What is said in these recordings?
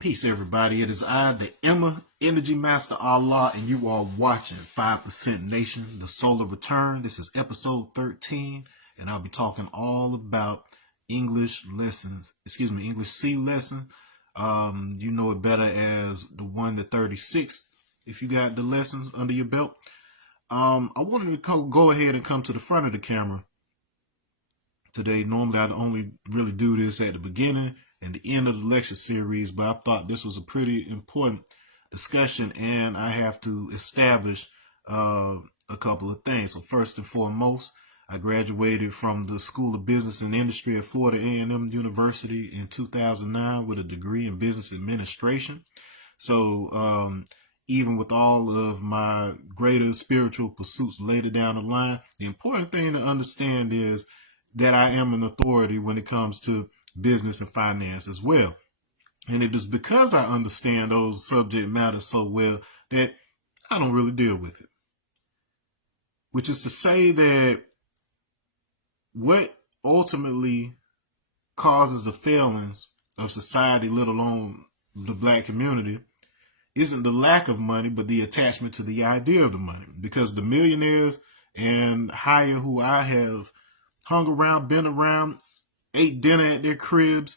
Peace, everybody. It is I, the EMA Energy Master Allah, and you are watching 5% Nation, the Solar Return. This is episode 13, and I'll be talking all about English lessons, English C lesson. You know it better as the 1 to 36 if you got the lessons under your belt. I wanted to go ahead and come to the front of the camera today. Normally, I only really do this at the beginning and the end of the lecture series, but I thought this was a pretty important discussion, and I have to establish a couple of things. So first and foremost, I graduated from the School of Business and Industry at Florida A&M University in 2009 with a degree in business administration. So even with all of my greater spiritual pursuits later down the line, the important thing to understand is that I am an authority when it comes to business and finance as well. And it is because I understand those subject matters so well that I don't really deal with it. Which is to say that what ultimately causes the failings of society, let alone the black community, isn't the lack of money, but the attachment to the idea of the money. Because the millionaires and higher who I have hung around, been around, ate dinner at their cribs,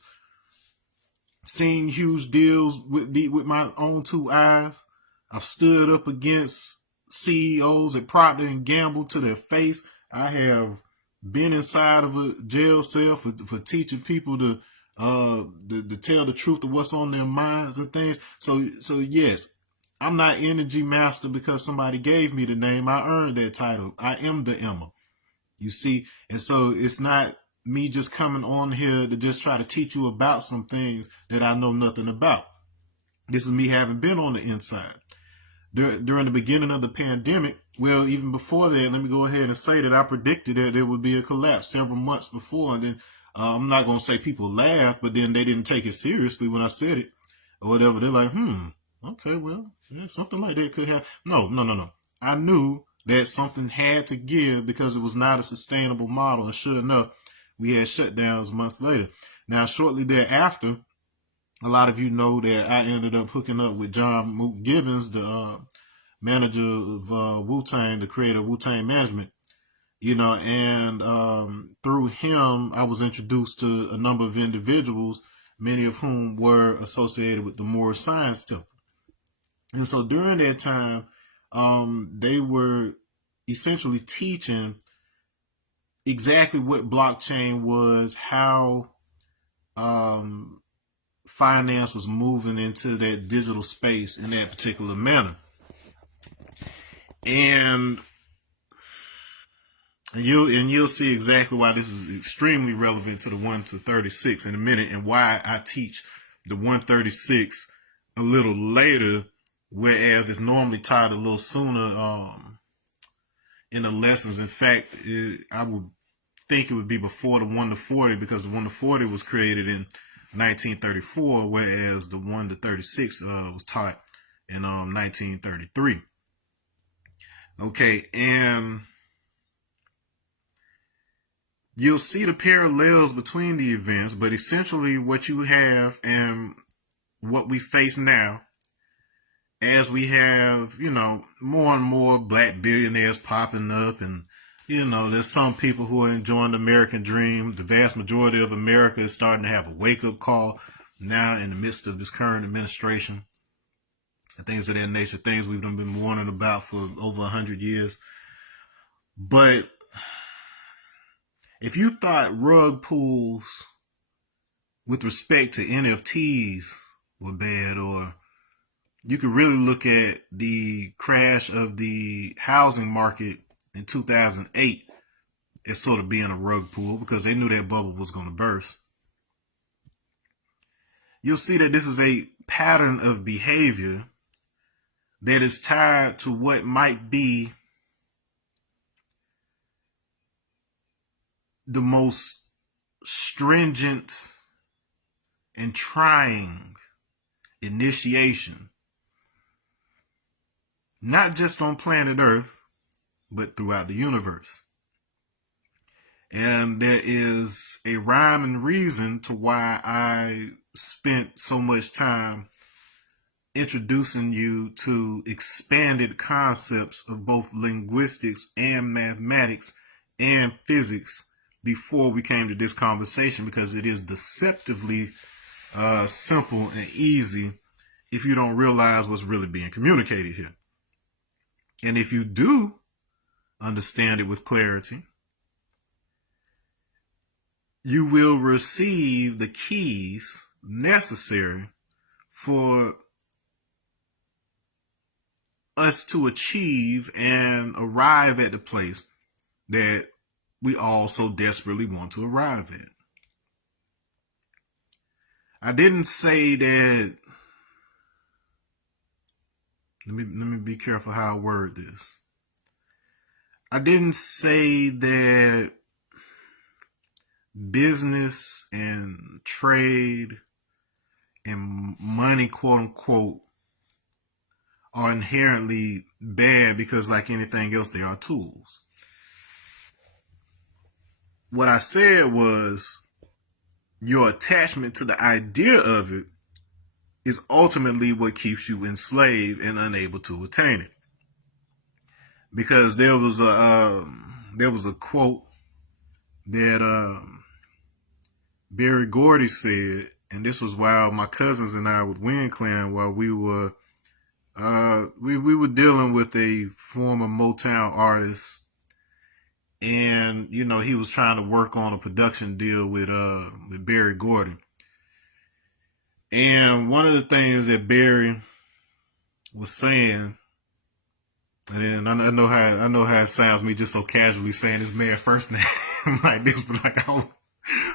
seen huge deals with my own two eyes. I've stood up against CEOs at Procter and Gamble to their face. I have been inside of a jail cell for teaching people to tell the truth of what's on their minds and things. So yes, I'm not Energy Master because somebody gave me the name. I earned that title. I am the Emma. You see, and so it's not me just coming on here to just try to teach you about some things that I know nothing about. This is me having been on the inside. During the beginning of the pandemic, well, even before that, let me go ahead and say that I predicted that there would be a collapse several months before. And then I'm not going to say people laughed, but then they didn't take it seriously when I said it or whatever. They're like, okay, well, yeah, something like that could happen. No. I knew that something had to give because it was not a sustainable model. And sure enough, we had shutdowns months later. Now, shortly thereafter, a lot of you know that I ended up hooking up with John Mook Gibbons, the manager of Wu-Tang, the creator of Wu-Tang Management. And through him, I was introduced to a number of individuals, many of whom were associated with the Moorish Science Temple. And so during that time, they were essentially teaching exactly what blockchain was, how finance was moving into that digital space in that particular manner. And you'll see exactly why this is extremely relevant to the 1 to 36 in a minute, and why I teach the 136 a little later, whereas it's normally taught a little sooner in the lessons. In fact, I would think it would be before the 1 to 40, because the 1 to 40 was created in 1934, whereas the 1 to 36 was taught in 1933. Okay, and you'll see the parallels between the events, but essentially what you have and what we face now, as we have, more and more black billionaires popping up, and there's some people who are enjoying the American dream. The vast majority of America is starting to have a wake-up call now in the midst of this current administration and things of that nature, things we've been warning about for over 100 years. But if you thought rug pulls with respect to NFTs were bad, or you could really look at the crash of the housing market in 2008 as sort of being a rug pull, because they knew that bubble was going to burst. You'll see that this is a pattern of behavior that is tied to what might be the most stringent and trying initiation, not just on planet Earth, but throughout the universe. And there is a rhyme and reason to why I spent so much time introducing you to expanded concepts of both linguistics and mathematics and physics before we came to this conversation, because it is deceptively simple and easy if you don't realize what's really being communicated here. And if you do understand it with clarity, you will receive the keys necessary for us to achieve and arrive at the place that we all so desperately want to arrive at. I didn't say that, let me be careful how I word this. I didn't say that business and trade and money, quote unquote, are inherently bad, because like anything else, they are tools. What I said was your attachment to the idea of it is ultimately what keeps you enslaved and unable to attain it. Because there was a quote that Barry Gordy said, and this was while my cousins and I with Wind Clan, while we were dealing with a former Motown artist, and you know, he was trying to work on a production deal with Barry Gordy. And one of the things that Barry was saying, and I know how it sounds, me just so casually saying this man's first name like this, but like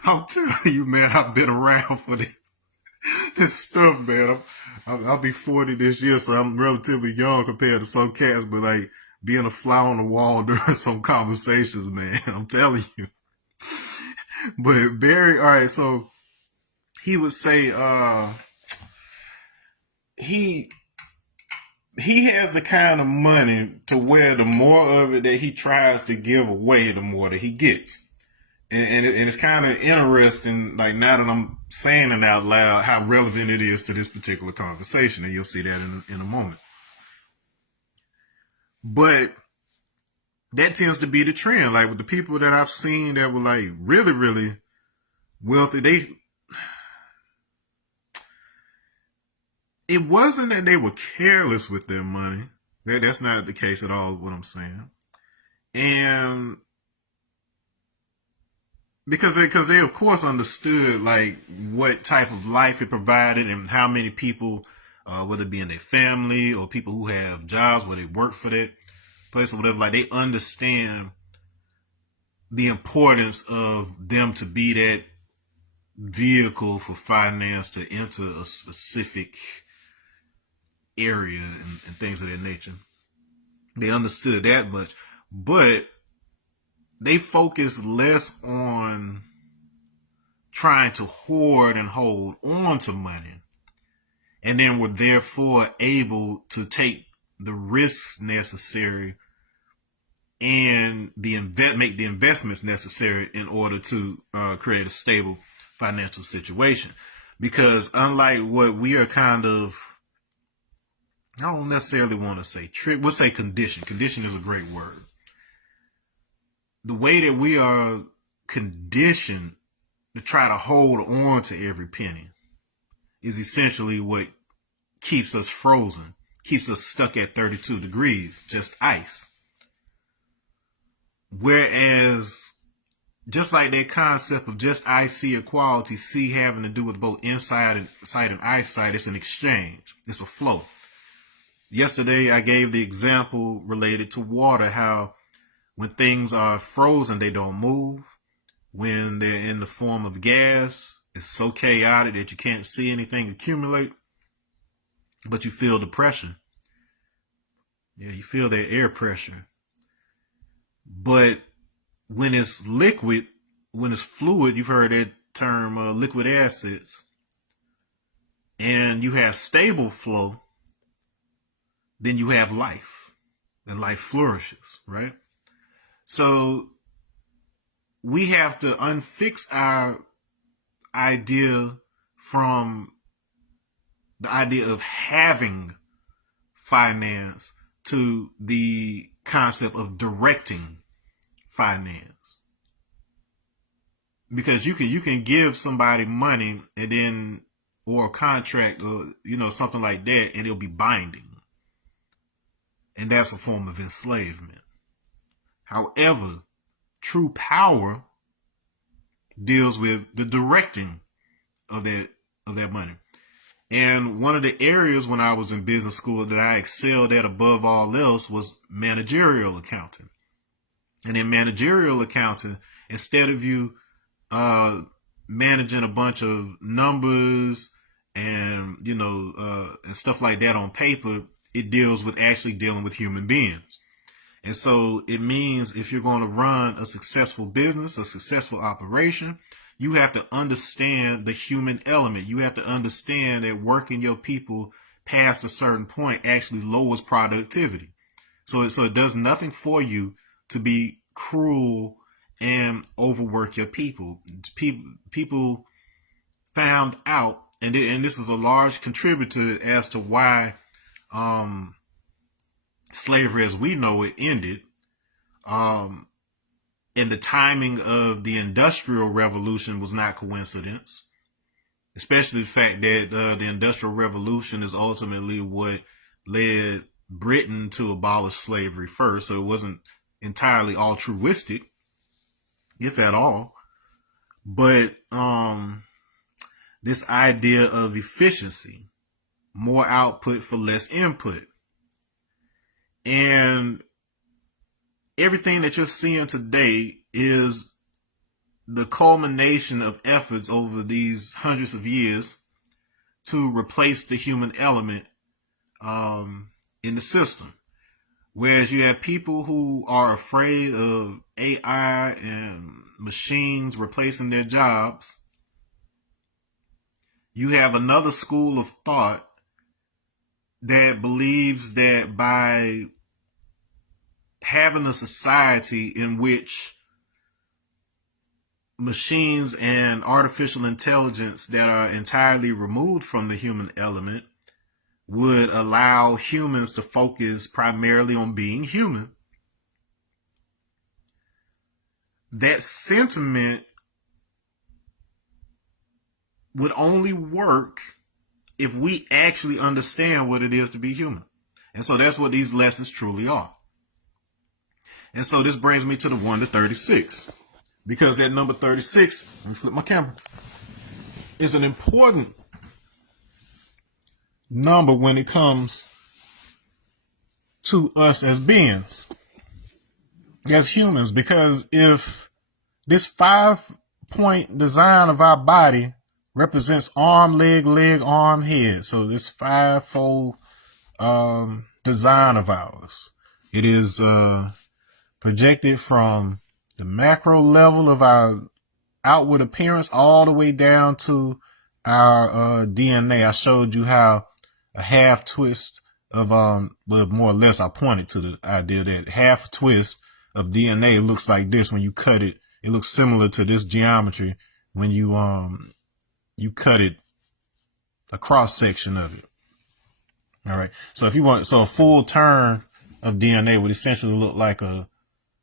I'll tell you, man, I've been around for this stuff, man. I'll be 40 this year, so I'm relatively young compared to some cats, but like being a fly on the wall during some conversations, man, I'm telling you. But Barry, all right, so he would say he has the kind of money to where the more of it that he tries to give away, the more that he gets. And it's kind of interesting, like now that I'm saying it out loud, how relevant it is to this particular conversation. And you'll see that in a moment. But that tends to be the trend. Like with the people that I've seen that were like really, really wealthy, it wasn't that they were careless with their money. That's not the case at all, what I'm saying. And because they of course understood like what type of life it provided and how many people, whether it be in their family or people who have jobs where they work for that place or whatever, like they understand the importance of them to be that vehicle for finance to enter a specific area and things of that nature. They understood that much, but they focused less on trying to hoard and hold on to money, and then were therefore able to take the risks necessary and make the investments necessary in order to create a stable financial situation. Because unlike what we are kind of, I don't necessarily want to say trick, we'll say condition. Condition is a great word. The way that we are conditioned to try to hold on to every penny is essentially what keeps us frozen, keeps us stuck at 32 degrees, just ice. Whereas, just like that concept of just ice, sea equality, sea having to do with both inside and sight and eyesight, it's an exchange, it's a flow. Yesterday, I gave the example related to water, how when things are frozen, they don't move. When they're in the form of gas, it's so chaotic that you can't see anything accumulate, but you feel the pressure. Yeah, you feel that air pressure. But when it's liquid, when it's fluid, you've heard that term, liquid assets, and you have stable flow, then you have life, and life flourishes, right? So we have to unfix our idea from the idea of having finance to the concept of directing finance. Because you can give somebody money and then, or a contract, or something like that, and it'll be binding, and that's a form of enslavement. However, true power deals with the directing of that money. And one of the areas when I was in business school that I excelled at above all else was managerial accounting. And in managerial accounting, instead of you managing a bunch of numbers and and stuff like that on paper, it deals with actually dealing with human beings. And so it means if you're going to run a successful business, a successful operation, you have to understand the human element. You have to understand that working your people past a certain point actually lowers productivity. So it does nothing for you to be cruel and overwork your people. People found out, and this is a large contributor as to why slavery as we know it ended. And the timing of the Industrial Revolution was not coincidence, especially the fact that the Industrial Revolution is ultimately what led Britain to abolish slavery first. So it wasn't entirely altruistic, if at all. But this idea of efficiency, more output for less input, and everything that you're seeing today is the culmination of efforts over these hundreds of years to replace the human element in the system. Whereas you have people who are afraid of AI and machines replacing their jobs. You have another school of thought that believes that by having a society in which machines and artificial intelligence that are entirely removed from the human element would allow humans to focus primarily on being human. That sentiment would only work if we actually understand what it is to be human. And so that's what these lessons truly are. And so this brings me to the 1 to 36. Because that number 36, let me flip my camera, is an important number when it comes to us as beings, as humans. Because if this 5-point design of our body represents arm, leg, arm, head, so this 5-fold design of ours, it is projected from the macro level of our outward appearance all the way down to our DNA. I showed you how a half twist of well, more or less I pointed to the idea that half twist of DNA looks like this when you cut it. It looks similar to this geometry when you cut it, a cross section of it. All right. So if you want, so a full turn of DNA would essentially look like a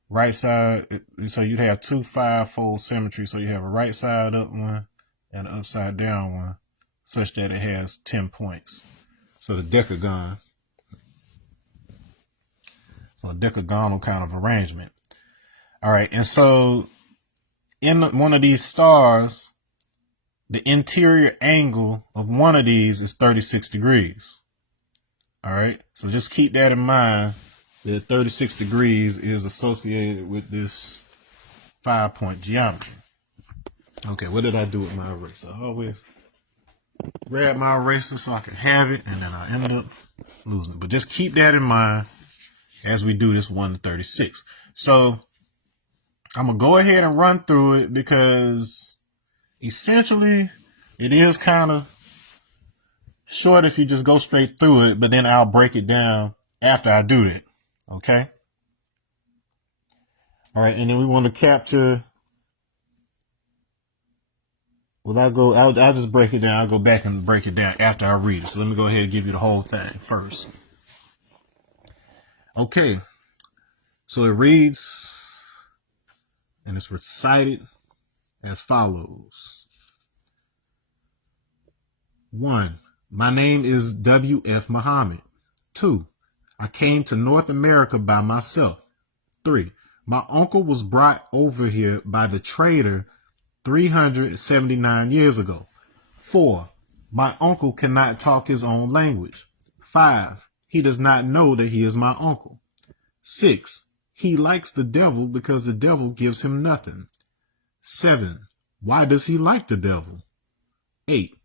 right side. So you'd have 2 5-fold symmetry. So you have a right side up one and an upside down one, such that it has 10 points. So the decagon. So a decagonal kind of arrangement. All right. And so in one of these stars, the interior angle of one of these is 36 degrees. All right. So just keep that in mind, that 36 degrees is associated with this 5-point geometry. Okay. What did I do with my eraser? I always grab my eraser so I can have it, and then I end up losing it. But just keep that in mind as we do this 1 to 36. So I'm going to go ahead and run through it because essentially it is kind of short if you just go straight through it, but then I'll break it down after I do that. Okay. All right. And then we want to capture Well, I'll just break it down. I'll go back and break it down after I read it. So let me go ahead and give you the whole thing first. Okay. So it reads, and it's recited as follows. 1. My name is W.F. Muhammad. 2. I came to North America by myself. 3. My uncle was brought over here by the trader 379 years ago. 4. My uncle cannot talk his own language. 5. He does not know that he is my uncle. 6. He likes the devil because the devil gives him nothing. 7. Why does he like the devil? 8.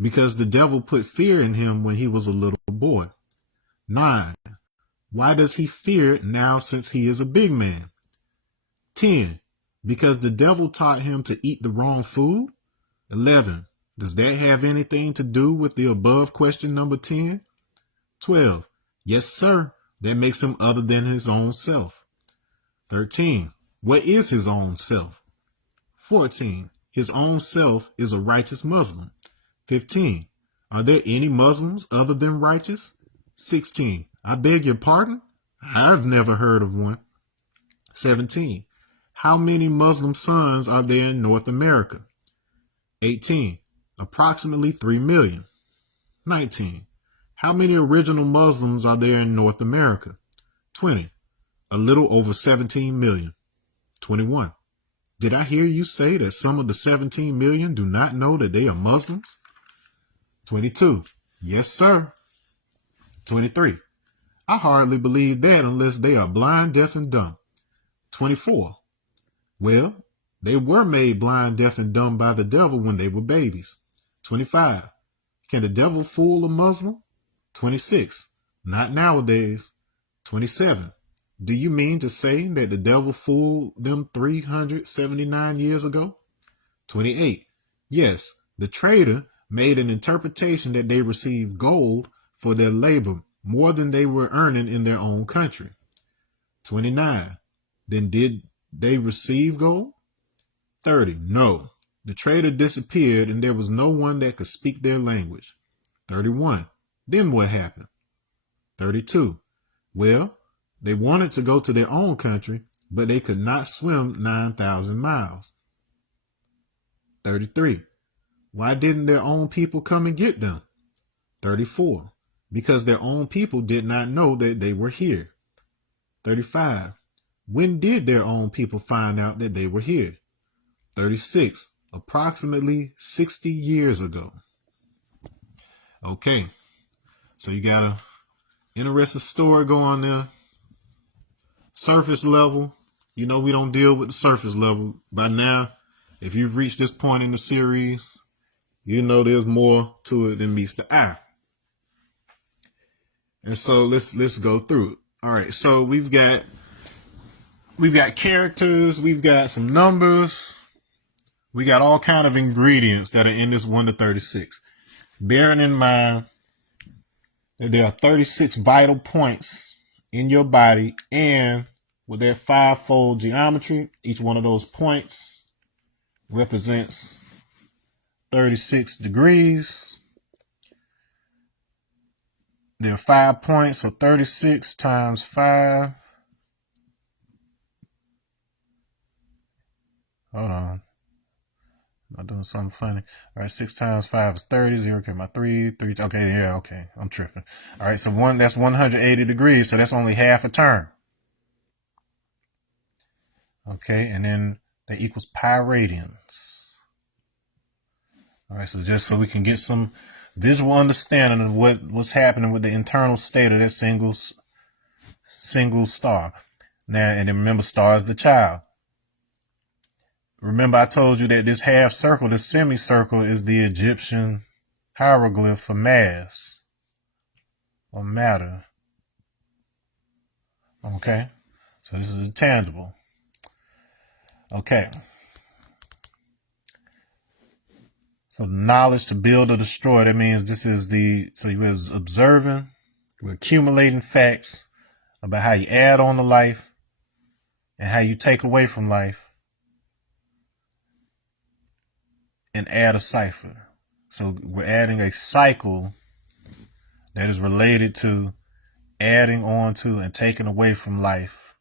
Because the devil put fear in him when he was a little boy. 9. Why does he fear now since he is a big man? 10. Because the devil taught him to eat the wrong food. 11. Does that have anything to do with the above question number 10? 12. Yes, sir. That makes him other than his own self. 13. What is his own self? 14. His own self is a righteous Muslim. 15. Are there any Muslims other than righteous? 16. I beg your pardon? I've never heard of one. 17. How many Muslim sons are there in North America? 18. Approximately 3 million. 19. How many original Muslims are there in North America? 20. A little over 17 million. 21. Did I hear you say that some of the 17 million do not know that they are Muslims? 22. Yes, sir. 23. I hardly believe that unless they are blind, deaf, and dumb. 24. Well, they were made blind, deaf, and dumb by the devil when they were babies. 25. Can the devil fool a Muslim? 26. Not nowadays. 27. Do you mean to say that the devil fooled them 379 years ago? 28. Yes, the trader made an interpretation that they received gold for their labor more than they were earning in their own country. 29. Then did they receive gold? 30. No. The trader disappeared and there was no one that could speak their language. 31. Then what happened? 32. Well, they wanted to go to their own country, but they could not swim 9,000 miles. 33. Why didn't their own people come and get them? 34. Because their own people did not know that they were here. 35. When did their own people find out that they were here? 36. Approximately 60 years ago. Okay, so you got a interesting story going there. Surface level, we don't deal with the surface level. By now, if you've reached this point in the series, there's more to it than meets the eye. And so let's go through it. All right, so we've got characters, we've got some numbers, we got all kind of ingredients that are in this 1 to 36. Bearing in mind that there are 36 vital points in your body, and with their fivefold geometry, each one of those points represents 36 degrees. There are 5 points, so 36 times 5. Hold on. I'm doing something funny. All right, 6 times 5 is 30. 0, okay, my 3. Okay, yeah, okay. I'm tripping. All right, so that's 180 degrees, so that's only half a turn. Okay, and then that equals pi radians. All right, so just so we can get some visual understanding of what's happening with the internal state of that single star. Now, and then remember, star is the child. Remember, I told you that this half circle, this semicircle, is the Egyptian hieroglyph for mass or matter. Okay, so this is a tangible. Okay. So knowledge to build or destroy, that means this is so you was observing, we're accumulating facts about how you add on to life and how you take away from life. and add a cipher. So we're adding a cycle that is related to adding on to and taking away from life,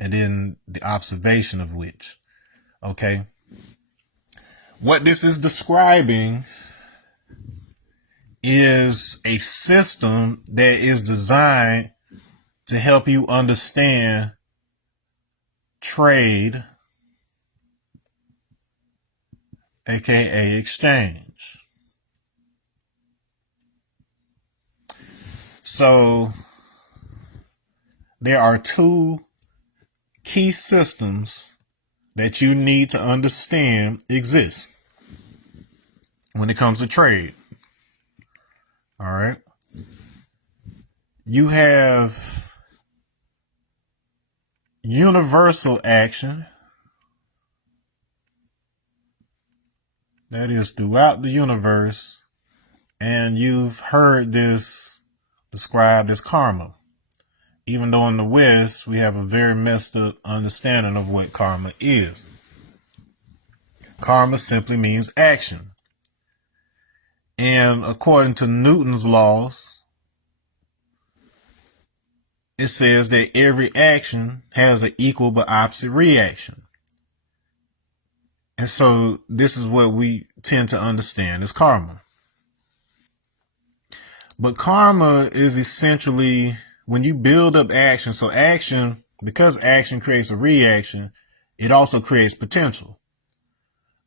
and then the observation of which. Okay. What this is describing is a system that is designed to help you understand trade, aka exchange. So there are two key systems that you need to understand exist when it comes to trade. All right. You have universal action, that is throughout the universe, and you've heard this described as karma, even though in the West we have a very messed up understanding of what karma is. Karma simply means action. And according to Newton's laws, it says that every action has an equal but opposite reaction. And so this is what we tend to understand as karma. But karma is essentially when you build up action. So action, because action creates a reaction, it also creates potential.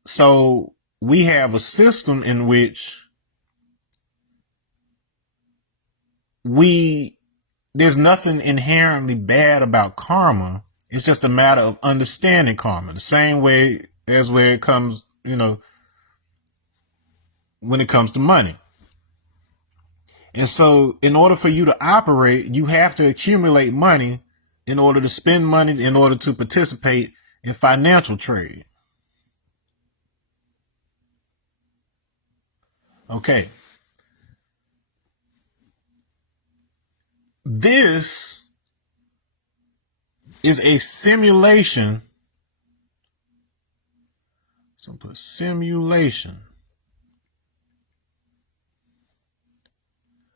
So we have a system in which there's nothing inherently bad about karma. It's just a matter of understanding karma. The same way as where it comes, when it comes to money. And so in order for you to operate, you have to accumulate money in order to spend money, in order to participate in financial trade. Okay. This is a simulation. So put simulation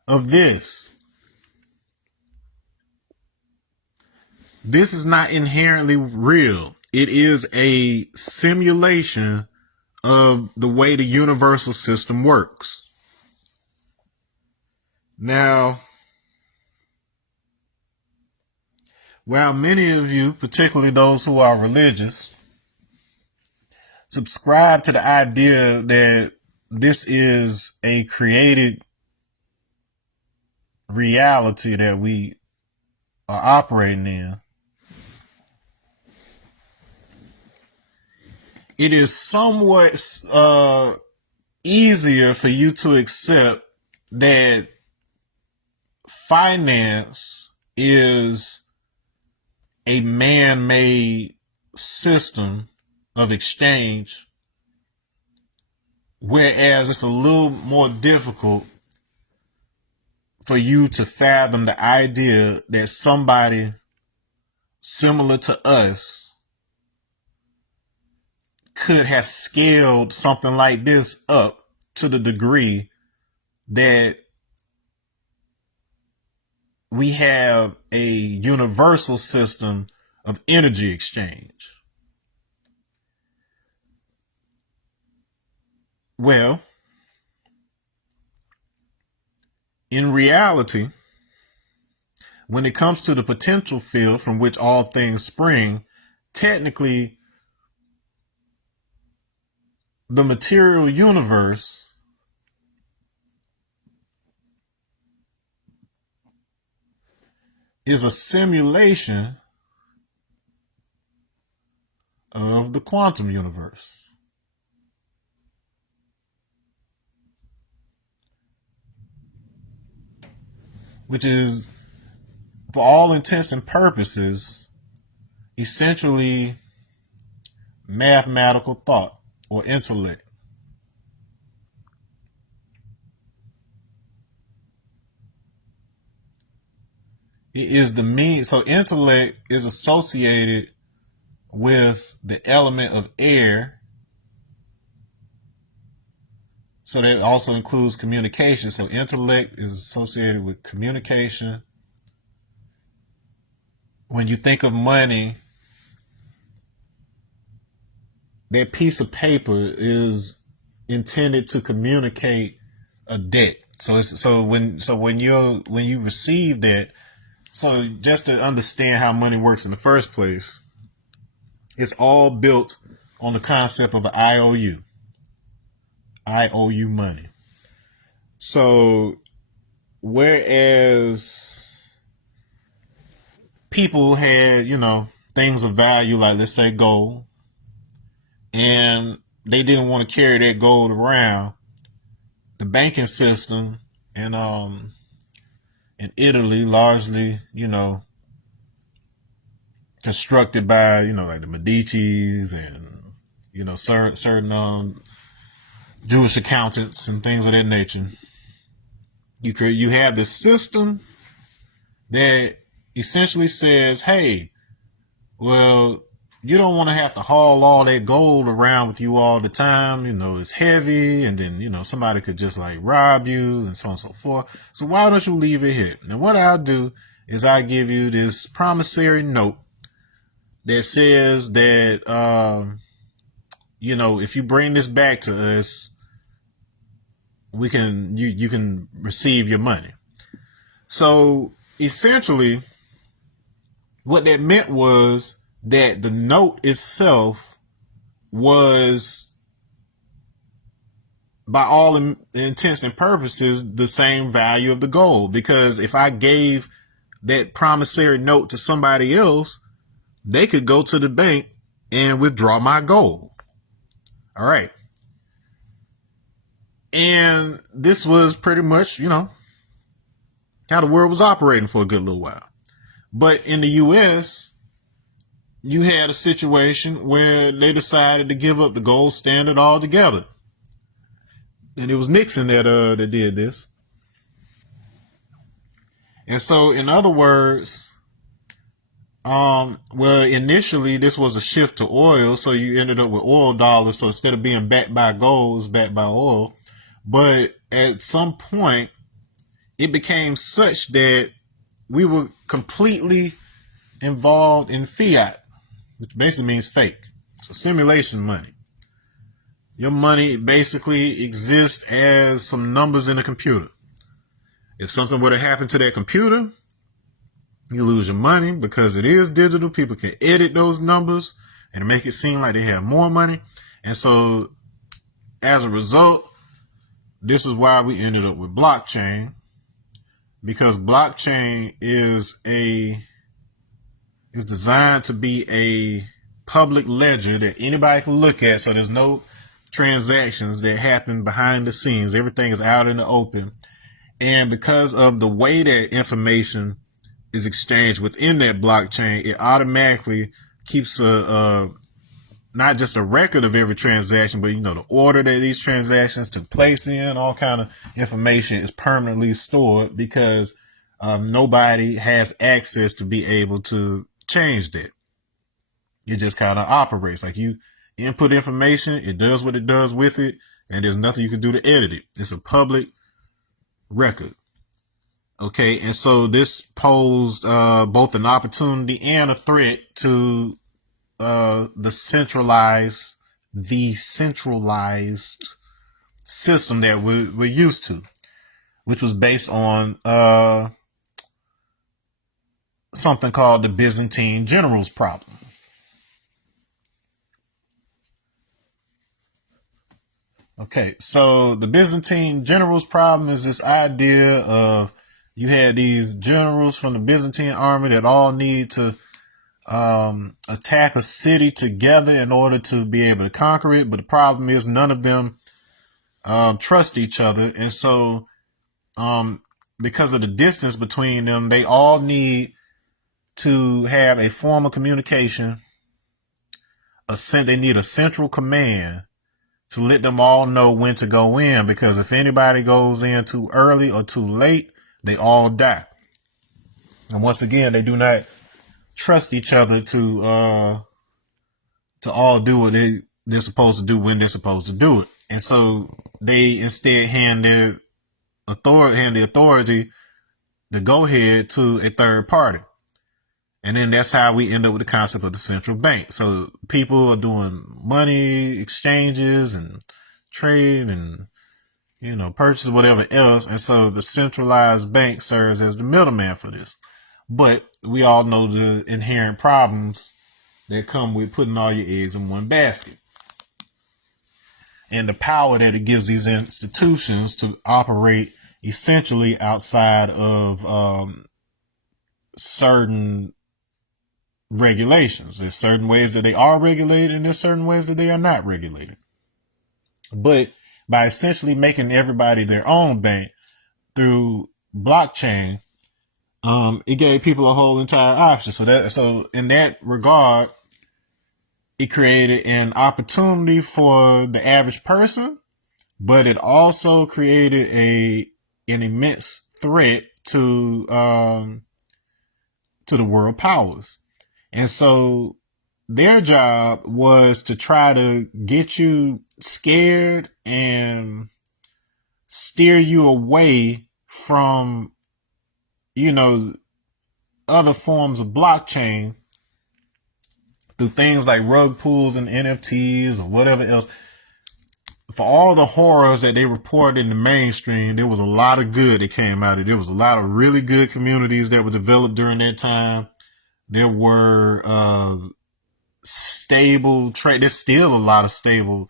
of this. This is not inherently real. It is a simulation of the way the universal system works. Now, while many of you, particularly those who are religious, subscribe to the idea that this is a created reality that we are operating in, it is somewhat easier for you to accept that finance is a man-made system of exchange, whereas it's a little more difficult for you to fathom the idea that somebody similar to us could have scaled something like this up to the degree that we have a universal system of energy exchange. Well, in reality, when it comes to the potential field from which all things spring, technically, the material universe is a simulation of the quantum universe. Which is, for all intents and purposes, essentially mathematical thought or intellect. It is the mean. So intellect is associated with the element of air, So that also includes communication. So intellect is associated with communication. When you think of money, that piece of paper is intended to communicate a debt. When you receive that, so just to understand how money works in the first place, it's all built on the concept of an IOU. IOU money. So whereas people had, things of value, like let's say gold, and they didn't want to carry that gold around, the banking system in Italy, largely, constructed by, like the Medicis and, certain Jewish accountants and things of that nature. You have this system that essentially says, hey, well, you don't want to have to haul all that gold around with you all the time. It's heavy, and then, somebody could just like rob you and so on and so forth. So why don't you leave it here? And what I'll do is I give you this promissory note that says that, if you bring this back to us, you can receive your money. So essentially what that meant was that the note itself was, by all intents and purposes, the same value of the gold. Because if I gave that promissory note to somebody else, they could go to the bank and withdraw my gold. All right. And this was pretty much, how the world was operating for a good little while. But in the U.S., you had a situation where they decided to give up the gold standard altogether. And it was Nixon that did this. And so, in other words, initially this was a shift to oil, so you ended up with oil dollars. So instead of being backed by gold, it was backed by oil. But at some point, it became such that we were completely involved in fiat, which basically means fake. So simulation money. Your money basically exists as some numbers in a computer. If something were to happen to that computer, you lose your money because it is digital. People can edit those numbers and make it seem like they have more money. And so as a result, this is why we ended up with blockchain, because blockchain is designed to be a public ledger that anybody can look at. So there's no transactions that happen behind the scenes. Everything is out in the open. And because of the way that information is exchanged within that blockchain, it automatically keeps not just a record of every transaction, but the order that these transactions took place in. All kind of information is permanently stored because nobody has access to be able to change that. It just kind of operates like you input information, it does what it does with it, and there's nothing you can do to edit it. It's a public record. Okay, and so this posed both an opportunity and a threat to the centralized system that we're used to, which was based on something called the Byzantine generals problem. Okay, so the Byzantine generals problem is this idea of you had these generals from the Byzantine army that all need to attack a city together in order to be able to conquer it. But the problem is none of them trust each other. And so because of the distance between them, they all need to have a form of communication. They need a central command to let them all know when to go in, because if anybody goes in too early or too late, they all die. And once again, they do not trust each other to all do what they're supposed to do when they're supposed to do it. And so they instead hand the authority, the go ahead, to a third party. And then that's how we end up with the concept of the central bank. So people are doing money exchanges and trade and, purchase, whatever else. And so the centralized bank serves as the middleman for this. But we all know the inherent problems that come with putting all your eggs in one basket, and the power that it gives these institutions to operate essentially outside of certain regulations. There's certain ways that they are regulated, and there's certain ways that they are not regulated. But by essentially making everybody their own bank through blockchain, it gave people a whole entire option. So in that regard, it created an opportunity for the average person, but it also created an immense threat to the world powers. And so their job was to try to get you scared and steer you away from, other forms of blockchain through things like rug pulls and NFTs or whatever else. For all the horrors that they reported in the mainstream, there was a lot of good that came out of it. There was a lot of really good communities that were developed during that time. There were stable trade. There's still a lot of stable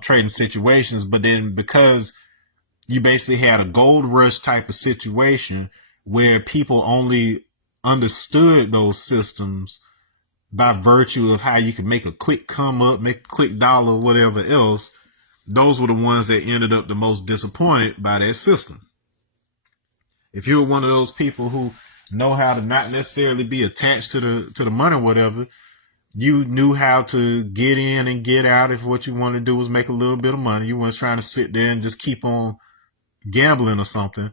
trading situations, but then because you basically had a gold rush type of situation where people only understood those systems by virtue of how you could make a quick come up, make a quick dollar, whatever else, those were the ones that ended up the most disappointed by that system. If you're one of those people who know how to not necessarily be attached to the money or whatever, you knew how to get in and get out if what you wanted to do was make a little bit of money. You weren't trying to sit there and just keep on gambling or something.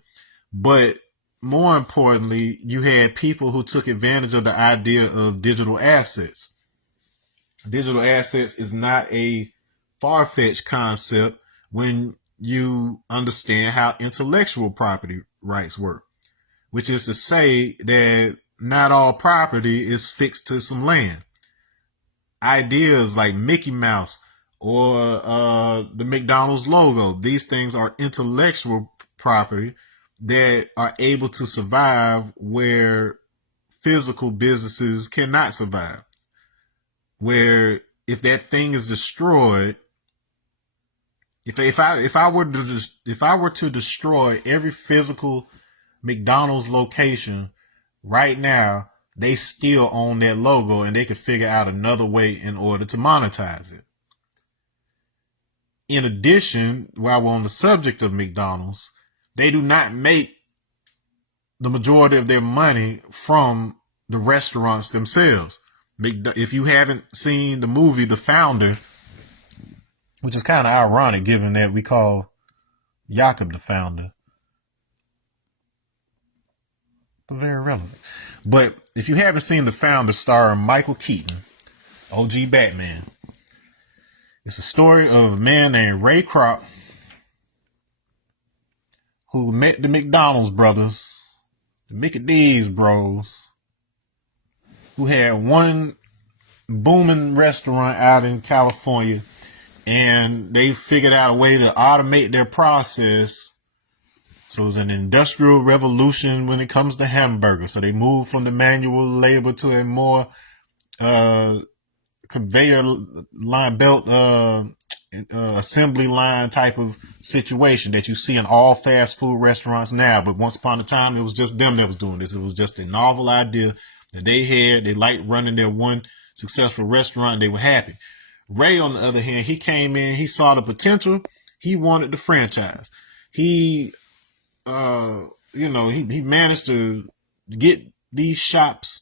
But more importantly, you had people who took advantage of the idea of digital assets. Digital assets is not a far-fetched concept when you understand how intellectual property rights work, which is to say that not all property is fixed to some land. Ideas like Mickey Mouse or the McDonald's logo, these things are intellectual property that are able to survive where physical businesses cannot survive. Where if that thing is destroyed, if I were to destroy every physical McDonald's location right now, they still own that logo and they could figure out another way in order to monetize it. In addition, while we're on the subject of McDonald's, they do not make the majority of their money from the restaurants themselves. If you haven't seen the movie The Founder, which is kind of ironic given that we call Jakob the founder, but very relevant. But if you haven't seen The Founder starring Michael Keaton, OG Batman, it's a story of a man named Ray Kroc who met the McDonald's brothers, the Mickey D's bros, who had one booming restaurant out in California, and they figured out a way to automate their process. So it was an industrial revolution when it comes to hamburgers. So they moved from the manual labor to a more conveyor line belt assembly line type of situation that you see in all fast food restaurants now. But once upon a time, it was just them that was doing this. It was just a novel idea that they had. They liked running their one successful restaurant, and they were happy. Ray, on the other hand, he came in, he saw the potential, he wanted the franchise. He managed to get these shops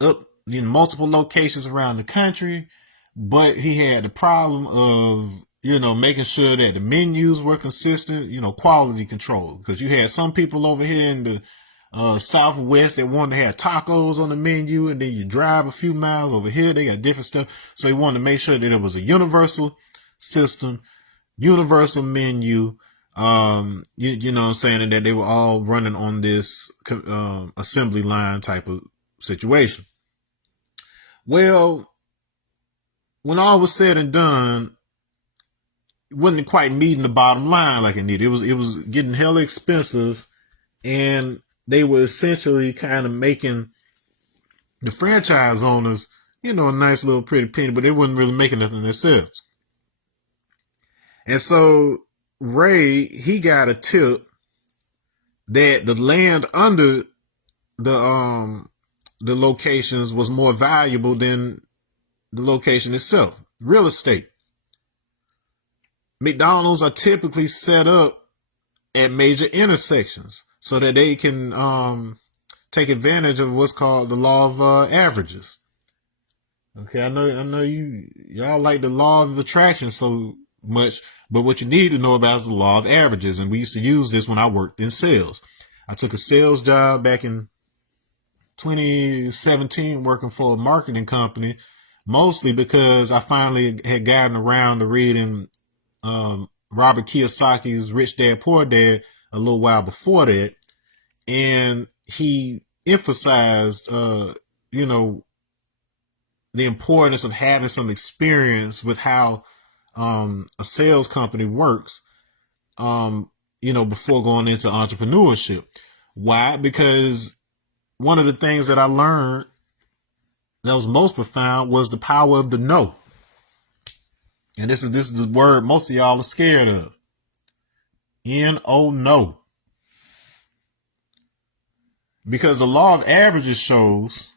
up in multiple locations around the country, but he had the problem of, making sure that the menus were consistent, quality control. Because you had some people over here in the Southwest that wanted to have tacos on the menu, and then you drive a few miles over here, they got different stuff. So he wanted to make sure that it was a universal system, universal menu. You know what I'm saying, and that they were all running on this assembly line type of situation. Well, when all was said and done, it wasn't quite meeting the bottom line like it needed. It was getting hella expensive, and they were essentially kind of making the franchise owners, a nice little pretty penny, but they wasn't really making nothing themselves. And so Ray, he got a tip that the land under the locations was more valuable than the location itself. Real estate. McDonald's are typically set up at major intersections so that they can take advantage of what's called the law of averages. Okay, I know y'all like the law of attraction so much, but what you need to know about is the law of averages. And we used to use this when I worked in sales. I took a sales job back in 2017 working for a marketing company, mostly because I finally had gotten around to reading Robert Kiyosaki's Rich Dad Poor Dad a little while before that. And he emphasized, the importance of having some experience with how a sales company works, before going into entrepreneurship. Why? Because one of the things that I learned that was most profound was the power of the no. And this is the word most of y'all are scared of. N-O, no. Because the law of averages shows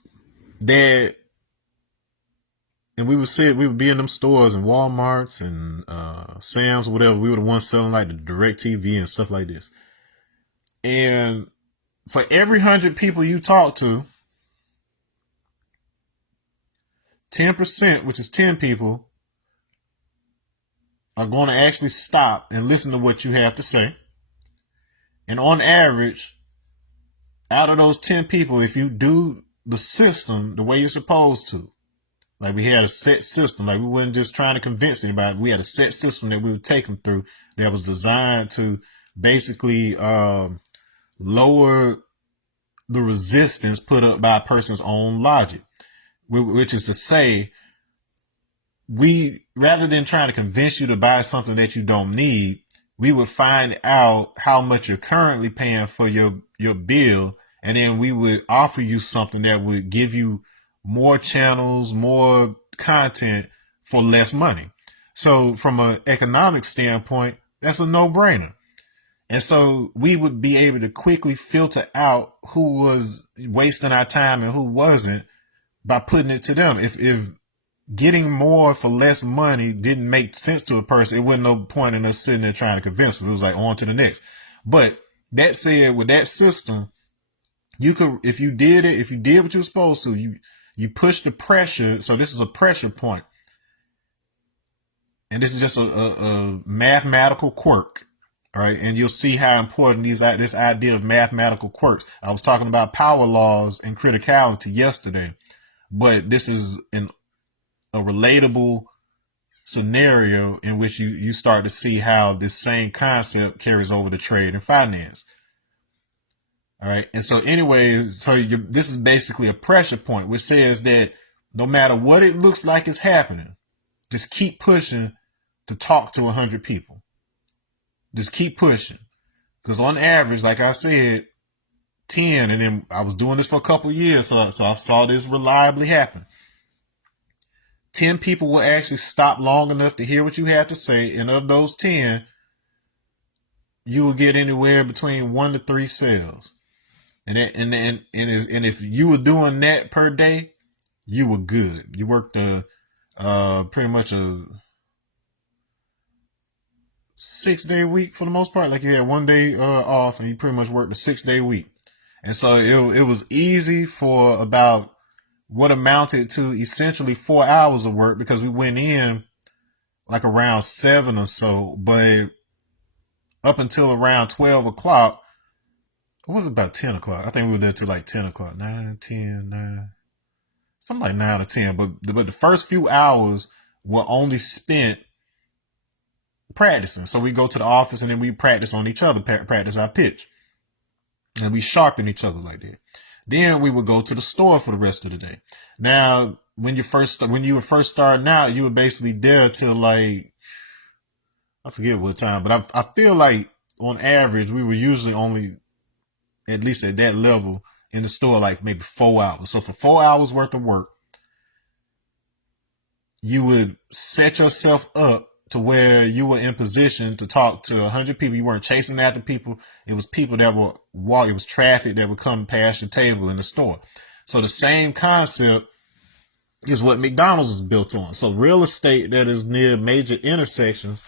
that, and we would be in them stores and Walmarts and Sam's, whatever. We were the ones selling like the DirecTV and stuff like this. And for every 100 people you talk to, 10%, which is 10 people, are going to actually stop and listen to what you have to say. And on average, out of those 10 people, if you do the system the way you're supposed to, like we had a set system, like we weren't just trying to convince anybody, we had a set system that we would take them through that was designed to basically lower the resistance put up by a person's own logic, which is to say, we, rather than trying to convince you to buy something that you don't need, we would find out how much you're currently paying for your bill, and then we would offer you something that would give you more channels, more content for less money. So from an economic standpoint, that's a no-brainer. And so we would be able to quickly filter out who was wasting our time and who wasn't by putting it to them. If getting more for less money didn't make sense to a person, it wasn't no point in us sitting there trying to convince them. It was like on to the next. But that said, with that system, you could, if you did what you were supposed to, you push the pressure. So this is a pressure point. And this is just a mathematical quirk. All right. And you'll see how important this idea of mathematical quirks. I was talking about power laws and criticality yesterday, but this is a relatable scenario in which you start to see how this same concept carries over to trade and finance. All right. And so anyways, this is basically a pressure point, which says that no matter what it looks like is happening, just keep pushing to talk to 100 people. Just keep pushing. Because on average, like I said, 10, and then I was doing this for a couple of years, so I saw this reliably happen. 10 people will actually stop long enough to hear what you have to say, and of those 10, you will get anywhere between 1 to 3 sales. And if you were doing that per day, you were good. You worked pretty much a 6-day week for the most part. Like you had 1 day off, and you pretty much worked a 6-day week. And so it was easy for about what amounted to essentially 4 hours of work, because we went in like around 7 or so, but up until around 12 o'clock, it was about 10 o'clock. I think we were there till like 10 o'clock, 9, 10, 9, something like 9 or 10. But the first few hours were only spent practicing. So we go to the office and then we practice on each other, practice our pitch. And we sharpen each other like that. Then we would go to the store for the rest of the day. Now, when you were first starting out, you were basically there till like, I forget what time, but I feel like on average, we were usually only, at least at that level, in the store like maybe 4 hours. So for 4 hours worth of work, you would set yourself up to where you were in position to talk to 100 people. You weren't chasing after people. It was people that were walking. It was traffic that would come past your table in the store. So the same concept is what McDonald's was built on. So real estate that is near major intersections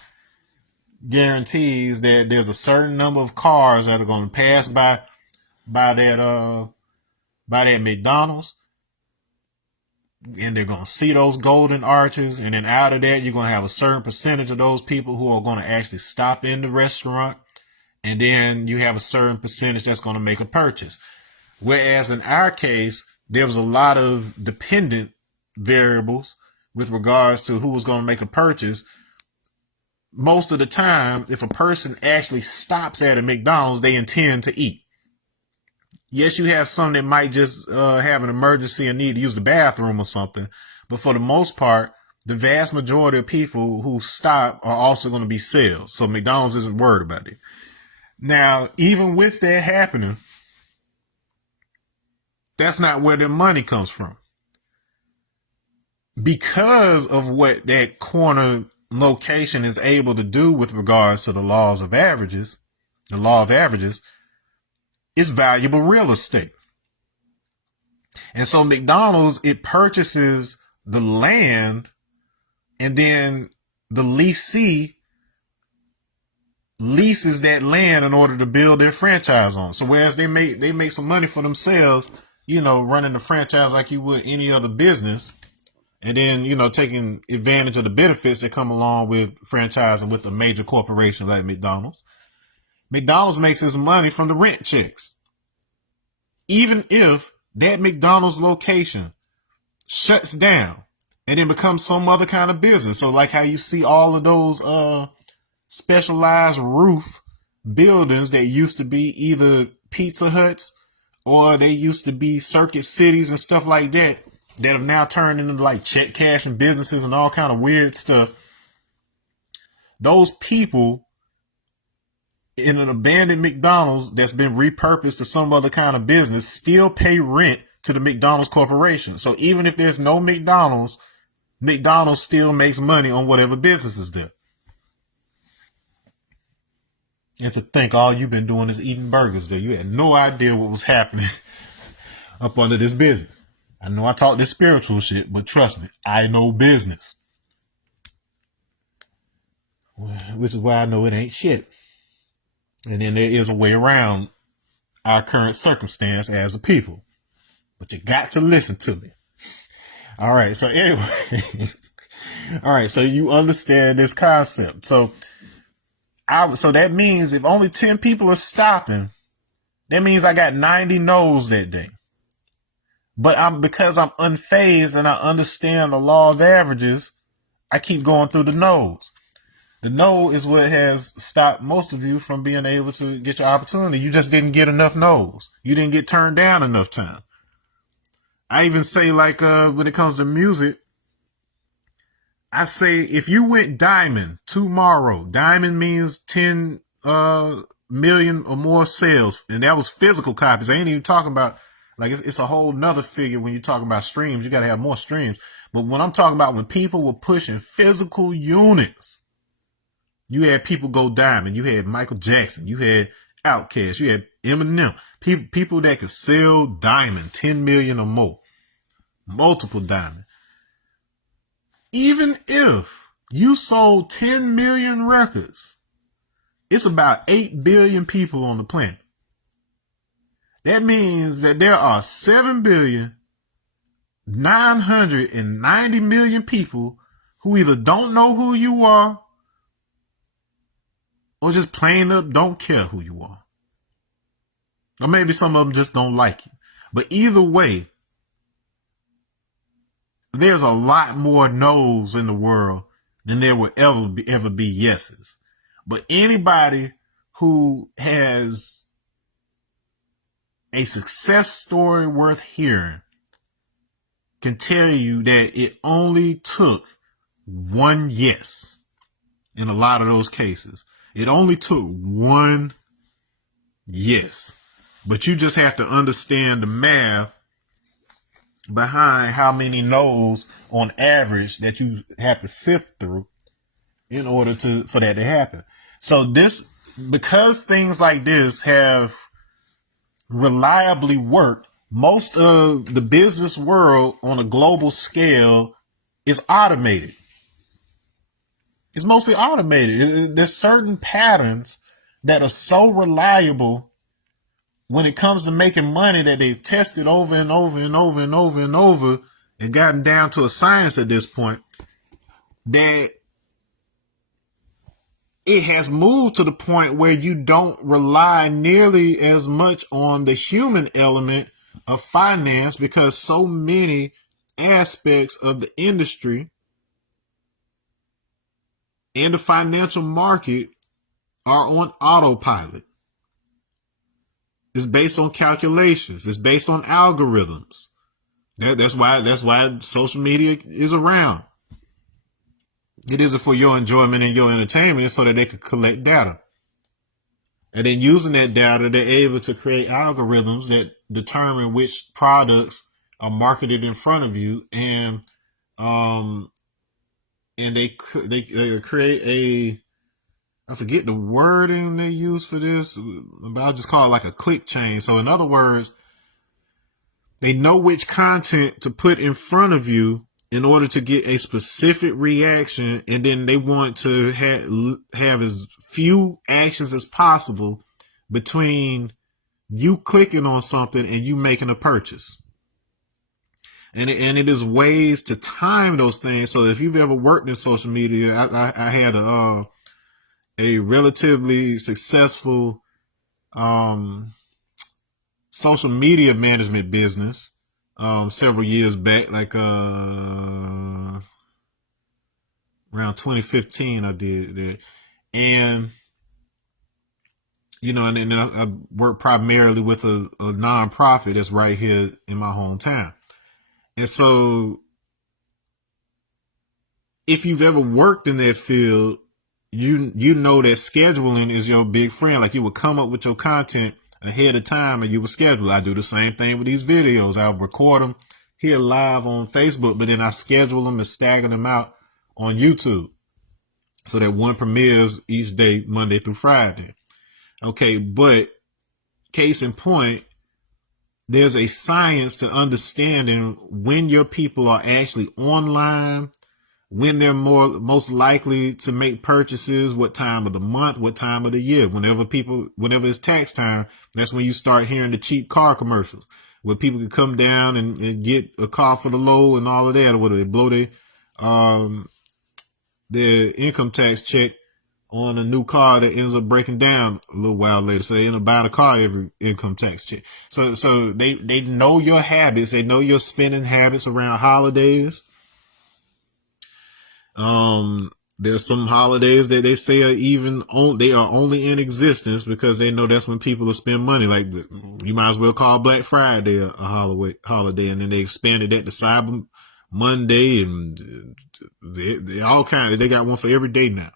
guarantees that there's a certain number of cars that are going to pass by that McDonald's, and they're going to see those golden arches, and then out of that you're going to have a certain percentage of those people who are going to actually stop in the restaurant, and then you have a certain percentage that's going to make a purchase. Whereas in our case, there was a lot of dependent variables with regards to who was going to make a purchase. Most of the time, if a person actually stops at a McDonald's, they intend to eat. Yes, you have some that might just have an emergency and need to use the bathroom or something. But for the most part, the vast majority of people who stop are also going to be sales. So McDonald's isn't worried about it. Now, even with that happening, that's not where their money comes from. Because of what that corner location is able to do with regards to the law of averages, it's valuable real estate. And so McDonald's, it purchases the land, and then the leasee leases that land in order to build their franchise on. So whereas they make some money for themselves, running the franchise like you would any other business, and then, taking advantage of the benefits that come along with franchising with a major corporation like McDonald's. McDonald's makes its money from the rent checks. Even if that McDonald's location shuts down and then becomes some other kind of business. So like how you see all of those specialized roof buildings that used to be either Pizza Huts or they used to be Circuit Cities and stuff like that have now turned into like check cashing businesses and all kind of weird stuff. Those people in an abandoned McDonald's that's been repurposed to some other kind of business still pay rent to the McDonald's corporation. So even if there's no McDonald's still makes money on whatever business is there. And to think all you've been doing is eating burgers there. You had no idea what was happening up under this business. I know I talk this spiritual shit, but trust me, I know business. Which is why I know it ain't shit. And then there is a way around our current circumstance as a people. But you got to listen to me. All right. So anyway, all right. So you understand this concept. So that means if only 10 people are stopping, that means I got 90 no's that day. But because I'm unfazed and I understand the law of averages, I keep going through the no's. The no is what has stopped most of you from being able to get your opportunity. You just didn't get enough no's. You didn't get turned down enough time. I even say when it comes to music, I say if you went diamond tomorrow, diamond means 10 million or more sales. And that was physical copies. I ain't even talking about it's a whole nother figure when you're talking about streams. You got to have more streams. But when I'm talking about when people were pushing physical units, you had people go diamond. You had Michael Jackson. You had Outkast. You had Eminem. People that could sell diamond, 10 million or more. Multiple diamond. Even if you sold 10 million records, it's about 8 billion people on the planet. That means that there are 7,990,000,000 people who either don't know who you are or just plain up don't care who you are. Or maybe some of them just don't like you. But either way, there's a lot more no's in the world than there will ever be yeses. But anybody who has a success story worth hearing can tell you that it only took one yes in a lot of those cases. It only took one yes. But you just have to understand the math behind how many no's on average that you have to sift through in order for that to happen. So because things like this have reliably worked, most of the business world on a global scale is automated. It's mostly automated. There's certain patterns that are so reliable when it comes to making money that they've tested over and over and over and over and over and gotten down to a science at this point, that it has moved to the point where you don't rely nearly as much on the human element of finance, because so many aspects of the industry and the financial market are on autopilot. It's based on calculations. It's based on algorithms. That's why social media is around. It isn't for your enjoyment and your entertainment. It's so that they can collect data. And then using that data, they're able to create algorithms that determine which products are marketed in front of you, and they create I forget the wording they use for this, but I'll just call it like a click chain. So in other words, they know which content to put in front of you in order to get a specific reaction, and then they want to have as few actions as possible between you clicking on something and you making a purchase. And it is ways to time those things. So if you've ever worked in social media, I had a relatively successful social media management business several years back, like around 2015 I did that. And and then I work primarily with a nonprofit that's right here in my hometown. And so if you've ever worked in that field, you know that scheduling is your big friend. Like, you would come up with your content ahead of time and you would schedule. I do the same thing with these videos. I'll record them here live on Facebook, but then I schedule them and stagger them out on YouTube so that one premieres each day, Monday through Friday. Okay, but case in point, there's a science to understanding when your people are actually online, when they're most likely to make purchases, what time of the month, what time of the year. Whenever it's tax time, that's when you start hearing the cheap car commercials where people can come down and get a car for the low and all of that, or whether they blow their income tax check on a new car that ends up breaking down a little while later. So they end up buying a car every income tax check. So they know your habits. They know your spending habits around holidays. There's some holidays that they say they are only in existence because they know that's when people will spend money. Like, you might as well call Black Friday a holiday, and then they expanded that to Cyber Monday, and they all kind of, they got one for every day now.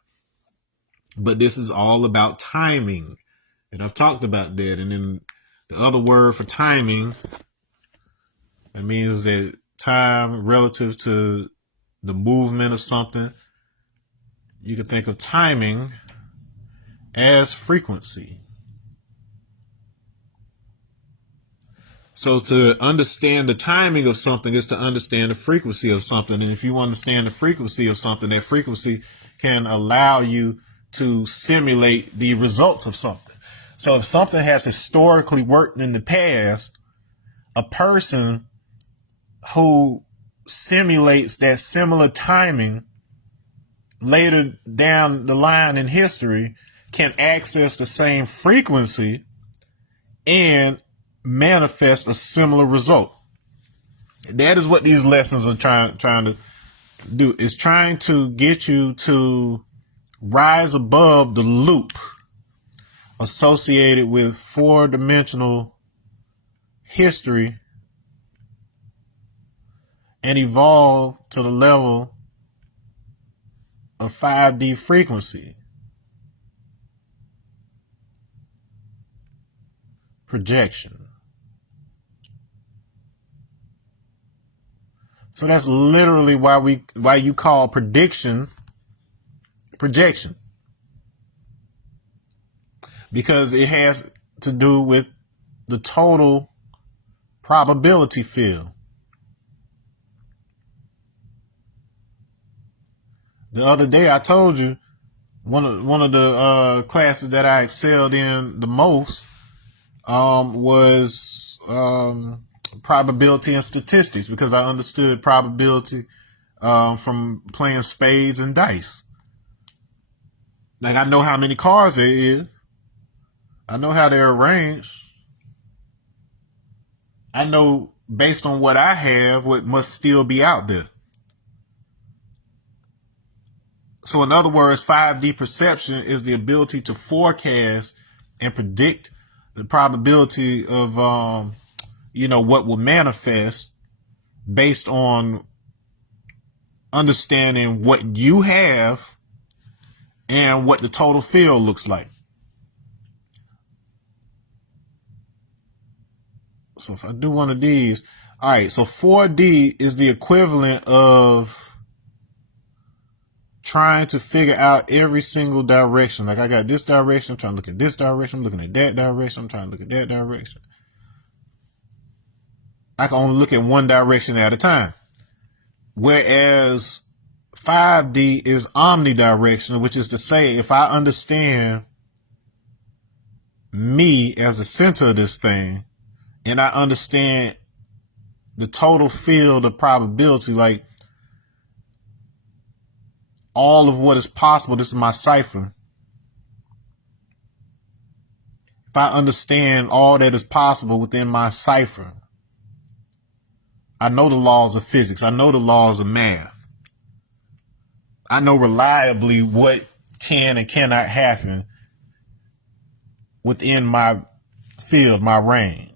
But this is all about timing, and I've talked about that. And then the other word for timing, that means that time relative to the movement of something. You can think of timing as frequency. So to understand the timing of something is to understand the frequency of something. And if you understand the frequency of something, that frequency can allow you to simulate the results of something. So if something has historically worked in the past, a person who simulates that similar timing later down the line in history can access the same frequency and manifest a similar result. That is what these lessons are trying to It's trying to get you to rise above the loop associated with four-dimensional history and evolve to the level of 5D frequency projection. So that's literally why you call prediction projection, because it has to do with the total probability field. The other day I told you one of the classes that I excelled in the most was probability and statistics, because I understood probability from playing spades and dice. Like, I know how many cards there is. I know how they're arranged. I know, based on what I have, what must still be out there. So in other words, 5D perception is the ability to forecast and predict the probability of, what will manifest based on understanding what you have and what the total field looks like. So if I do one of these, all right, so 4D is the equivalent of trying to figure out every single direction. Like, I got this direction, I'm trying to look at this direction, I'm looking at that direction, I'm trying to look at that direction. I can only look at one direction at a time. Whereas 5D is omnidirectional, which is to say, if I understand me as the center of this thing, and I understand the total field of probability, like all of what is possible, this is my cipher. If I understand all that is possible within my cipher, I know the laws of physics. I know the laws of math. I know reliably what can and cannot happen within my field, my range.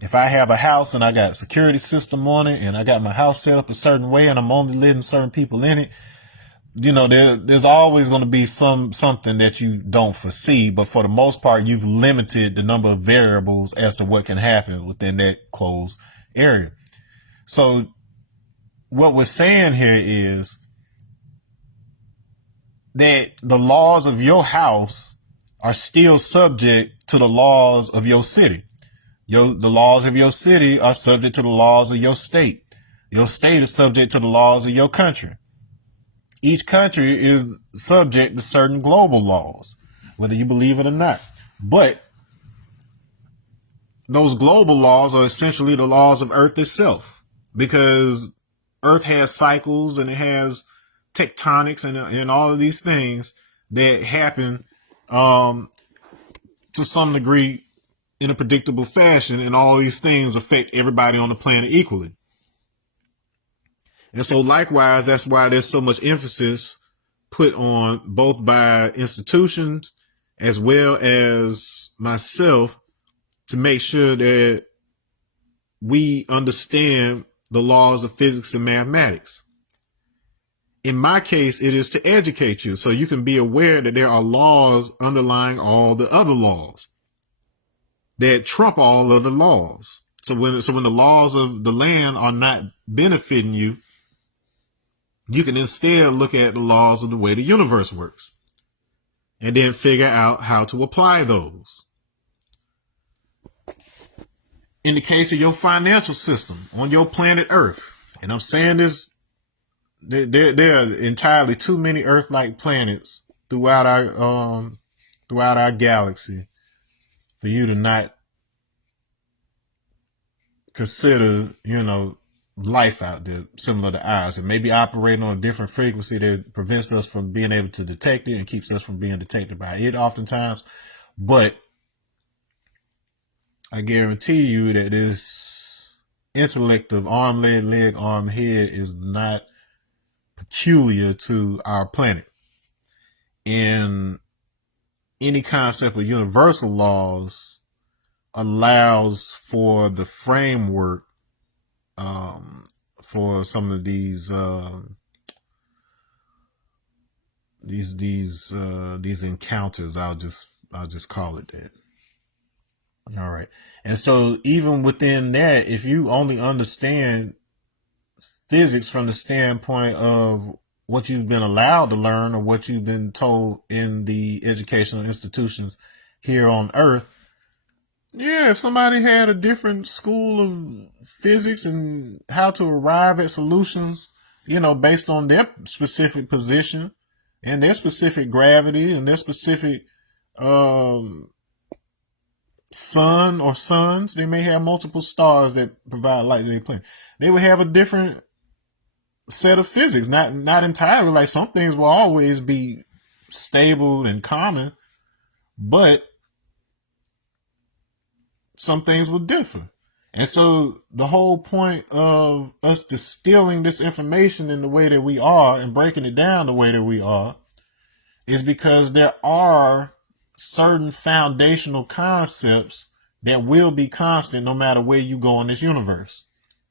If I have a house and I got a security system on it and I got my house set up a certain way and I'm only letting certain people in it, there's always going to be something that you don't foresee. But for the most part, you've limited the number of variables as to what can happen within that closed area. So what we're saying here is that the laws of your house are still subject to the laws of your city. The laws of your city are subject to the laws of your state. Your state is subject to the laws of your country. Each country is subject to certain global laws, whether you believe it or not. But those global laws are essentially the laws of Earth itself, because Earth has cycles and it has tectonics and all of these things that happen to some degree in a predictable fashion, and all these things affect everybody on the planet equally. And so likewise, that's why there's so much emphasis put on, both by institutions as well as myself, to make sure that we understand the laws of physics and mathematics. In my case, it is to educate you so you can be aware that there are laws underlying all the other laws that trump all other laws. So when the laws of the land are not benefiting you, you can instead look at the laws of the way the universe works and then figure out how to apply those. In the case of your financial system on your planet Earth, and I'm saying this, there are entirely too many Earth-like planets throughout our galaxy for you to not consider, life out there similar to ours. It may be operating on a different frequency that prevents us from being able to detect it and keeps us from being detected by it oftentimes. But I guarantee you that this intellect of arm, leg, arm, head is not peculiar to our planet. And any concept of universal laws allows for the framework for some of these encounters. I'll just call it that. All right. And so even within that, if you only understand physics from the standpoint of what you've been allowed to learn or what you've been told in the educational institutions here on Earth, yeah, if somebody had a different school of physics and how to arrive at solutions, based on their specific position and their specific gravity and their specific sun or suns, they may have multiple stars that provide light to their planet. They would have a different set of physics, not entirely. Like, some things will always be stable and common, but some things will differ. And so the whole point of us distilling this information in the way that we are and breaking it down the way that we are is because there are certain foundational concepts that will be constant no matter where you go in this universe.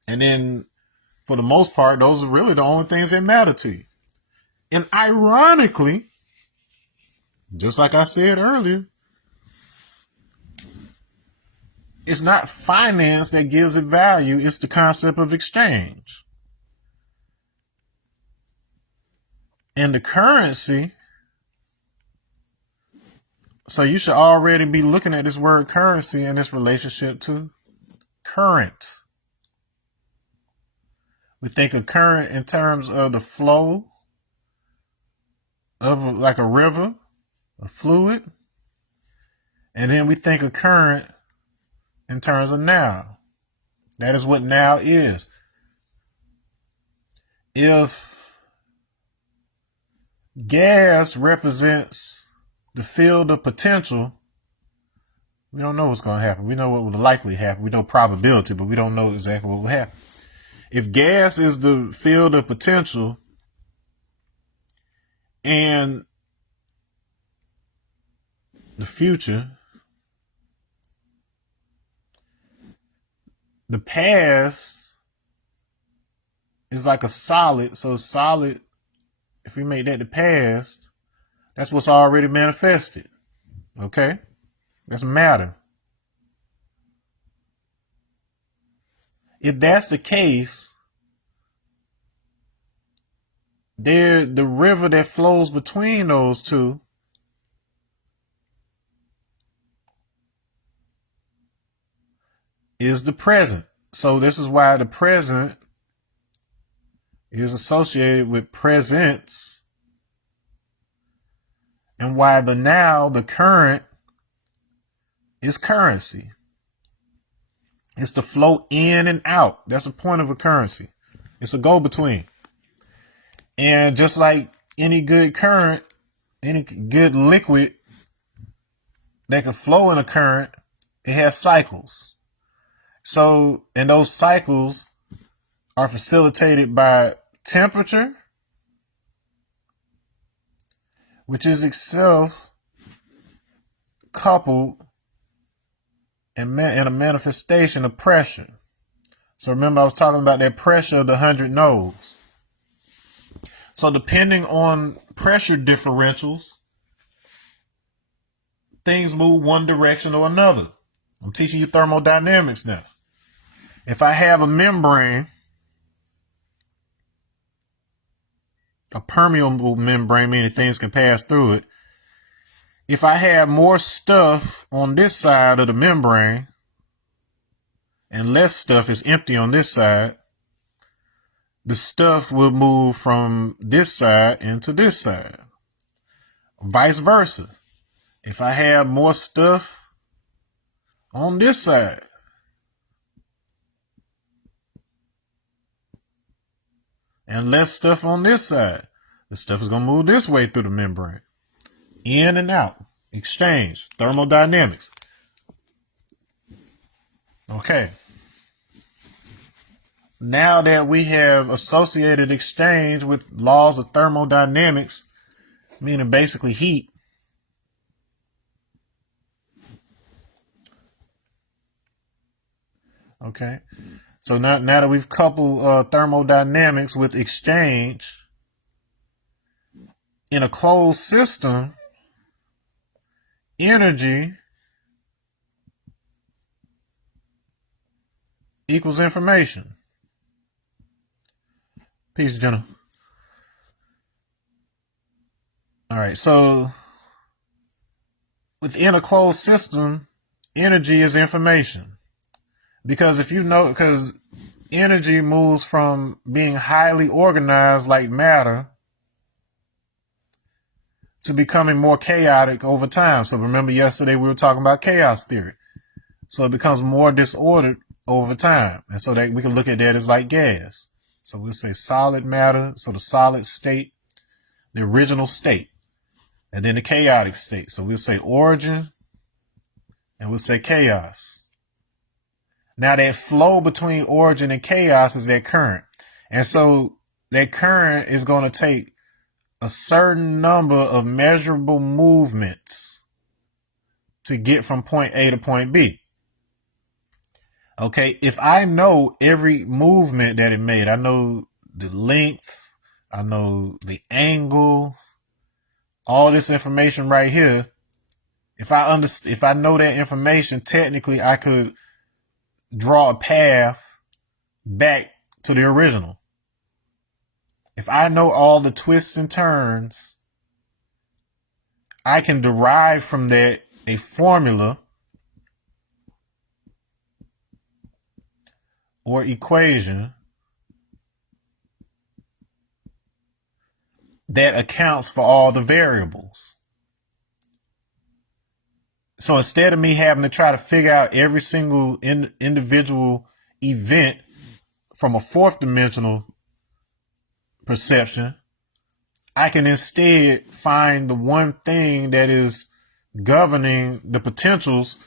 And then, for the most part, those are really the only things that matter to you. And ironically, just like I said earlier, it's not finance that gives it value. It's the concept of exchange. And the currency. So you should already be looking at this word currency in its relationship to current. We think of current in terms of the flow of, like, a river, a fluid. And then we think of current in terms of now. That is what now is. If gas represents the field of potential, we don't know what's going to happen. We know what will likely happen. We know probability, but we don't know exactly what will happen. If gas is the field of potential and the future, the past is like a solid. So solid, if we make that the past, that's what's already manifested. Okay? That's matter. If that's the case, the river that flows between those two is the present. So this is why the present is associated with presence, and why the now, the current, is currency. It's the flow in and out. That's the point of a currency. It's a go-between. And just like any good current, any good liquid that can flow in a current, it has cycles. So, and those cycles are facilitated by temperature, which is itself coupled and a manifestation of pressure. So remember, I was talking about that pressure of the 100 nodes. So depending on pressure differentials, things move one direction or another. I'm teaching you thermodynamics now. If I have a membrane, a permeable membrane, meaning things can pass through it. If I have more stuff on this side of the membrane and less stuff is empty on this side, the stuff will move from this side into this side. Vice versa. If I have more stuff on this side and less stuff on this side, the stuff is going to move this way through the membrane. In and out. Exchange. Thermodynamics. Okay. now that we have associated exchange with laws of thermodynamics, meaning basically heat, okay, so now that we've coupled thermodynamics with exchange in a closed system, energy equals information. Peace, Jenna. All right, so within a closed system, energy is information. Because if you know, because energy moves from being highly organized like matter to becoming more chaotic over time. So remember yesterday we were talking about chaos theory. So it becomes more disordered over time. And so that we can look at that as like gas. So we'll say solid matter. So the solid state, the original state, and then the chaotic state. So we'll say origin and we'll say chaos. Now that flow between origin and chaos is that current. And so that current is going to take a certain number of measurable movements to get from point A to point B. Okay, if I know every movement that it made, I know the length, I know the angle, all this information right here. If I know that information, technically I could draw a path back to the original. If I know all the twists and turns, I can derive from that a formula or equation that accounts for all the variables. So instead of me having to try to figure out every single individual event from a fourth dimensional perception, I can instead find the one thing that is governing the potentials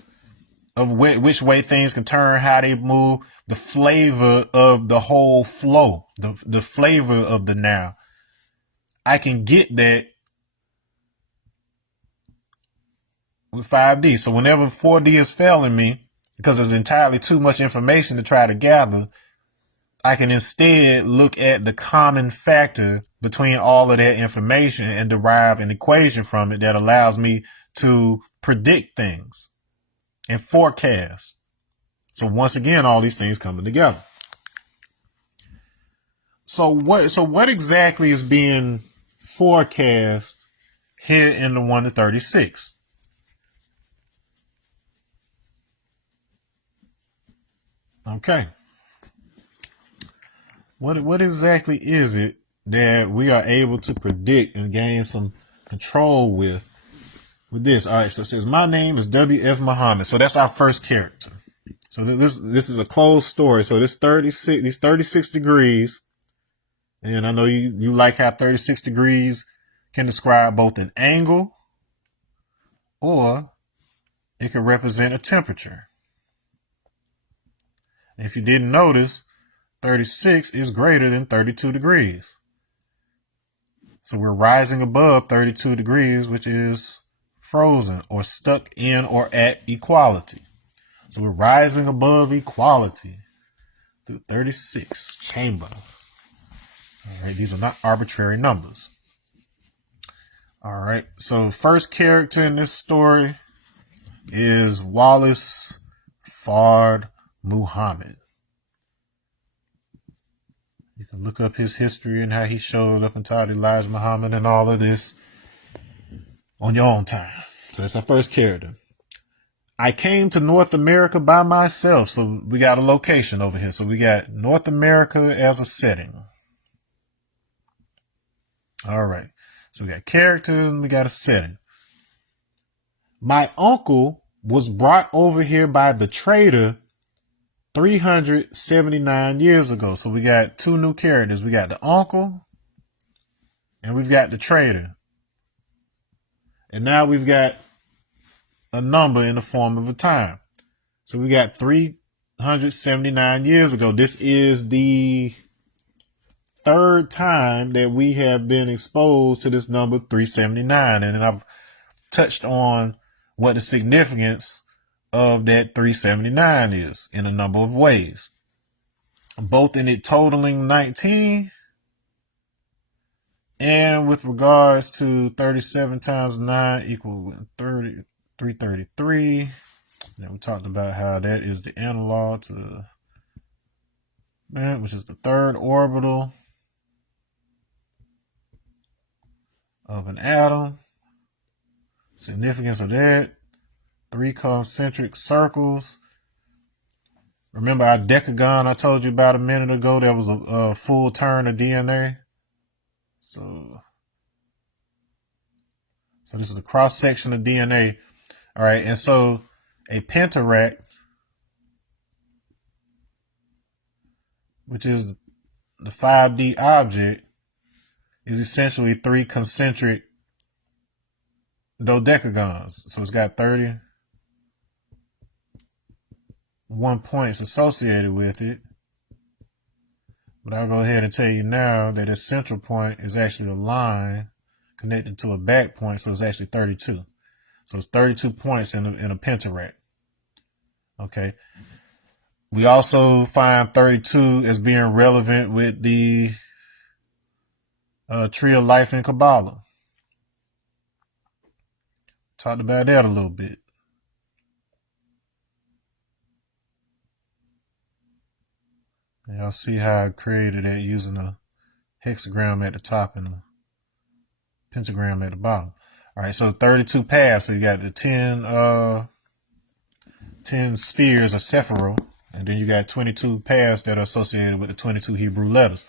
of which way things can turn, how they move, the flavor of the whole flow, the flavor of the now. I can get that with 5D. So whenever 4D is failing me, because there's entirely too much information to try to gather, I can instead look at the common factor between all of that information and derive an equation from it that allows me to predict things and forecast. So once again, all these things coming together. So what exactly is being forecast here in the 1 to 36? Okay. What exactly is it that we are able to predict and gain some control with this? All right, so it says, my name is W.F. Muhammad. So that's our first character. So this is a closed story. So these 36 degrees, and I know you like how 36 degrees can describe both an angle or it could represent a temperature. And if you didn't notice, 36 is greater than 32 degrees. So we're rising above 32 degrees, which is frozen or stuck in or at equality. So we're rising above equality through 36 chamber. All right, these are not arbitrary numbers. All right, so first character in this story is Wallace Fard Muhammad. You can look up his history and how he showed up and taught Elijah Muhammad and all of this on your own time. So that's our first character. I came to North America by myself. So we got a location over here. So we got North America as a setting. All right. So we got character and we got a setting. My uncle was brought over here by the trader 379 years ago. So we got two new characters. We got the uncle and we've got the trader. And now we've got a number in the form of a time. So we got three 379 years ago. This is the third time that we have been exposed to this number 379. And I've touched on what the significance of that 379 is in a number of ways, both in it totaling 19 and with regards to 37 times 9 equal 333. And we talked about how that is the analog to that, which is the third orbital of an atom. Significance of that: 3 concentric circles. Remember our decagon I told you about a minute ago? That was a full turn of DNA. So this is the cross section of DNA. All right, and so a pentaract, which is the 5D object, is essentially 3 concentric dodecagons. So it's got 31 points associated with it. But I'll go ahead and tell you now that its central point is actually a line connected to a back point, so it's actually 32. So it's 32 points in a pentaract. Okay. We also find 32 as being relevant with the tree of life in Kabbalah. Talked about that a little bit. And y'all see how I created that using a hexagram at the top and a pentagram at the bottom. All right, so 32 paths. So you got the 10 spheres or sephiro, and then you got 22 paths that are associated with the 22 Hebrew letters.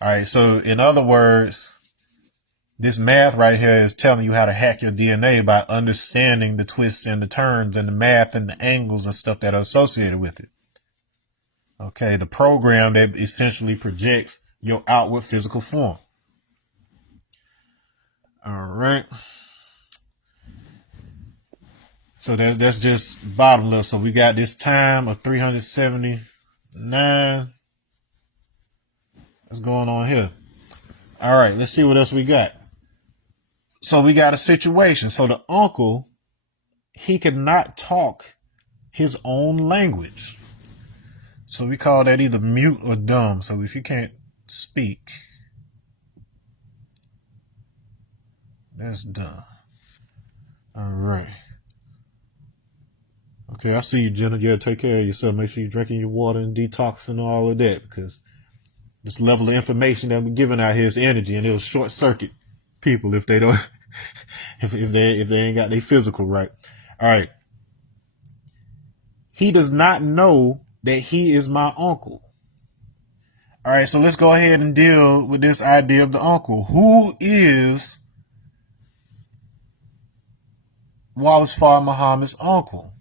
All right, so in other words, this math right here is telling you how to hack your DNA by understanding the twists and the turns and the math and the angles and stuff that are associated with it. Okay, the program that essentially projects your outward physical form. All right. So that's just bottom level. So we got this time of 379. What's going on here? All right, let's see what else we got. So we got a situation. So the uncle, he cannot talk his own language. So we call that either mute or dumb. So if you can't speak, that's dumb. All right. Okay, I see you, Jenna. Yeah, take care of yourself. Make sure you're drinking your water and detoxing all of that, because this level of information that we're giving out here is energy, and it'll short circuit people if they don't, if they ain't got their physical right. All right. He does not know that he is my uncle. All right, so let's go ahead and deal with this idea of the uncle. Who is Wallace Farr Muhammad's uncle?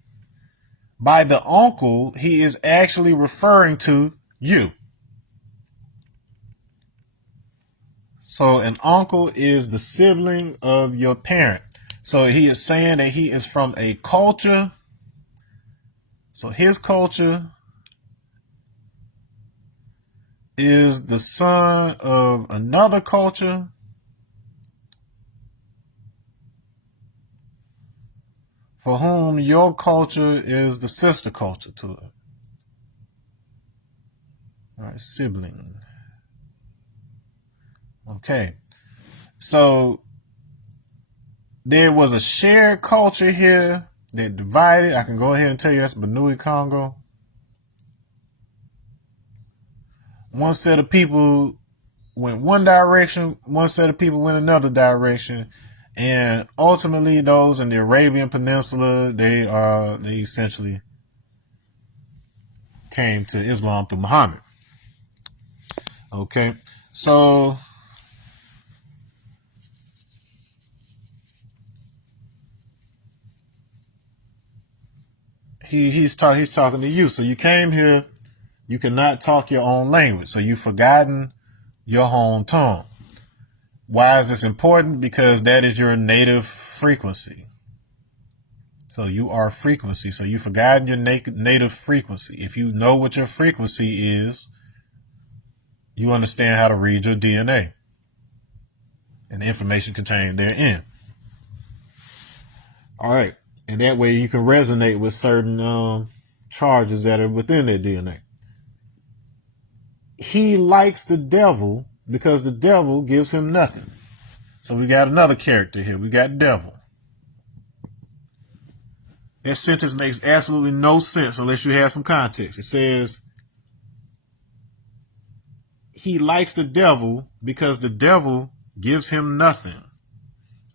By the uncle, he is actually referring to you. So an uncle is the sibling of your parent. So he is saying that he is from a culture. So his culture is the son of another culture for whom your culture is the sister culture to it. All right, sibling. Okay. So there was a shared culture here that divided. I can go ahead and tell you that's Benue Congo. One set of people went one direction, one set of people went another direction, and ultimately those in the Arabian Peninsula, they essentially came to Islam through Muhammad. Okay, so he's talking to you. So you came here, you cannot talk your own language, so you've forgotten your home tongue. Why is this important? Because that is your native frequency. So you are frequency. So you've forgotten your native frequency. If you know what your frequency is, you understand how to read your DNA and the information contained therein. All right. And that way you can resonate with certain charges that are within their DNA. He likes the devil because the devil gives him nothing. So we got another character here. We got devil. That sentence makes absolutely no sense unless you have some context. It says, he likes the devil because the devil gives him nothing.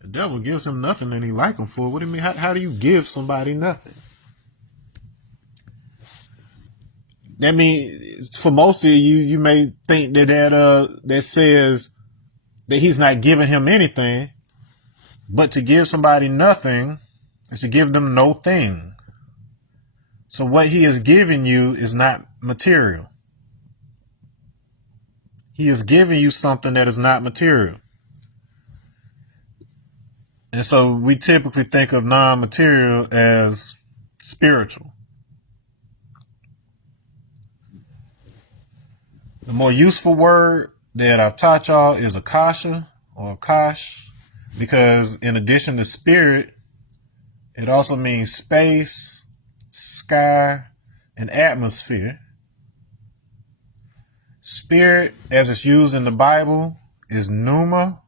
The devil gives him nothing and he like him for it. What do you mean? How do you give somebody nothing? That means for most of you, you may think that says that he's not giving him anything, but to give somebody nothing is to give them no thing. So what he is giving you is not material. He is giving you something that is not material. And so we typically think of non-material as spiritual. The more useful word that I've taught y'all is akasha or akash, because in addition to spirit, it also means space, sky, and atmosphere. Spirit, as it's used in the Bible, is pneuma.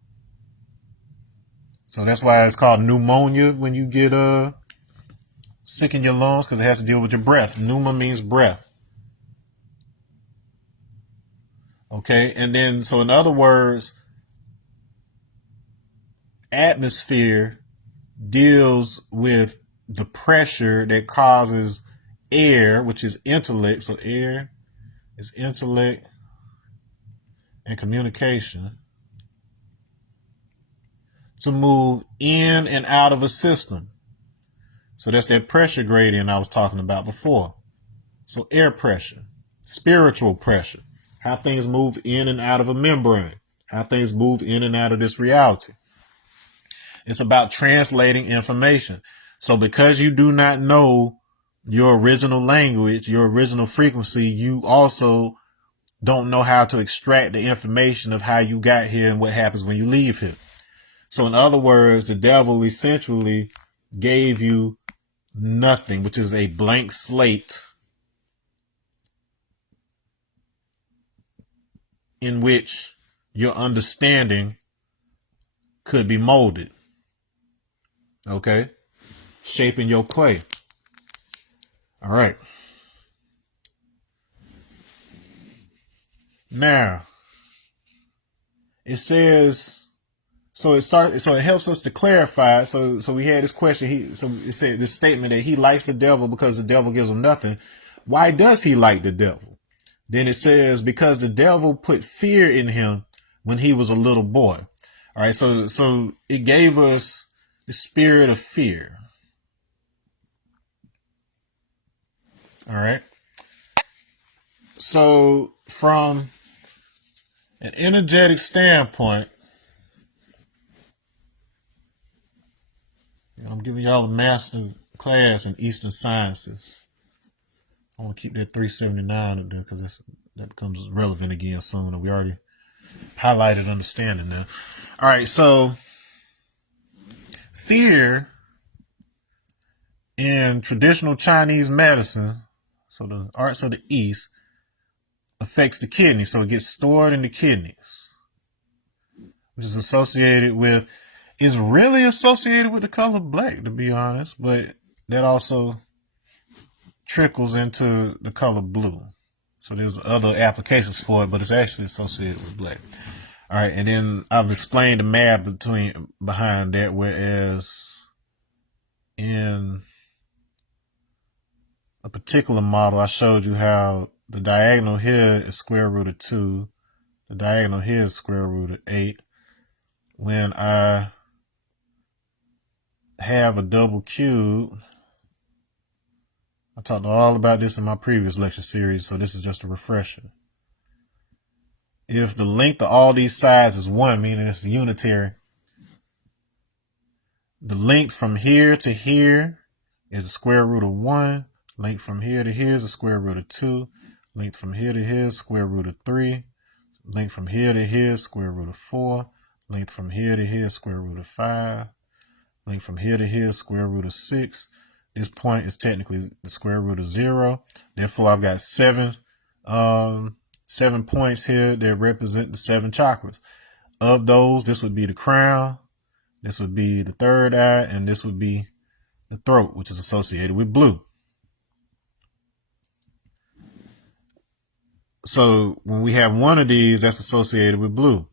So that's why it's called pneumonia when you get sick in your lungs, because it has to deal with your breath. Pneuma means breath. Okay, and then, so in other words, atmosphere deals with the pressure that causes air, which is intellect. So air is intellect and communication, to move in and out of a system. So that's that pressure gradient I was talking about before. So air pressure, spiritual pressure, how things move in and out of a membrane, how things move in and out of this reality. It's about translating information. So because you do not know your original language, your original frequency, you also don't know how to extract the information of how you got here and what happens when you leave here. So in other words, the devil essentially gave you nothing, which is a blank slate in which your understanding could be molded. Okay? Shaping your clay. All right. Now, it says, so it helps us to clarify. So we had this question. So it said this statement that he likes the devil because the devil gives him nothing. Why does he like the devil? Then it says, because the devil put fear in him when he was a little boy. All right. So it gave us the spirit of fear. All right. So from an energetic standpoint, I'm giving y'all a master class in Eastern Sciences. I want to keep that 379 up there because that becomes relevant again soon. And we already highlighted understanding now. All right, so fear in traditional Chinese medicine, so the arts of the East, affects the kidney. So it gets stored in the kidneys, which is really associated with the color black, to be honest, but that also trickles into the color blue. So there's other applications for it, but it's actually associated with black. All right, and then I've explained the math behind that, whereas in a particular model, I showed you how the diagonal here is square root of 2. The diagonal here is square root of 8. When I have a double cube, I talked all about this in my previous lecture series, so this is just a refresher. If the length of all these sides is 1, meaning it's unitary, the length from here to here is the square root of 1. Length from here to here is the square root of 2. Length from here to here is square root of 3. Length from here to here is square root of 4. Length from here to here is square root of 5. Length from here to here is square root of 6. This point is technically the square root of 0. Therefore, I've got 7 points here that represent the 7 chakras. Of those, this would be the crown, this would be the third eye, and this would be the throat, which is associated with blue. So when we have one of these, that's associated with blue.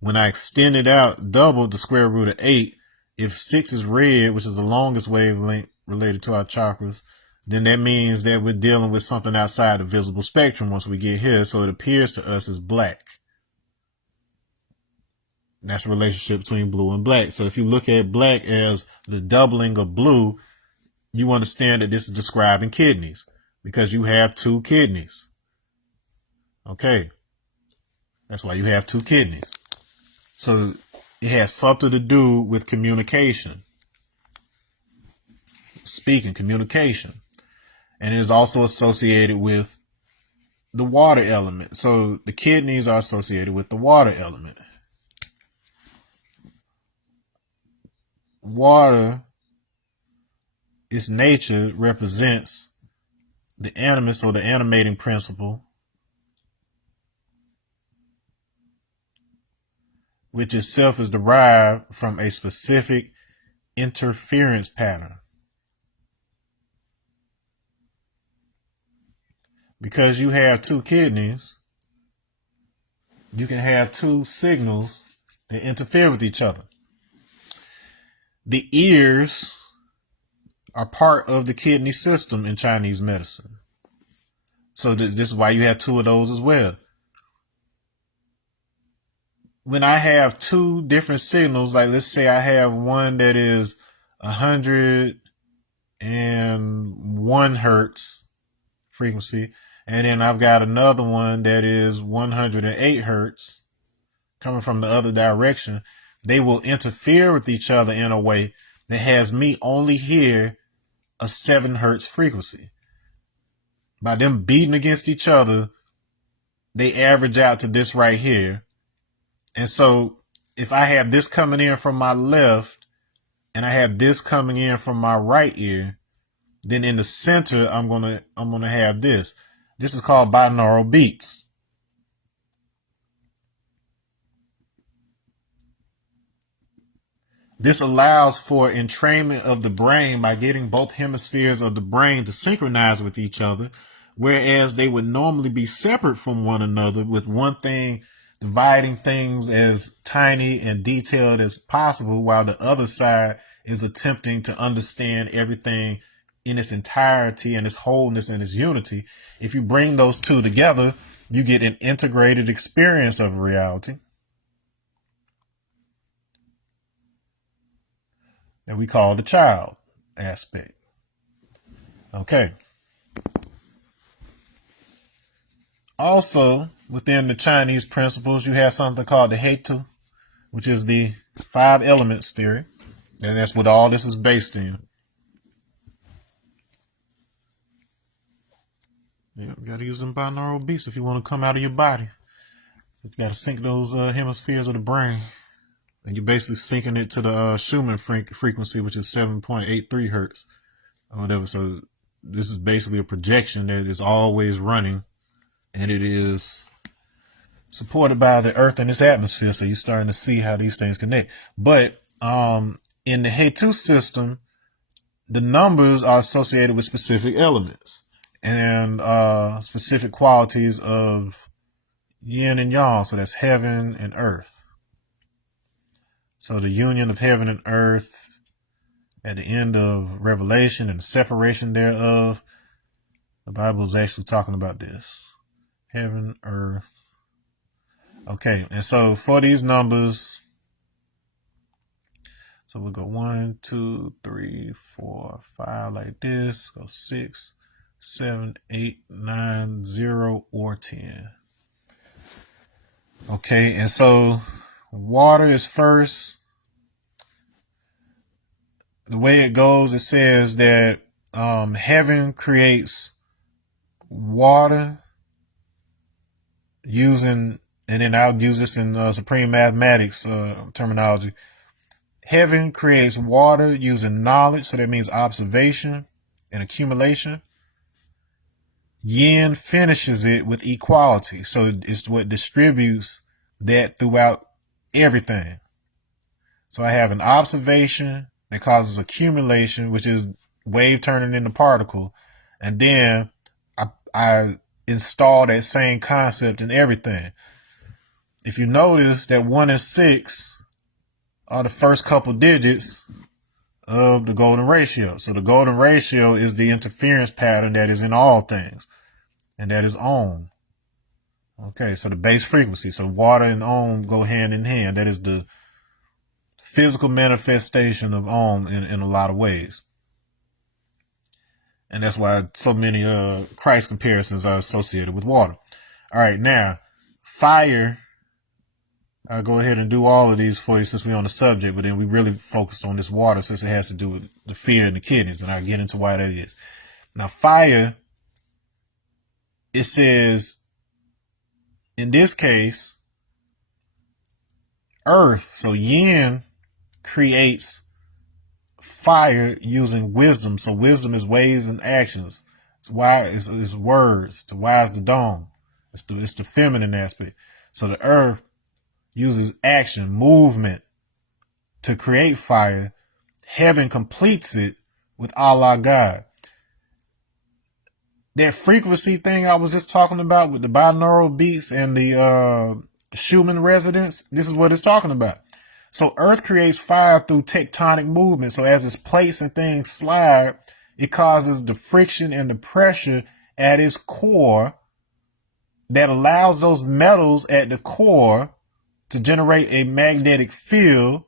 When I extend it out, double the square root of 8, if 6 is red, which is the longest wavelength related to our chakras, then that means that we're dealing with something outside the visible spectrum once we get here. So it appears to us as black. That's a relationship between blue and black. So if you look at black as the doubling of blue, you understand that this is describing kidneys because you have 2 kidneys. Okay. That's why you have 2 kidneys. So it has something to do with communication. Speaking, communication. And it is also associated with the water element. So the kidneys are associated with the water element. Water, its nature represents the animus or the animating principle, which itself is derived from a specific interference pattern. Because you have 2 kidneys, you can have 2 signals that interfere with each other. The ears are part of the kidney system in Chinese medicine. So this is why you have 2 of those as well. When I have 2 different signals, like let's say I have one that is 101 hertz frequency, and then I've got another one that is 108 hertz coming from the other direction, they will interfere with each other in a way that has me only hear a 7 hertz frequency. By them beating against each other, they average out to this right here. And so if I have this coming in from my left and I have this coming in from my right ear, then in the center, I'm gonna have this. This is called binaural beats. This allows for entrainment of the brain by getting both hemispheres of the brain to synchronize with each other, whereas they would normally be separate from one another, with one thing dividing things as tiny and detailed as possible, while the other side is attempting to understand everything in its entirety and its wholeness and its unity. If you bring those 2 together, you get an integrated experience of reality that we call the child aspect. Okay. Also, within the Chinese principles, you have something called the Heitu, which is the 5 elements theory. And that's what all this is based in. Yeah, you gotta use them binaural beats if you want to come out of your body. You gotta sync those hemispheres of the brain. And you're basically syncing it to the Schumann frequency, which is 7.83 hertz or whatever. So this is basically a projection that is always running, and it is supported by the earth and its atmosphere. So you're starting to see how these things connect. But in the Heitu system, the numbers are associated with specific elements and specific qualities of yin and yang. So that's heaven and earth. So the union of heaven and earth at the end of Revelation and the separation thereof, the Bible is actually talking about this. Heaven, earth. Okay, and so for these numbers, so we'll go 1, 2, 3, 4, 5 like this. Go 6, 7, 8, 9, 0, or 10. Okay, and so water is first. the way it goes, it says that heaven creates water using, and then I'll use this in supreme mathematics terminology. Heaven creates water using knowledge, so that means observation and accumulation. Yin finishes it with equality, so it's what distributes that throughout everything. So I have an observation that causes accumulation, which is wave turning into particle, and then I install that same concept in everything. If you notice that 1 and 6 are the first couple digits of the golden ratio. So the golden ratio is the interference pattern that is in all things, and that is ohm. Okay, so the base frequency. So water and ohm go hand in hand. That is the physical manifestation of ohm in a lot of ways. And that's why so many Christ comparisons are associated with water. All right, now, fire. I'll go ahead and do all of these for you since we're on the subject, but then we really focused on this water since it has to do with the fear in the kidneys, and I'll get into why that is. Now, fire, it says, in this case, earth, so yin creates fire using wisdom. So wisdom is ways and actions. It's why it's words. To wise the dawn. It's the feminine aspect. So the earth uses action, movement to create fire. Heaven completes it with Allah God. That frequency thing I was just talking about with the binaural beats and the Schumann resonance, this is what it's talking about. So earth creates fire through tectonic movement. So as its plates and things slide, it causes the friction and the pressure at its core that allows those metals at the core to generate a magnetic field,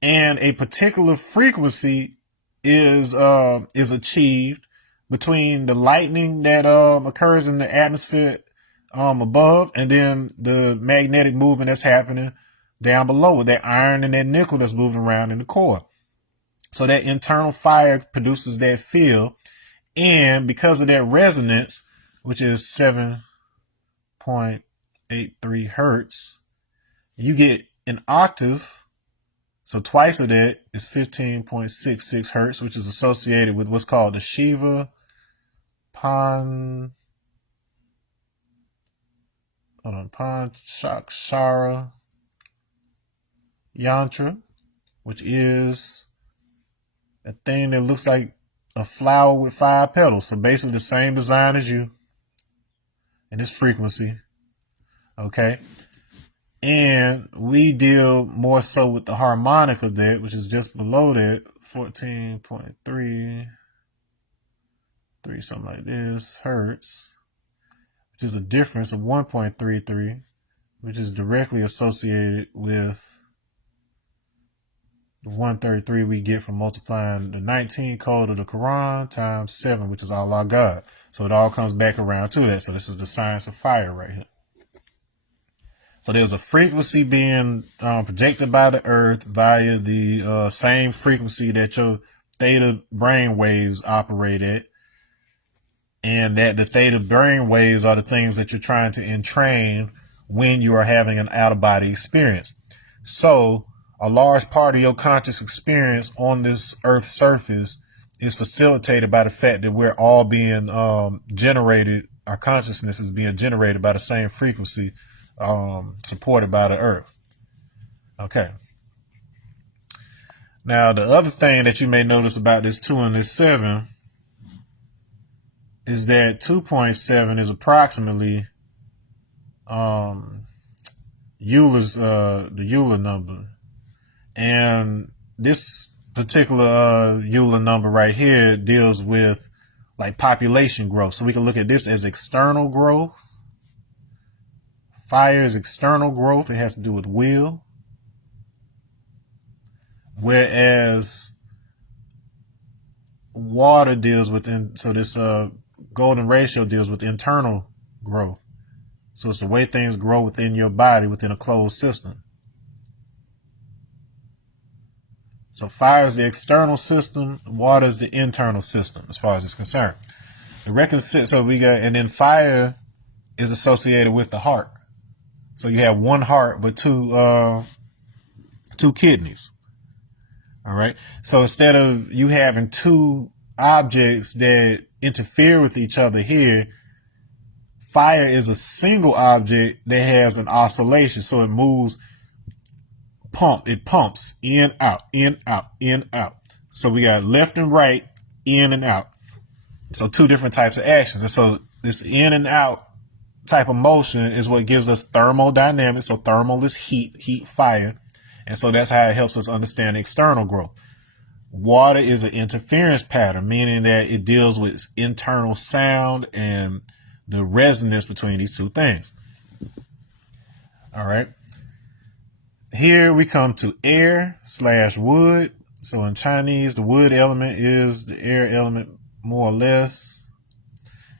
and a particular frequency is achieved between the lightning that occurs in the atmosphere above, and then the magnetic movement that's happening down below with that iron and that nickel that's moving around in the core. So that internal fire produces that field, and because of that resonance, which is 7.83 hertz, you get an octave. So twice of that is 15.66 hertz, which is associated with what's called the Shiva Panchakshara Yantra, which is a thing that looks like a flower with 5 petals. So basically the same design as you and this frequency. Okay. And we deal more so with the harmonic of that, which is just below that, 14.3, something like this, hertz, which is a difference of 1.33, which is directly associated with the 133 we get from multiplying the 19 code of the Quran times 7, which is Allah God. So it all comes back around to that. So this is the science of fire right here. So there's a frequency being projected by the earth via the same frequency that your theta brain waves operate at. And that the theta brain waves are the things that you're trying to entrain when you are having an out-of-body experience. So a large part of your conscious experience on this earth surface is facilitated by the fact that we're all being generated. Our consciousness is being generated by the same frequency supported by the earth. Okay. Now, the other thing that you may notice about this 2 and this 7 is that 2.7 is approximately Euler's the Euler number, and this particular Euler number right here deals with like population growth. So we can look at this as external growth. Fire is external growth. It has to do with will. Whereas water deals with, so this golden ratio deals with internal growth. So it's the way things grow within your body, within a closed system. So fire is the external system, water is the internal system as far as it's concerned. So we got, and then fire is associated with the heart. So you have one heart but two kidneys. All right. So instead of you having two objects that interfere with each other here, fire is a single object that has an oscillation. So it moves, it pumps in, out, in, out, in, out. So we got left and right, in and out. So two different types of actions. And so this in and out type of motion is what gives us thermodynamics. So thermal is heat, fire. And so that's how it helps us understand external growth. Water is an interference pattern, meaning that it deals with internal sound and the resonance between these two things. All right. Here we come to air/wood. So in Chinese, the wood element is the air element, more or less.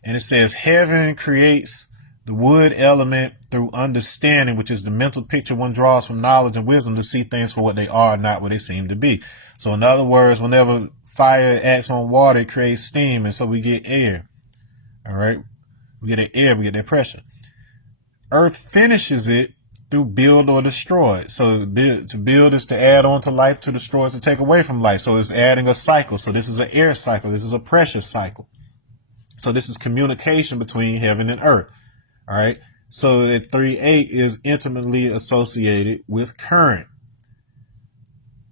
And it says heaven creates the wood element through understanding, which is the mental picture one draws from knowledge and wisdom to see things for what they are, not what they seem to be. So in other words, whenever fire acts on water, it creates steam. And so we get air. All right. We get that air, we get that pressure. Earth finishes it through build or destroy. So to build is to add on to life, to destroy is to take away from life. So it's adding a cycle. So this is an air cycle. This is a pressure cycle. So this is communication between heaven and earth. All right. So that 3-8 is intimately associated with current.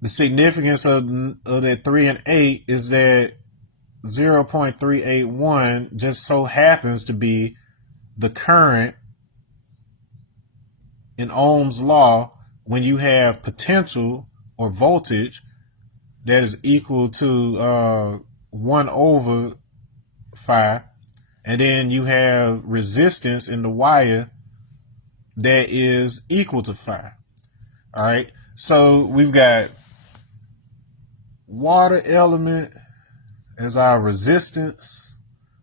The significance of that 3 and 8 is that 0.381 just so happens to be the current in Ohm's law when you have potential or voltage that is equal to 1 over phi, and then you have resistance in the wire that is equal to phi. All right, so we've got water element as our resistance.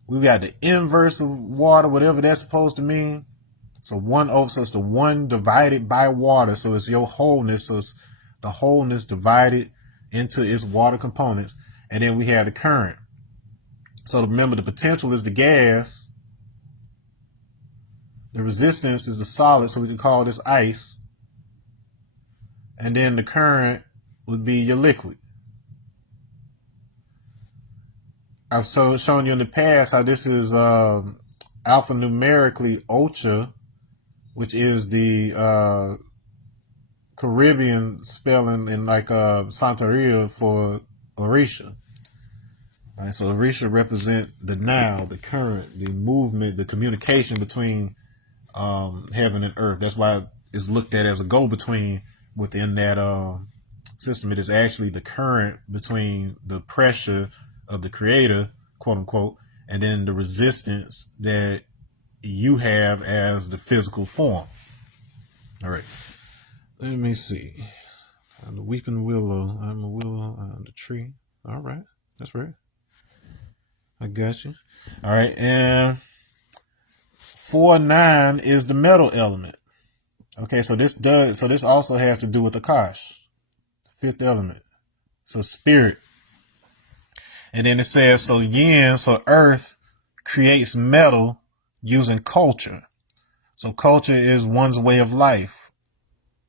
We've got the inverse of water, whatever that's supposed to mean. So 1 over, so it's the 1 divided by water. So it's your wholeness. So it's the wholeness divided into its water components. And then we have the current. So remember, the potential is the gas. The resistance is the solid. So we can call this ice. And then the current would be your liquid. I've shown you in the past how this is alphanumerically Ocha, which is the Caribbean spelling in like Santeria for Orisha. Right, so Orisha represent the now, the current, the movement, the communication between heaven and earth. That's why it's looked at as a go-between within that system. It is actually the current between the pressure of the creator, quote unquote, and then the resistance that you have as the physical form. All right, let me see. I'm the weeping willow. I'm a willow. I'm the tree. All right, that's right. I got you. All right, and 4-9 is the metal element. Okay, so this also has to do with Akash, fifth element. So spirit. And then it says, so yin, so earth creates metal using culture. So culture is one's way of life.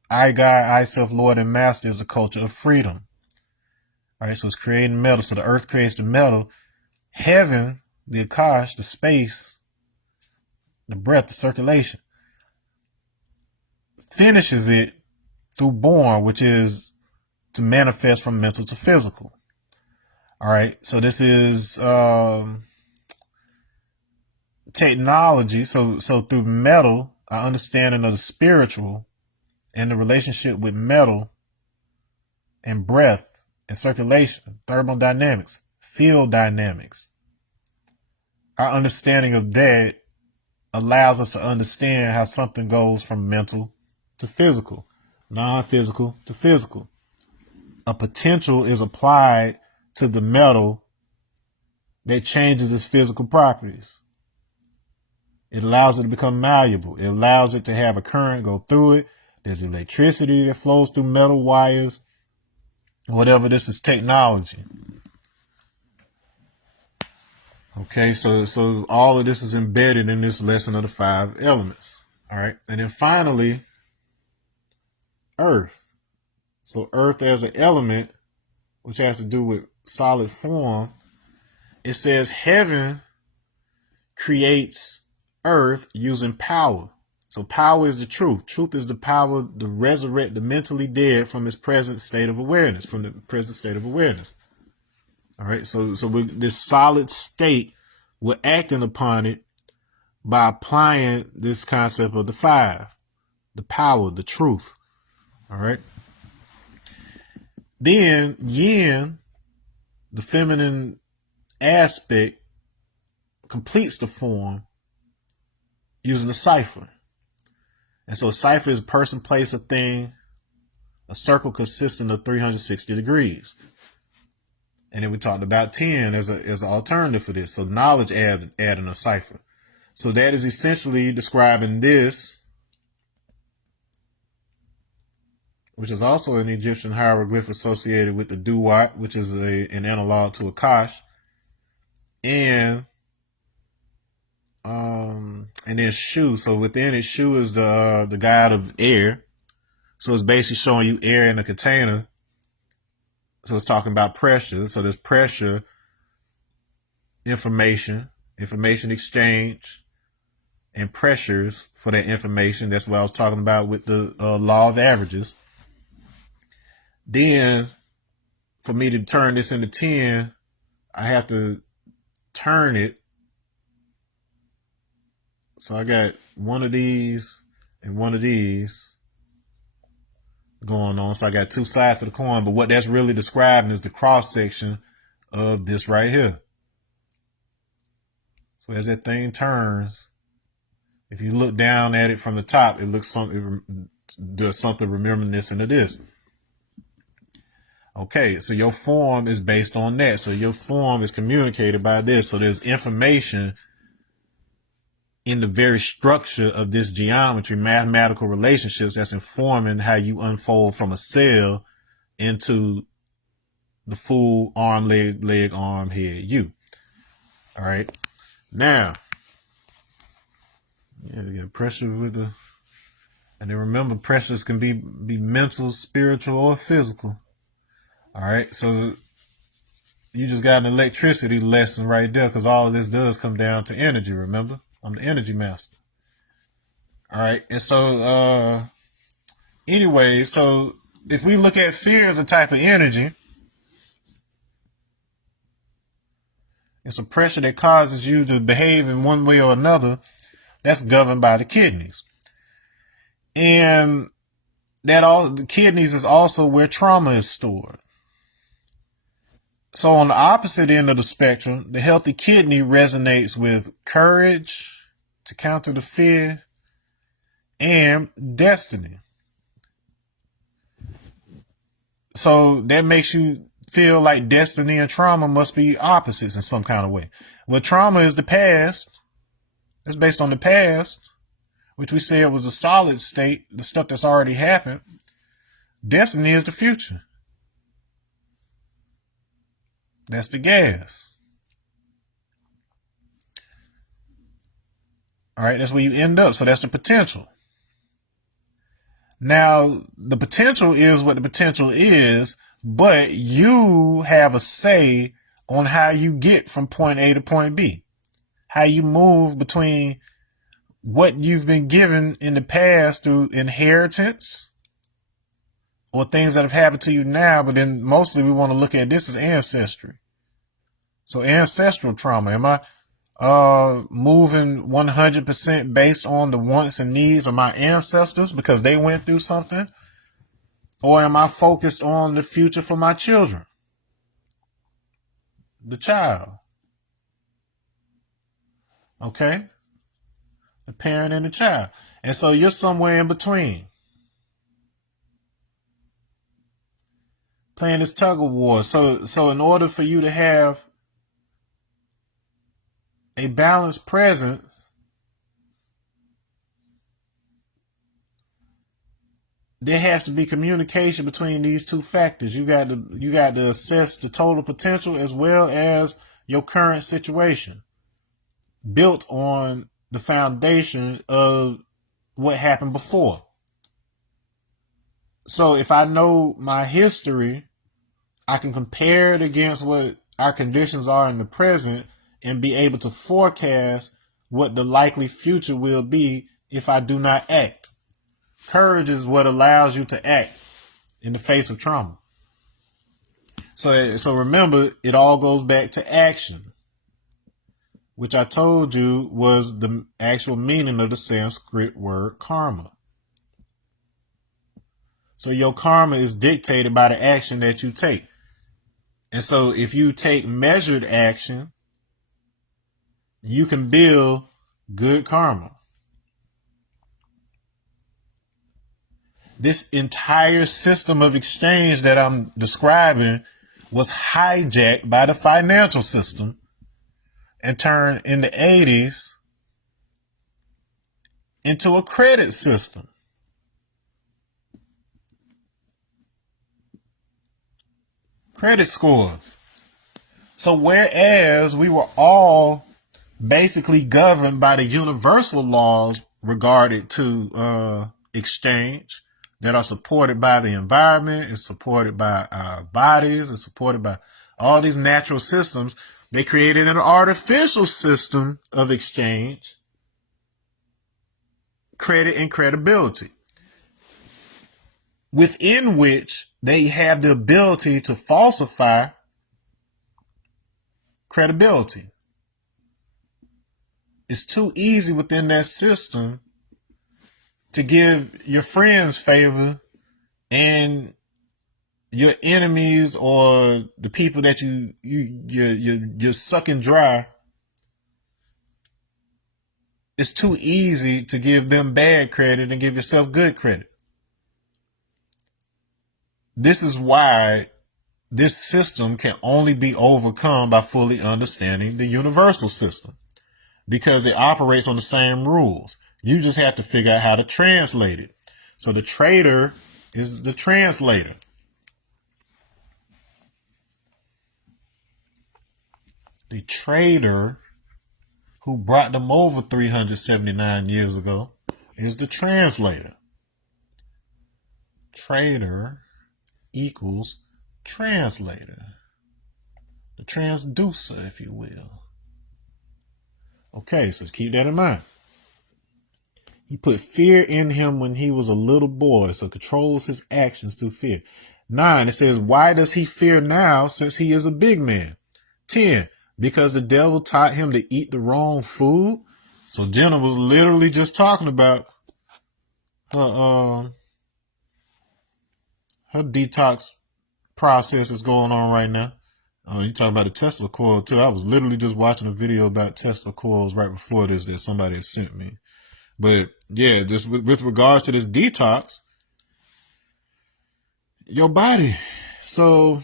I, God, I, self, Lord, and Master is a culture of freedom. All right, so it's creating metal. So the earth creates the metal. Heaven, the Akash, the space, the breath, the circulation, finishes it through born, which is to manifest from mental to physical. All right, so this is technology. So through metal, our understanding of the spiritual and the relationship with metal and breath and circulation, thermodynamics, field dynamics. Our understanding of that allows us to understand how something goes from mental to physical, non-physical to physical. A potential is applied to the metal that changes its physical properties. It allows it to become malleable. It allows it to have a current go through it. There's electricity that flows through metal wires. whatever this is, technology. Okay, so all of this is embedded in this lesson of the 5 elements. All right, and then finally, earth. So earth as an element, which has to do with solid form. It says heaven creates earth using power. So power is the truth. Truth is the power to resurrect the mentally dead from its present state of awareness, All right. So this solid state, we're acting upon it by applying this concept of the 5, the power, the truth. All right. Then yin, the feminine aspect, completes the form using a cipher. And so a cipher is a person, place, a thing, a circle consisting of 360 degrees. And then we talked about 10 as an alternative for this. So knowledge adding a cipher. So that is essentially describing this, which is also an Egyptian hieroglyph associated with the duat, which is an analog to Akash. And then Shu. So within it, Shu is the god of air. So it's basically showing you air in a container. So it's talking about pressure. So there's pressure, information exchange, and pressures for that information. That's what I was talking about with the law of averages. Then for me to turn this into 10, I have to turn it. So I got one of these and one of these going on. So I got 2 sides to the coin, but what that's really describing is the cross section of this right here. So as that thing turns, if you look down at it from the top, it does something reminiscent of this. Okay, so your form is based on that. So your form is communicated by this. So there's information in the very structure of this geometry, mathematical relationships, that's informing how you unfold from a cell into the full arm, leg, arm, head, you. All right. Now, you got pressure with the, and then remember, pressures can be mental, spiritual, or physical. All right. So you just got an electricity lesson right there, because all of this does come down to energy. Remember, I'm the energy master. All right. And so, anyway, so if we look at fear as a type of energy, it's a pressure that causes you to behave in one way or another. That's governed by the kidneys. And the kidneys is also where trauma is stored. So on the opposite end of the spectrum, the healthy kidney resonates with courage to counter the fear and destiny. So that makes you feel like destiny and trauma must be opposites in some kind of way. Well, trauma is the past. It's based on the past, which we said was a solid state, the stuff that's already happened. Destiny is the future. That's the gas. All right, that's where you end up. So that's the potential. Now, the potential is what the potential is, but you have a say on how you get from point A to point B. How you move between what you've been given in the past through inheritance or things that have happened to you now, but then mostly we want to look at this as ancestry. So ancestral trauma. Am I moving 100% based on the wants and needs of my ancestors because they went through something? Or am I focused on the future for my children? The child. Okay? The parent and the child. And so you're somewhere in between. Playing this tug of war. So in order for you to have a balanced presence, there has to be communication between these two factors. You got to assess the total potential as well as your current situation, built on the foundation of what happened before. So if I know my history, I can compare it against what our conditions are in the present and be able to forecast what the likely future will be if I do not act. Courage is what allows you to act in the face of trauma. So remember, it all goes back to action, which I told you was the actual meaning of the Sanskrit word karma. So your karma is dictated by the action that you take. And so if you take measured action, you can build good karma. This entire system of exchange that I'm describing was hijacked by the financial system and turned in the 80s into a credit system. Credit scores. So whereas we were all basically governed by the universal laws regarded to exchange that are supported by the environment, it's supported by our bodies, it's supported by all these natural systems, they created an artificial system of exchange, credit and credibility, within which they have the ability to falsify credibility. It's too easy within that system to give your friends favor and your enemies or the people that you're sucking dry. It's too easy to give them bad credit and give yourself good credit. This is why this system can only be overcome by fully understanding the universal system, because it operates on the same rules. You just have to figure out how to translate it. So the trader is the translator. The trader who brought them over 379 years ago is the translator. Trader equals translator. The transducer, if you will. Okay, so keep that in mind. He put fear in him when he was a little boy, so controls his actions through fear. 9, it says, why does he fear now since he is a big man? 10, because the devil taught him to eat the wrong food. So Jenna was literally just talking about her detox process is going on right now. You talking about the Tesla coil too. I was literally just watching a video about Tesla coils right before this that somebody had sent me. But yeah, just with regards to this detox, your body. So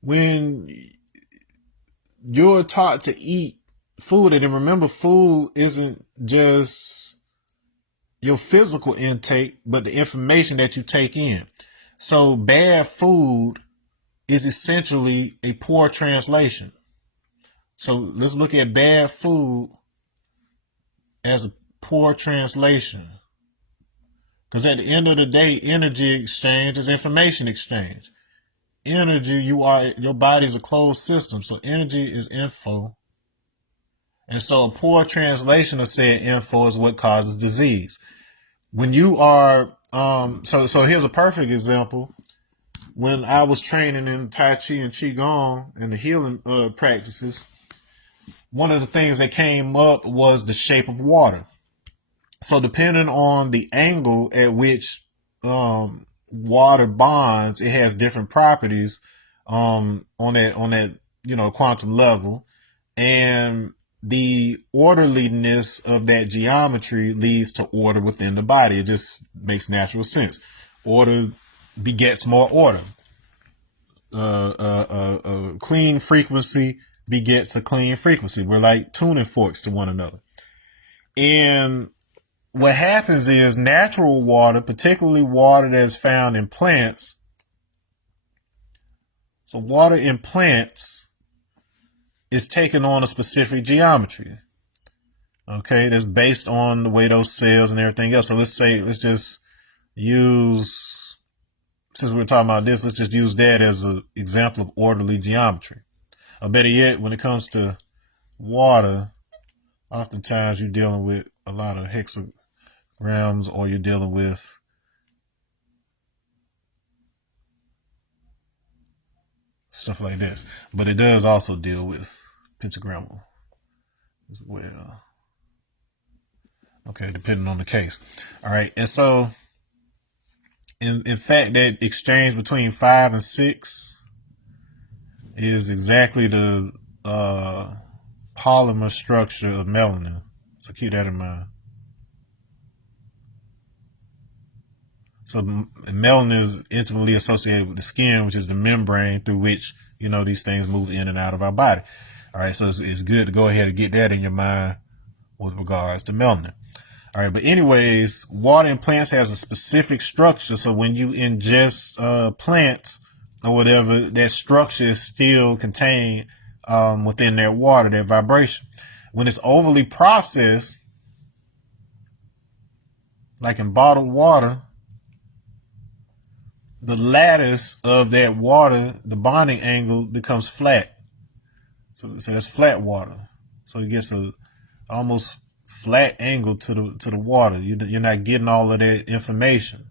when you're taught to eat food, and remember, food isn't just your physical intake, but the information that you take in. So bad food is essentially a poor translation. So let's look at bad food as a poor translation. Because at the end of the day, energy exchange is information exchange. Energy, your body's a closed system. So energy is info. And so a poor translation of said info is what causes disease. When you are, so here's a perfect example. When I was training in Tai Chi and Qigong and the healing practices, one of the things that came up was the shape of water. So depending on the angle at which water bonds, it has different properties on that quantum level, and the orderliness of that geometry leads to order within the body. It just makes natural sense. Order begets more order. A clean frequency begets a clean frequency. We're like tuning forks to one another. And what happens is natural water, particularly water that's found in plants. So water in plants is taking on a specific geometry. Okay, that's based on the way those cells and everything else. So let's just use, since we're talking about this, let's just use that as an example of orderly geometry. Or better yet, when it comes to water, oftentimes you're dealing with a lot of hexagrams, or you're dealing with stuff like this. But it does also deal with pentagram as well. Okay, depending on the case. All right, and so in fact, that exchange between 5 and 6 is exactly the polymer structure of melanin. So keep that in mind. So melanin is intimately associated with the skin, which is the membrane through which, these things move in and out of our body. All right, so it's good to go ahead and get that in your mind with regards to melanin. All right, but anyways, water in plants has a specific structure. So when you ingest plants or whatever, that structure is still contained within that water, that vibration. When it's overly processed, like in bottled water, the lattice of that water, the bonding angle becomes flat. So that's flat water. So it gets a almost flat angle to the water. You're not getting all of that information.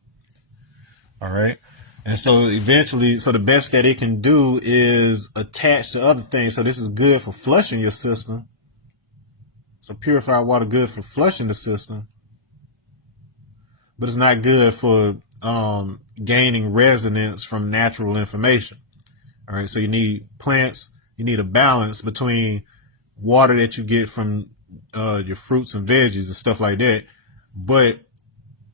All right. And so eventually, so the best that it can do is attach to other things. So this is good for flushing your system. So purified water good for flushing the system, but it's not good for gaining resonance from natural information. All right. So you need plants. You need a balance between water that you get from your fruits and veggies and stuff like that. But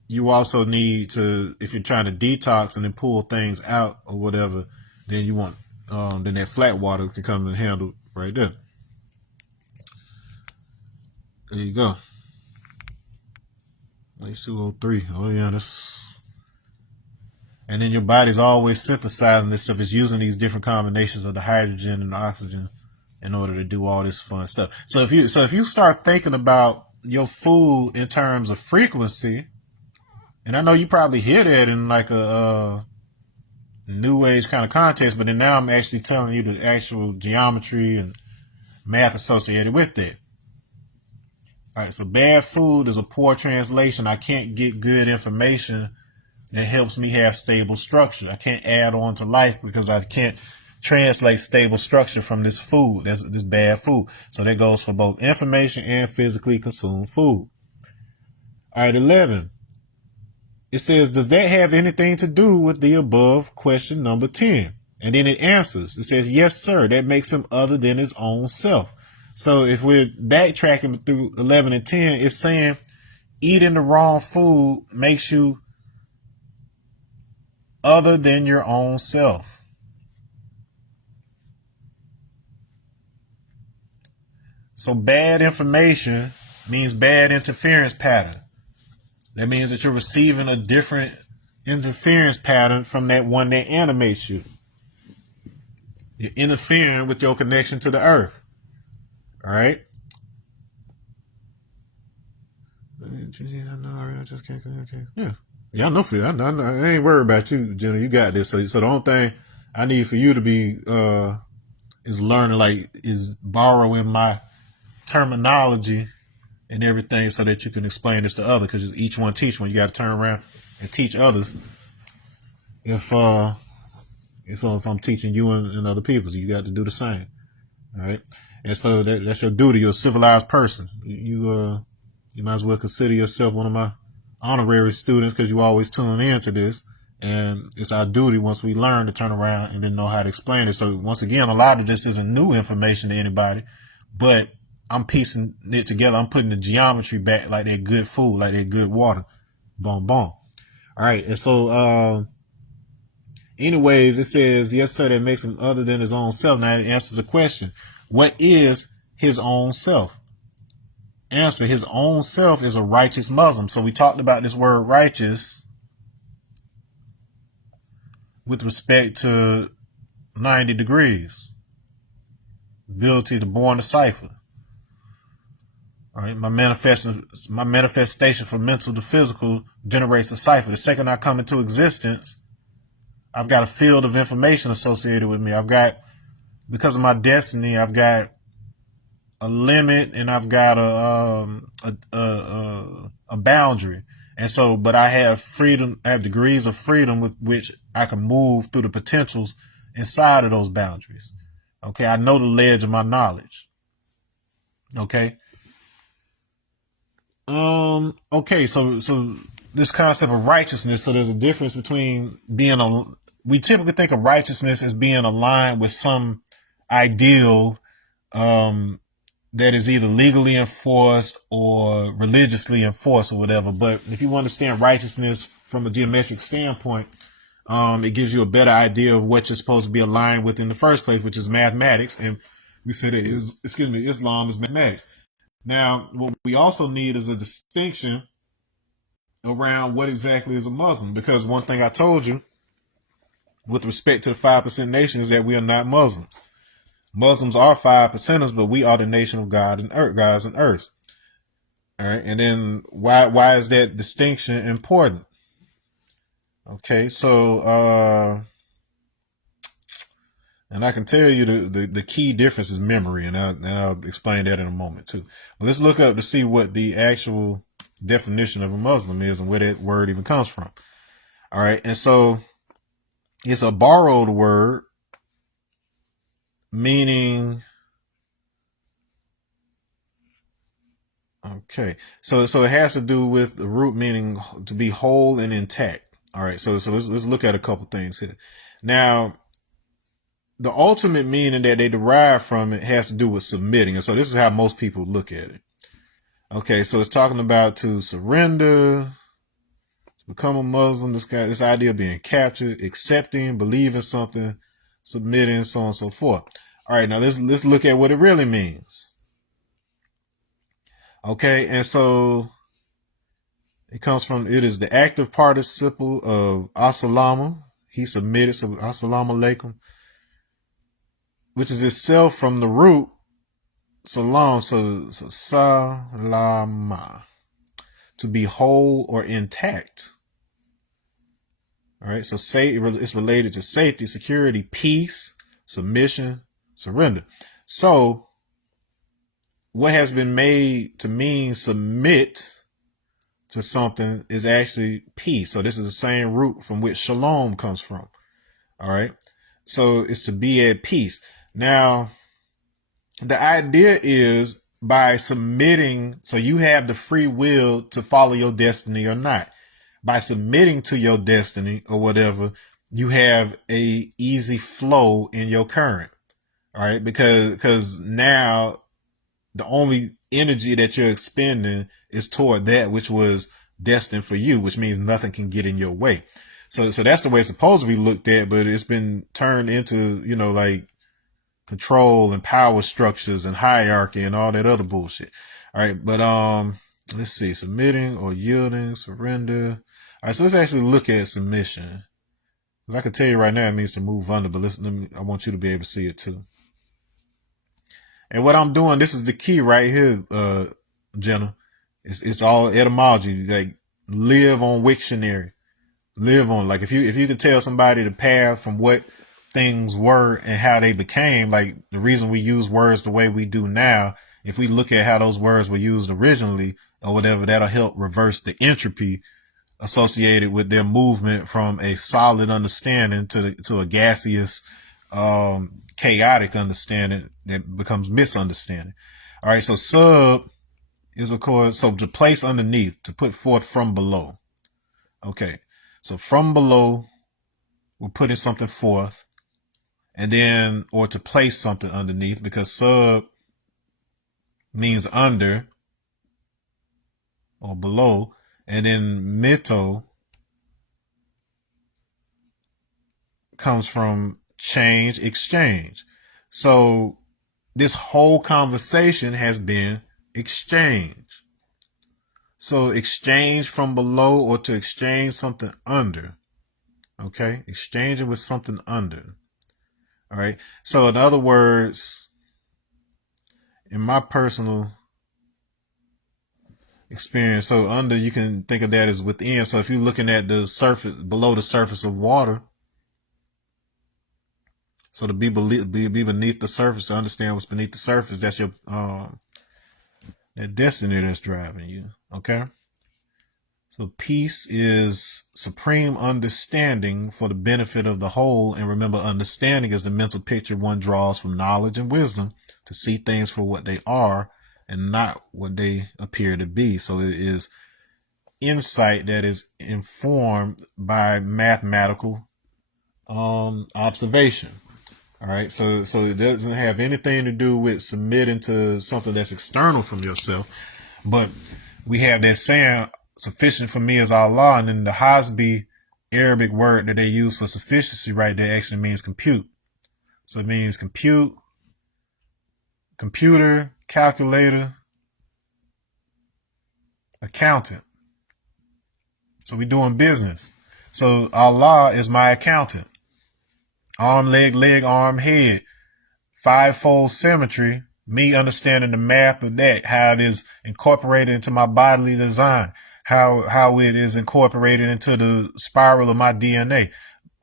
you also need to, if you're trying to detox and then pull things out or whatever, then you want, then that flat water can come and handle right there. There you go. H2O3. Oh yeah, that's. And then your body's always synthesizing this stuff. It's using these different combinations of the hydrogen and the oxygen in order to do all this fun stuff. So if you start thinking about your food in terms of frequency, and I know you probably hear that in like a new age kind of context, but then now I'm actually telling you the actual geometry and math associated with that. All right, so bad food is a poor translation. I can't get good information that helps me have stable structure. I can't add on to life because I can't translate stable structure from this food. That's this bad food. So that goes for both information and physically consumed food. All right, 11. It says, does that have anything to do with the above question number 10? And then it answers. It says, yes, sir. That makes him other than his own self. So if we're backtracking through 11 and 10, it's saying eating the wrong food makes you other than your own self. So bad information means bad interference pattern. That means that you're receiving a different interference pattern from that one that animates you. You're interfering with your connection to the earth. All right? Yeah. Yeah, I know for you. I ain't worried about you, Jenna. You got this. So the only thing I need for you to be is learning, is borrowing my terminology and everything so that you can explain this to others, because each one teach one. You got to turn around and teach others. If I'm teaching you and other people, so you got to do the same. All right. And so that's your duty. You're a civilized person. You might as well consider yourself one of my honorary students, because you always tune into this. And it's our duty, once we learn, to turn around and then know how to explain it. So once again, a lot of this isn't new information to anybody, but I'm piecing it together. I'm putting the geometry back like that good food, like that good water. Boom, boom. All right. And so, anyways, it says, yes, sir, that makes him other than his own self. Now it answers a question. What is his own self? Answer: his own self is a righteous Muslim. So we talked about this word righteous with respect to 90 degrees, ability to born a cipher. All right, my manifestation from mental to physical generates a cipher. The second I come into existence, I've got a field of information associated with me. I've got, because of my destiny, I've got a limit, and I've got a boundary. And so, but I have freedom. I have degrees of freedom with which I can move through the potentials inside of those boundaries. Okay, I know the ledge of my knowledge. Okay. Okay, so this concept of righteousness, so there's a difference between we typically think of righteousness as being aligned with some ideal that is either legally enforced or religiously enforced or whatever. But if you understand righteousness from a geometric standpoint, it gives you a better idea of what you're supposed to be aligned with in the first place, which is mathematics. And we said Islam is mathematics. Now, what we also need is a distinction around what exactly is a Muslim, because one thing I told you with respect to the 5% nation is that we are not Muslims. Muslims are 5%ers, but we are the nation of God and earth, gods and earth. All right, and then why is that distinction important? Okay, so and I can tell you the key difference is memory, and I'll explain that in a moment too. But let's look up to see what the actual definition of a Muslim is and where that word even comes from. All right, and so it's a borrowed word meaning, okay, so it has to do with the root meaning to be whole and intact. All right, so let's look at a couple things here. Now, the ultimate meaning that they derive from it has to do with submitting, and so this is how most people look at it. Okay, so it's talking about to surrender, to become a Muslim. This idea of being captured, accepting, believing something, submitting, so on and so forth. All right, now let's look at what it really means. Okay, and so it is the active participle of asalama. He submitted, so assalamu alaikum, which is itself from the root salam, so salama, to be whole or intact. All right, so it's related to safety, security, peace, submission, surrender. So what has been made to mean submit to something is actually peace. So this is the same root from which shalom comes from. All right, so it's to be at peace. Now, the idea is by submitting, so you have the free will to follow your destiny or not. By submitting to your destiny or whatever, you have a easy flow in your current. All right, because now the only energy that you're expending is toward that which was destined for you, which means nothing can get in your way. So that's the way it's supposed to be looked at, but it's been turned into, like control and power structures and hierarchy and all that other bullshit. All right, but let's see, submitting or yielding, surrender. All right, so let's actually look at submission. I can tell you right now it means to move under, but I want you to be able to see it too. And what I'm doing, this is the key right here, Jenna. It's all etymology. Like, live on Wiktionary. Live on, like, if you could tell somebody the path from what things were and how they became, like the reason we use words the way we do now, if we look at how those words were used originally or whatever, that'll help reverse the entropy associated with their movement from a solid understanding to a gaseous, chaotic understanding that becomes misunderstanding. All right, so sub is, of course, so to place underneath, to put forth from below. Okay, so from below, we're putting something forth, and then, or to place something underneath, because sub means under or below, and then mito comes from change, exchange. So this whole conversation has been exchange. So exchange from below or to exchange something under. Okay, exchanging with something under. All right. So in other words, in my personal experience, so under, you can think of that as within. So if you're looking at the surface, below the surface of water, so to be beneath the surface, to understand what's beneath the surface, that's your that destiny that's driving you. Okay. So peace is supreme understanding for the benefit of the whole. And remember, understanding is the mental picture one draws from knowledge and wisdom to see things for what they are and not what they appear to be. So it is insight that is informed by mathematical observation. All right. So it doesn't have anything to do with submitting to something that's external from yourself. But we have that saying, sufficient for me is Allah, and then the Hasbi Arabic word that they use for sufficiency right there actually means compute. So it means compute, computer, calculator, accountant. So we doing business. So Allah is my accountant. Arm, leg, arm, head. Fivefold symmetry. Me understanding the math of that, how it is incorporated into my bodily design, how it is incorporated into the spiral of my DNA,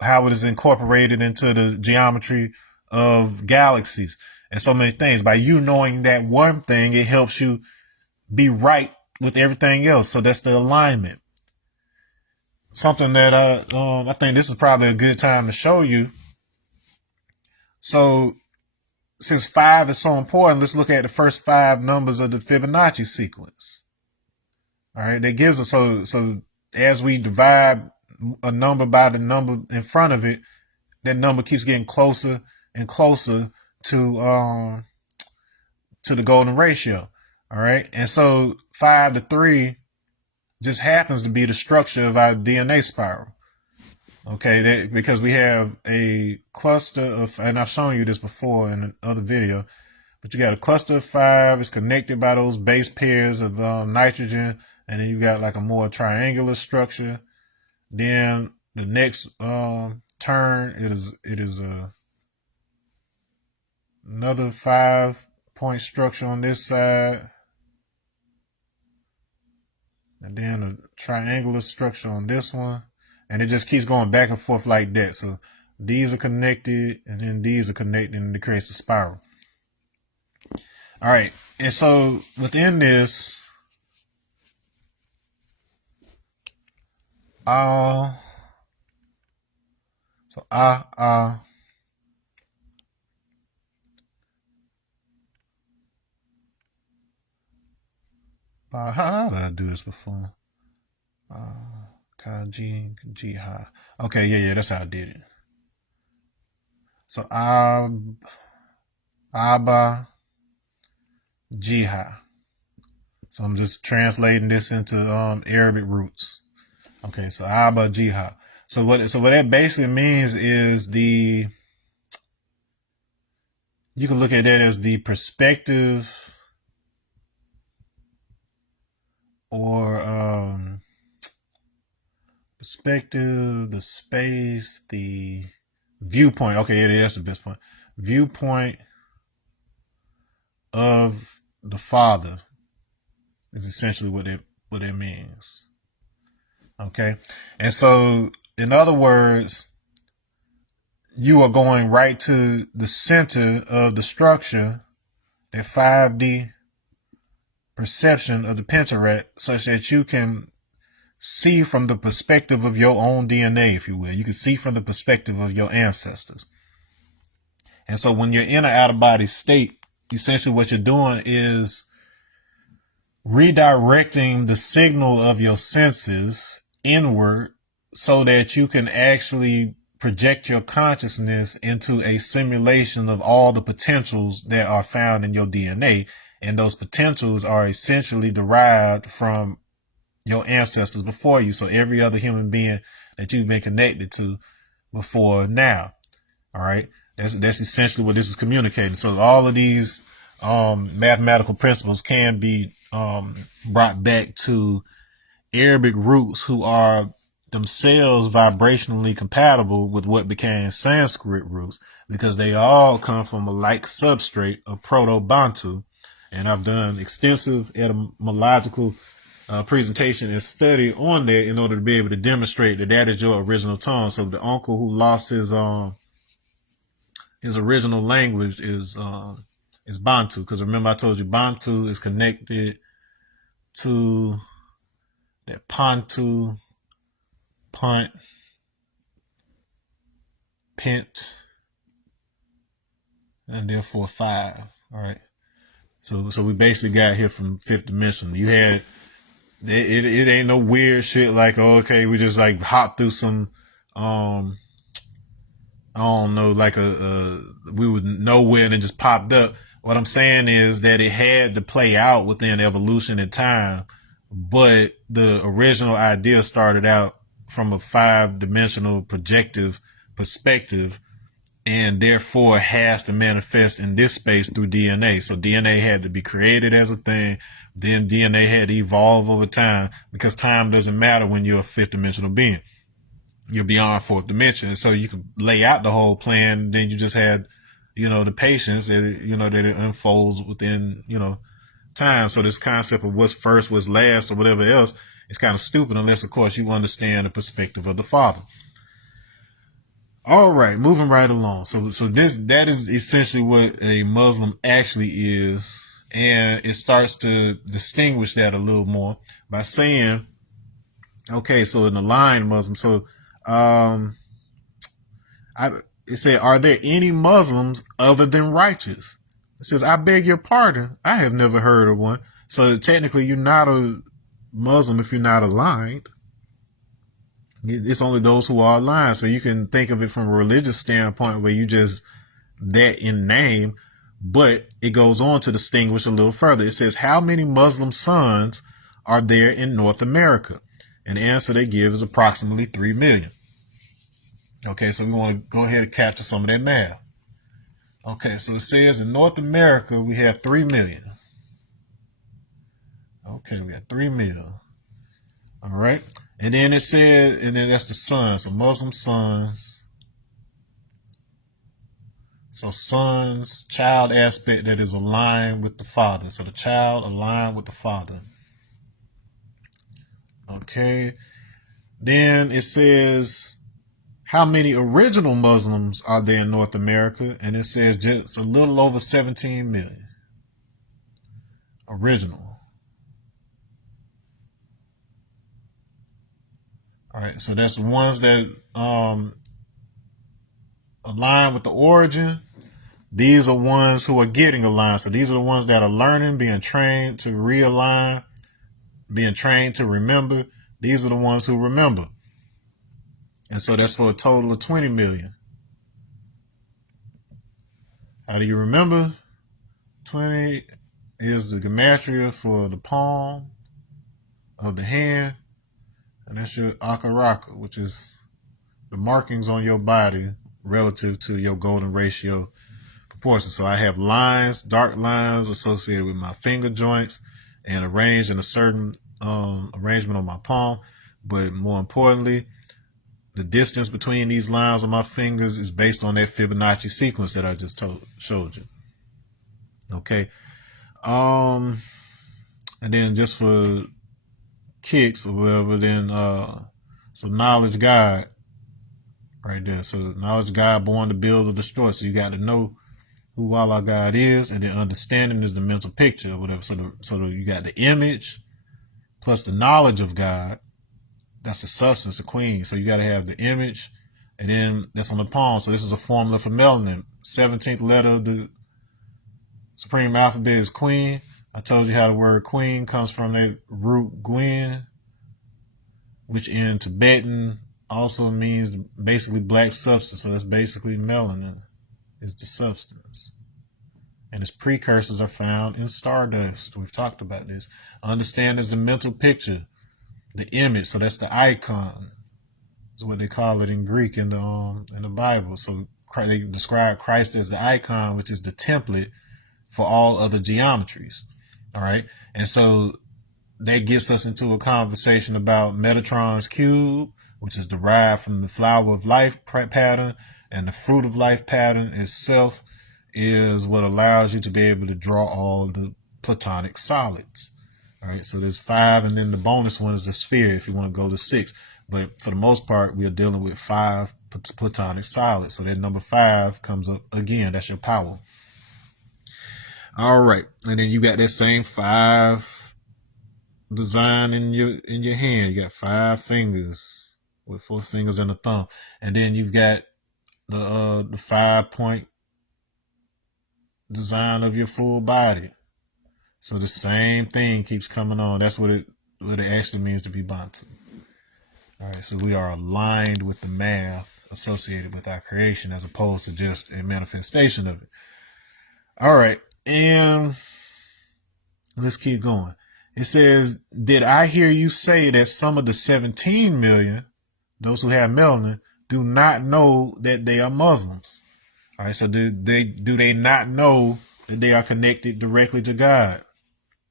how it is incorporated into the geometry of galaxies, and so many things. By you knowing that one thing, it helps you be right with everything else. So that's the alignment. Something that I think this is probably a good time to show you. So since 5 is so important, let's look at the first 5 numbers of the Fibonacci sequence. All right, that gives us, so as we divide a number by the number in front of it, that number keeps getting closer and closer to the golden ratio. All right, and so 5 to 3 just happens to be the structure of our DNA spiral. Okay, because we have a cluster of, and I've shown you this before in another video, but you got a cluster of 5. It's connected by those base pairs of nitrogen, and then you got like a more triangular structure. Then the next turn, it is another 5-point structure on this side, and then a triangular structure on this one. And it just keeps going back and forth like that. So these are connected, and then these are connected, and it creates a spiral. All right. And so within this, how did I do this before? Jihad. Okay, yeah, that's how I did it. So Abba Jihad. So I'm just translating this into Arabic roots. Okay, so Abba Jihad. So what that basically means is you can look at that as the perspective or perspective, the space, the viewpoint. Okay, yeah, that's the best point. Viewpoint of the Father is essentially what it means. Okay, and so in other words, you are going right to the center of the structure, that 5D perception of the pentaret, such that you can see from the perspective of your own DNA, if you will. You can see from the perspective of your ancestors. And so when you're in an out-of-body state, essentially what you're doing is redirecting the signal of your senses inward so that you can actually project your consciousness into a simulation of all the potentials that are found in your DNA. And those potentials are essentially derived from your ancestors before you. So every other human being that you've been connected to before now. All right. That's essentially what this is communicating. So all of these mathematical principles can be brought back to Arabic roots who are themselves vibrationally compatible with what became Sanskrit roots, because they all come from a like substrate of Proto-Bantu. And I've done extensive etymological presentation and study on that in order to be able to demonstrate that that is your original tongue. So the uncle who lost his original language is Bantu, because remember I told you Bantu is connected to that Pontu, Punt, Pent, and therefore 5. All right. So we basically got here from fifth dimension. You had it ain't no weird shit like, oh, okay, we just like hop through some I don't know, like we would nowhere and it just popped up. What I'm saying is that it had to play out within evolution and time, but the original idea started out from a 5-dimensional projective perspective, and therefore has to manifest in this space through DNA. So DNA had to be created as a thing. Then DNA had to evolve over time, because time doesn't matter when you're a 5th-dimensional being. You're beyond 4th dimension. So you can lay out the whole plan. Then you just had, the patience that, that it unfolds within, time. So this concept of what's first, what's last, or whatever else is kind of stupid, unless, of course, you understand the perspective of the Father. All right, moving right along. So that is essentially what a Muslim actually is, and it starts to distinguish that a little more by saying, okay, so in the line Muslim, so it said, are there any Muslims other than righteous? It says, I beg your pardon, I have never heard of one. So technically, you're not a Muslim if you're not aligned. It's only those who are aligned. So you can think of it from a religious standpoint where you just that in name, but it goes on to distinguish a little further. It says, how many Muslim sons are there in North America? And the answer they give is approximately 3 million. Okay, so we want to go ahead and capture some of that math. Okay, so it says in North America, we have 3 million. Okay, we got 3 million. All right. And then it said, and then that's the sons, so Muslim sons. So sons, child aspect that is aligned with the father. So the child aligned with the father. Okay. Then it says, how many original Muslims are there in North America? And it says just a little over 17 million. Original. All right, so that's the ones that align with the origin. These are ones who are getting aligned. So these are the ones that are learning, being trained to realign, being trained to remember. These are the ones who remember. And so that's for a total of 20 million. How do you remember? 20 is the gematria for the palm of the hand. And that's your akaraka, which is the markings on your body relative to your golden ratio proportion. So I have lines, dark lines associated with my finger joints and arranged in a certain arrangement on my palm. But more importantly, the distance between these lines on my fingers is based on that Fibonacci sequence that I just showed you. Okay. And then just for kicks or whatever, then so knowledge God right there. So knowledge God, born to build or destroy. So you got to know who Allah God is, and then understanding is the mental picture or whatever. So you got the image plus the knowledge of God. That's the substance, the queen. So you got to have the image, and then that's on the palm. So this is a formula for melanin. 17th letter of the supreme alphabet is queen. I told you how the word queen comes from that root Gwen, which in Tibetan also means basically black substance. So that's basically melanin is the substance. And its precursors are found in stardust. We've talked about this. Understand is the mental picture, the image. So that's the icon. Is what they call it in Greek in the Bible. So they describe Christ as the icon, which is the template for all other geometries. All right. And so that gets us into a conversation about Metatron's cube, which is derived from the flower of life pattern, and the fruit of life pattern itself is what allows you to be able to draw all the platonic solids. All right, so there's 5, and then the bonus one is the sphere if you want to go to 6. But for the most part, we are dealing with 5 platonic solids. So that number 5 comes up again. That's your power. All right, and then you got that same 5 design in your hand. You got 5 fingers with 4 fingers and a thumb, and then you've got the 5-point design of your full body. So the same thing keeps coming on. That's what it actually means to be Bantu. All right, so we are aligned with the math associated with our creation as opposed to just a manifestation of it. All right, and let's keep going. It says, did I hear you say that some of the 17 million, those who have melanin, do not know that they are Muslims? All right, so do they not know that they are connected directly to God?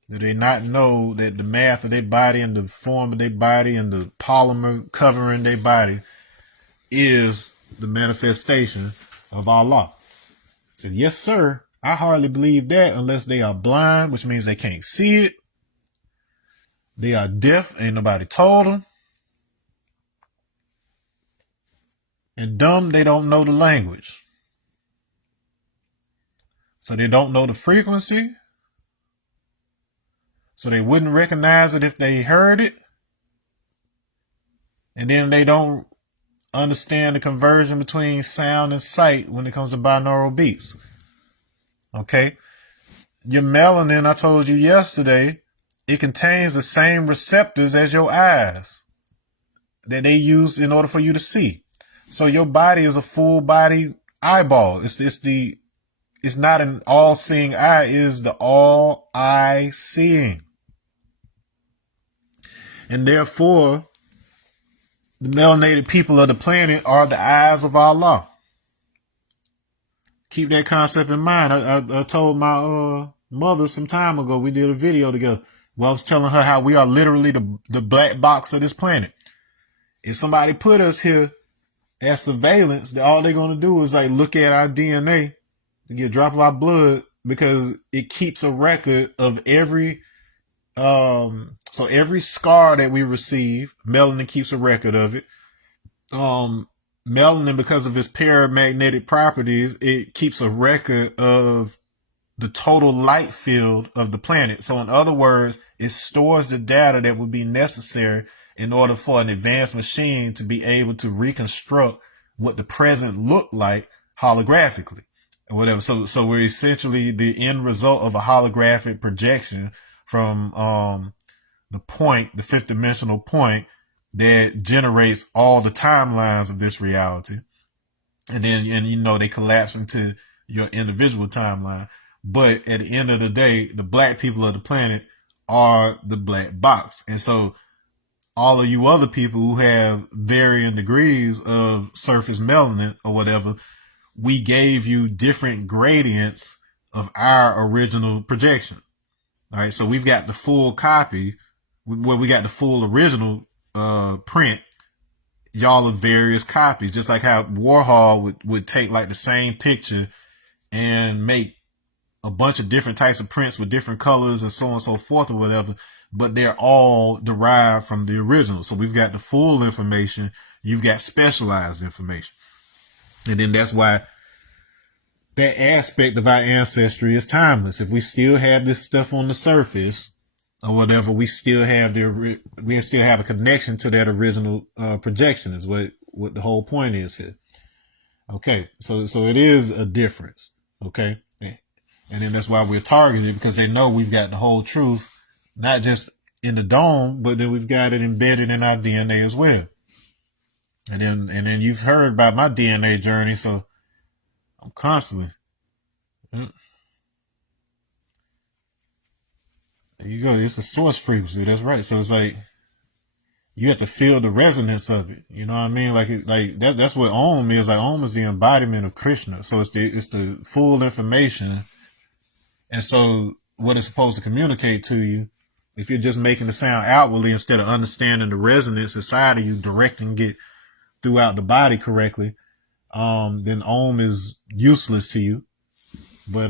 Do they not know that the math of their body and the form of their body and the polymer covering their body is the manifestation of Allah? I said, yes, sir. I hardly believe that unless they are blind, which means they can't see it. They are deaf, ain't nobody told them. And dumb, they don't know the language. So they don't know the frequency. So they wouldn't recognize it if they heard it. And then they don't understand the conversion between sound and sight when it comes to binaural beats. Okay? Your melanin, I told you yesterday, it contains the same receptors as your eyes that they use in order for you to see. So your body is a full body eyeball. It's not an all-seeing eye, it is the all-eye seeing. And therefore, the melanated people of the planet are the eyes of Allah. Keep that concept in mind. I told my mother some time ago, we did a video together where I was telling her how we are literally the black box of this planet. If somebody put us here as surveillance, all they're going to do is like look at our DNA, get a drop of our blood, because it keeps a record of every so every scar that we receive, melanin keeps a record of it. Melanin, because of its paramagnetic properties, it keeps a record of the total light field of the planet. So in other words, it stores the data that would be necessary in order for an advanced machine to be able to reconstruct what the present looked like holographically or whatever. So we're essentially the end result of a holographic projection from the fifth dimensional point that generates all the timelines of this reality. And then, they collapse into your individual timeline. But at the end of the day, the black people of the planet are the black box. And so all of you other people who have varying degrees of surface melanin or whatever, we gave you different gradients of our original projection. All right. So we've got the full copy where we got the full original print. Y'all are various copies, just like how Warhol would take like the same picture and make a bunch of different types of prints with different colors and so on and so forth or whatever, but they're all derived from the original. So we've got the full information, you've got specialized information. And then that's why that aspect of our ancestry is timeless. If we still have this stuff on the surface or whatever, we still have a connection to that original projection is what the whole point is here. Okay. So it is a difference. Okay. And then that's why we're targeted, because they know we've got the whole truth, not just in the dome, but then we've got it embedded in our DNA as well. And then you've heard about my DNA journey. So I'm constantly, there you go. It's a source frequency. That's right. So it's like, you have to feel the resonance of it. You know what I mean? Like that's what Om is. Like Om is the embodiment of Krishna. So it's the full information And so what it's supposed to communicate to you, if you're just making the sound outwardly instead of understanding the resonance inside of you, directing it throughout the body correctly, then Om is useless to you. But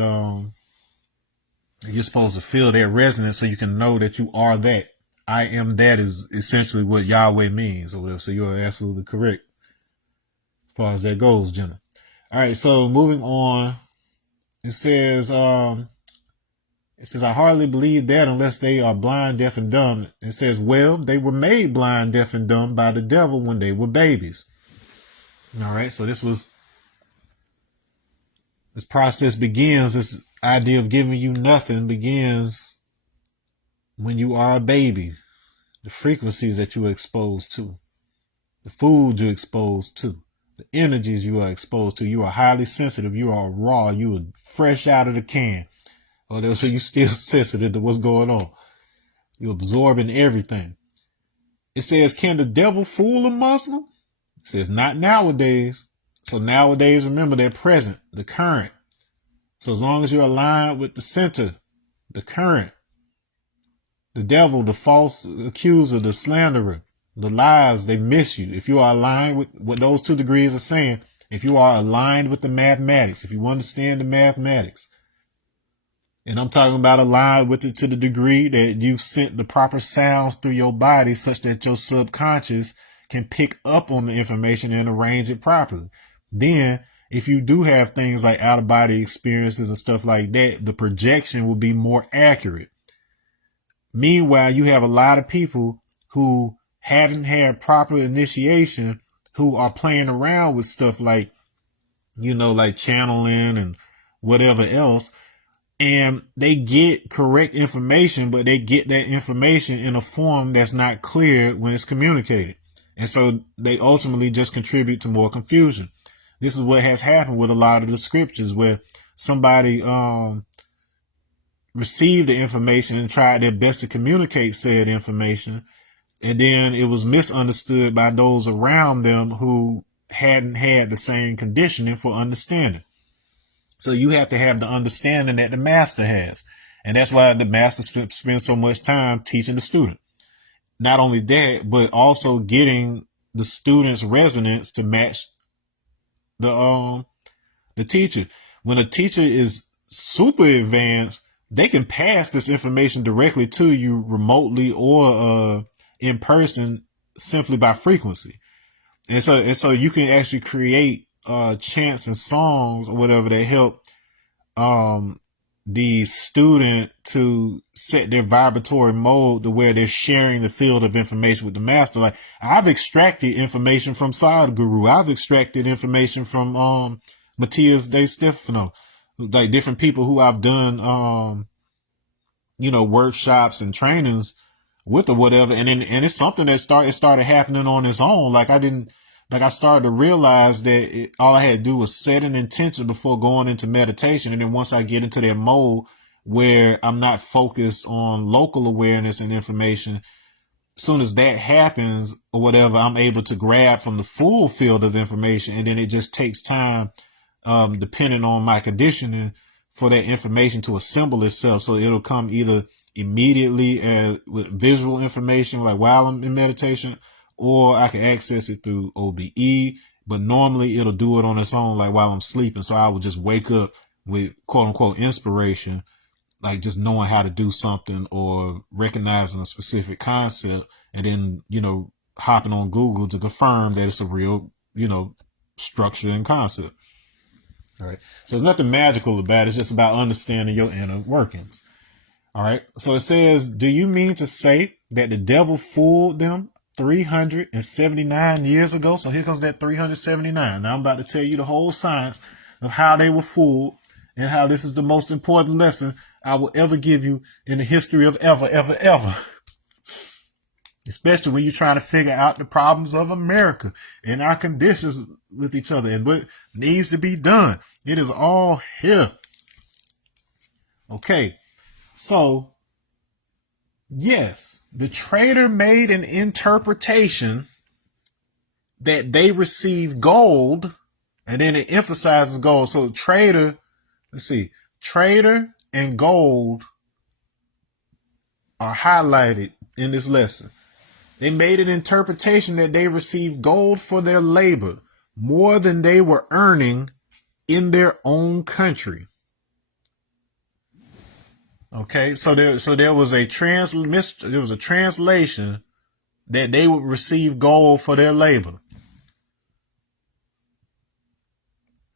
you're supposed to feel that resonance so you can know that you are that. I am that is essentially what Yahweh means or whatever. So you're absolutely correct as far as that goes, Jenna. All right, so moving on. It says, I hardly believe that unless they are blind, deaf, and dumb. It says, well, they were made blind, deaf, and dumb by the devil when they were babies. All right, so this process begins, this idea of giving you nothing begins when you are a baby. The frequencies that you are exposed to, the food you're exposed to, the energies you are exposed to. You are highly sensitive. You are raw. You are fresh out of the can. So you're still sensitive to what's going on. You're absorbing everything. It says, can the devil fool a Muslim? It says, not nowadays. So nowadays, remember, they're present, the current. So as long as you're aligned with the center, the current, the devil, the false accuser, the slanderer, the lies, they miss you. If you are aligned with what those 2 degrees are saying, if you are aligned with the mathematics, if you understand the mathematics, and I'm talking about aligned with it to the degree that you've sent the proper sounds through your body such that your subconscious can pick up on the information and arrange it properly. Then, if you do have things like out-of-body experiences and stuff like that, the projection will be more accurate. Meanwhile, you have a lot of people who haven't had proper initiation who are playing around with stuff like, like channeling and whatever else. And they get correct information, but they get that information in a form that's not clear when it's communicated. And so they ultimately just contribute to more confusion. This is what has happened with a lot of the scriptures where somebody received the information and tried their best to communicate said information. And then it was misunderstood by those around them who hadn't had the same conditioning for understanding. So you have to have the understanding that the master has. And that's why the master spends so much time teaching the student. Not only that, but also getting the student's resonance to match the teacher. When a teacher is super advanced, they can pass this information directly to you remotely or in person simply by frequency. And so you can actually create chants and songs or whatever that help the student to set their vibratory mode to where they're sharing the field of information with the master. Like I've extracted information from Sadhguru. I've extracted information from Matthias De Stefano, like different people who I've done workshops and trainings with or whatever. And it's something that started happening on its own. I started to realize that all I had to do was set an intention before going into meditation. And then once I get into that mode where I'm not focused on local awareness and information, as soon as that happens or whatever, I'm able to grab from the full field of information. And then it just takes time, depending on my conditioning, for that information to assemble itself. So it'll come either immediately with visual information, like while I'm in meditation, or I can access it through OBE, but normally it'll do it on its own, like while I'm sleeping. So I will just wake up with quote unquote inspiration, like just knowing how to do something or recognizing a specific concept, and then, hopping on Google to confirm that it's a real, structure and concept. All right. So there's nothing magical about it. It's just about understanding your inner workings. All right. So it says, do you mean to say that the devil fooled them 379 years ago? So here comes that 379. Now I'm about to tell you the whole science of how they were fooled and how this is the most important lesson I will ever give you in the history of ever, ever, ever. Especially when you're trying to figure out the problems of America and our conditions with each other and what needs to be done. It is all here. Okay. So, yes, the trader made an interpretation that they received gold, and then it emphasizes gold. So trader and gold are highlighted in this lesson. They made an interpretation that they received gold for their labor more than they were earning in their own country. Okay, so there was a translation that they would receive gold for their labor.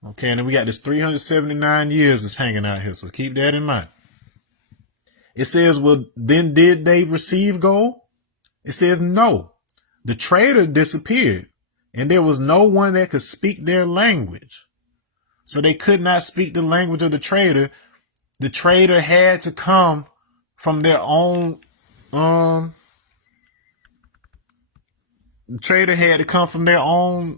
Okay, and then we got this 379 years that's hanging out here, so keep that in mind. It says, well, then did they receive gold? It says no. The trader disappeared, and there was no one that could speak their language. So they could not speak the language of the trader. The trader had to come from their own, the trader had to come from their own,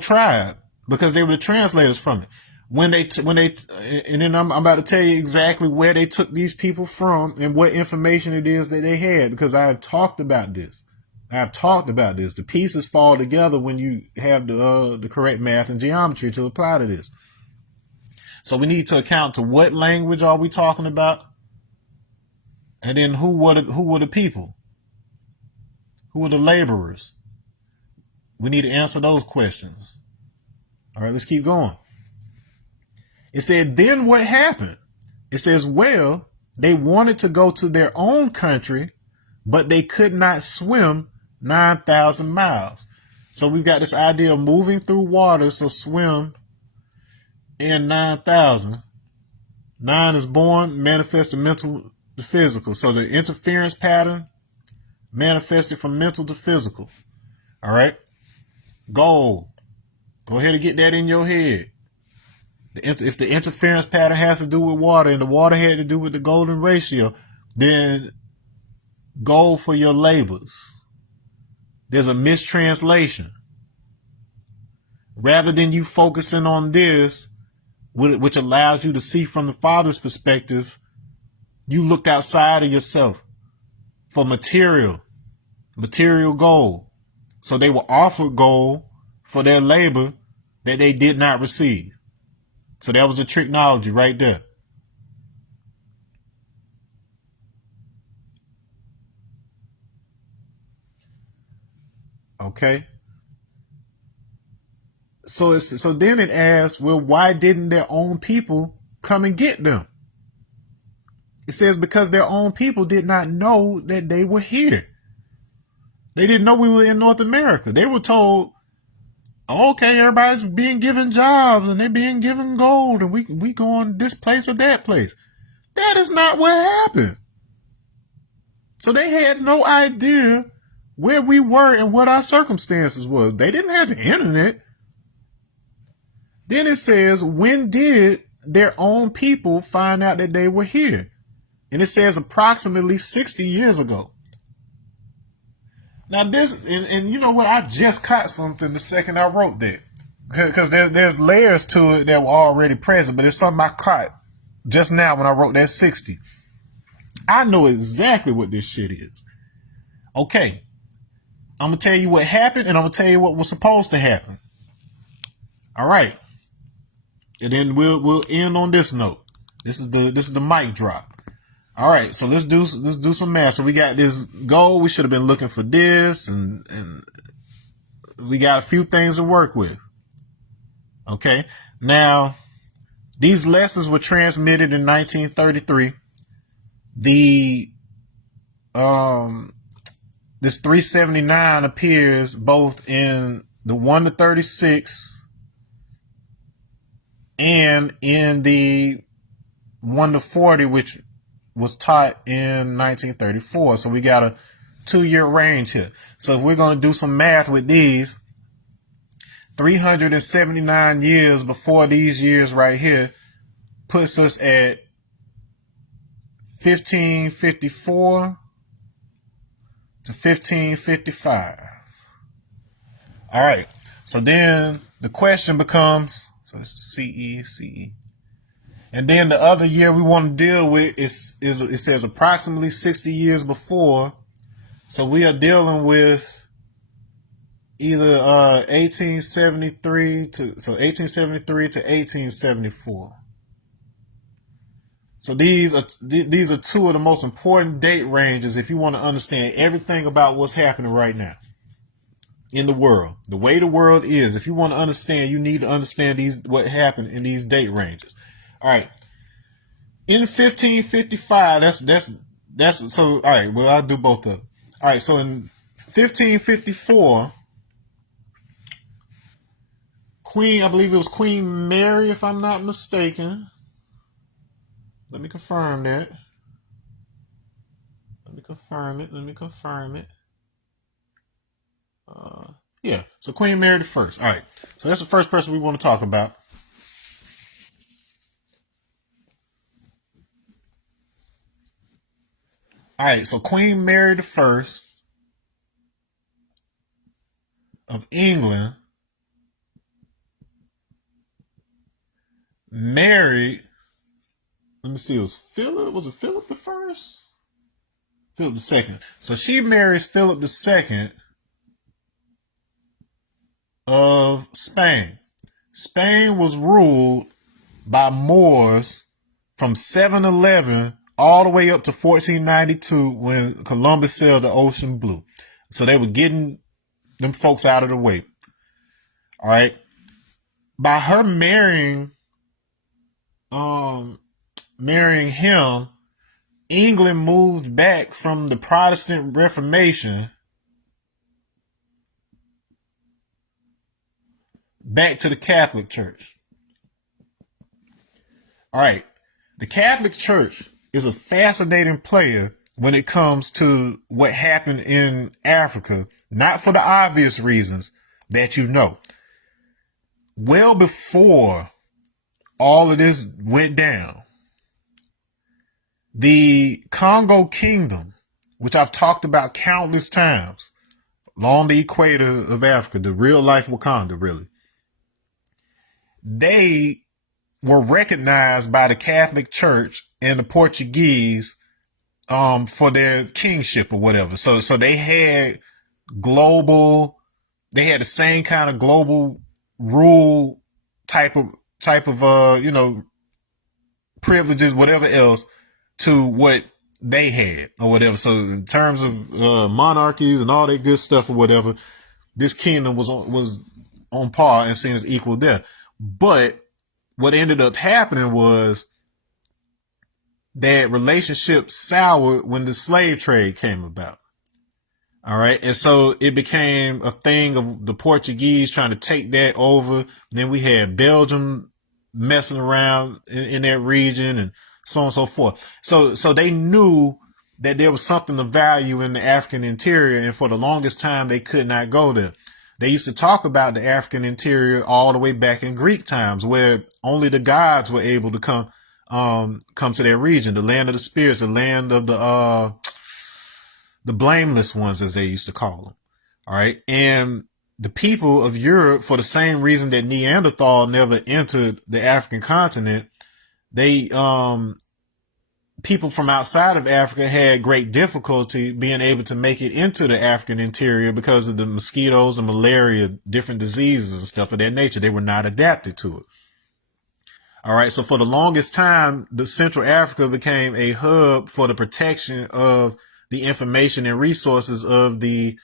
tribe, because they were the translators from it. And then I'm about to tell you exactly where they took these people from and what information it is that they had, because I have talked about this. The pieces fall together when you have the correct math and geometry to apply to this. So we need to account to what language are we talking about, and then who were the people, who were the laborers. We need to answer those questions. All right, let's keep going. It said, then what happened? It says, well, they wanted to go to their own country, but they could not swim 9,000 miles. So we've got this idea of moving through water, so swim in 9,000. 9 is born, manifested mental to physical. So the interference pattern manifested from mental to physical. All right. Gold. Go ahead and get that in your head. If the interference pattern has to do with water and the water had to do with the golden ratio, then gold for your labors. There's a mistranslation. Rather than you focusing on this, which allows you to see from the Father's perspective, you looked outside of yourself for material gold. So they were offered gold for their labor that they did not receive. So that was a tricknology right there. Okay. So then it asks, well, why didn't their own people come and get them? It says because their own people did not know that they were here. They didn't know we were in North America. They were told, okay, everybody's being given jobs and they're being given gold and we going this place or that place. That is not what happened. So they had no idea where we were and what our circumstances were. They didn't have the internet. Then it says, when did their own people find out that they were here? And it says approximately 60 years ago. Now this, and you know what? I just caught something the second I wrote that. Because there's layers to it that were already present, but it's something I caught just now when I wrote that 60. I know exactly what this shit is. Okay. I'm going to tell you what happened and I'm going to tell you what was supposed to happen. All right. And then we'll end on this note. This is the mic drop. All right, so let's do some math. So we got this goal. We should have been looking for this, and we got a few things to work with. Okay, now these lessons were transmitted in 1933. This 379 appears both in the 1 to 36 and in the 1 to 40, which was taught in 1934. So we got a 2-year range here. So if we're going to do some math with these, 379 years before these years right here puts us at 1554 to 1555. All right. So then the question becomes, so this is CE. And then the other year we want to deal with is it says approximately 60 years before. So we are dealing with either 1873 to 1873 to 1874. So these are two of the most important date ranges if you want to understand everything about what's happening right now in the world. The way the world is, if you want to understand, you need to understand what happened in these date ranges. All right. In 1555, that's so all right, well, I'll do both of them. All right, so in 1554, I believe it was Queen Mary, if I'm not mistaken. Let me confirm that. Let me confirm it. Yeah, so Queen Mary the First. All right, so that's the first person we want to talk about. All right, so Queen Mary the First of England married. Let me see. Was it Philip the First? Philip the Second. So she marries Philip the Second of Spain. Spain was ruled by Moors from 711 all the way up to 1492 when Columbus sailed the ocean blue. So they were getting them folks out of the way. All right. By her marrying him, England moved back from the Protestant Reformation back to the Catholic Church. All right. The Catholic Church is a fascinating player when it comes to what happened in Africa, not for the obvious reasons that you know. Well before all of this went down, the Congo Kingdom, which I've talked about countless times, along the equator of Africa, the real life Wakanda, really, they were recognized by the Catholic Church and the Portuguese for their kingship or whatever. So they had they had the same kind of global rule type of privileges, whatever else, to what they had or whatever. So in terms of monarchies and all that good stuff or whatever, this kingdom was on par and seen as equal there. But what ended up happening was that relationship soured when the slave trade came about. All right. And so it became a thing of the Portuguese trying to take that over. Then we had Belgium messing around in that region and so on and so forth. So they knew that there was something of value in the African interior. And for the longest time, they could not go there. They used to talk about the African interior all the way back in Greek times, where only the gods were able to come to their region, the land of the spirits, the land of the blameless ones, as they used to call them. All right. And the people of Europe, for the same reason that Neanderthal never entered the African continent, people from outside of Africa had great difficulty being able to make it into the African interior because of the mosquitoes, the malaria, different diseases and stuff of that nature. They were not adapted to it. All right. So for the longest time, the Central Africa became a hub for the protection of the information and resources of the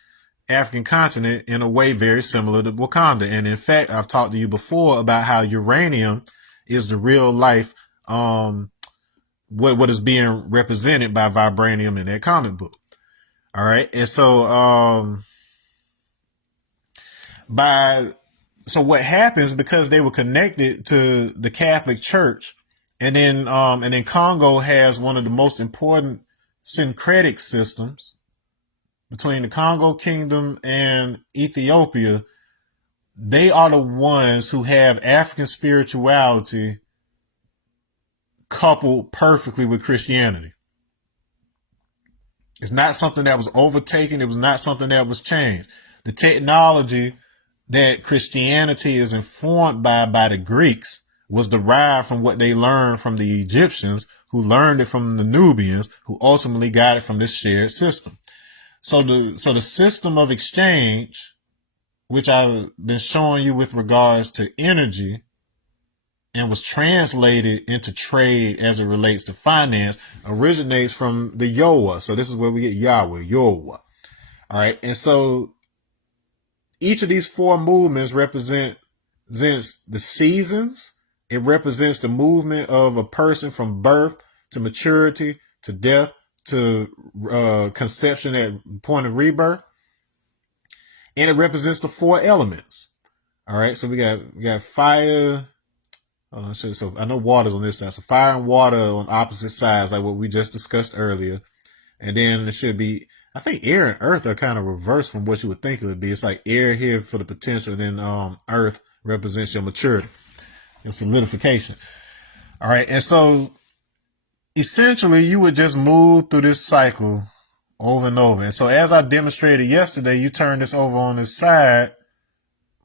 African continent in a way very similar to Wakanda. And in fact, I've talked to you before about how uranium is the real life, what is being represented by vibranium in that comic book. All right. And so, so what happens, because they were connected to the Catholic Church, and then Congo has one of the most important syncretic systems between the Congo Kingdom and Ethiopia. They are the ones who have African spirituality coupled perfectly with Christianity. It's not something that was overtaken. It was not something that was changed. The technology that Christianity is informed by the Greeks was derived from what they learned from the Egyptians, who learned it from the Nubians, who ultimately got it from this shared system. So the system of exchange which I've been showing you with regards to energy and was translated into trade as it relates to finance, originates from the Yoa. So this is where we get Yahweh, Yoa. All right. And so each of these four movements represents the seasons. It represents the movement of a person from birth to maturity to death to conception at point of rebirth. And it represents the four elements. All right. So we got fire. So I know water's on this side. So fire and water on opposite sides, like what we just discussed earlier. And then it should be, I think air and earth are kind of reversed from what you would think it would be. It's like air here for the potential, and then earth represents your maturity, your solidification. All right. And so essentially you would just move through this cycle over and over. And so as I demonstrated yesterday, you turn this over on this side.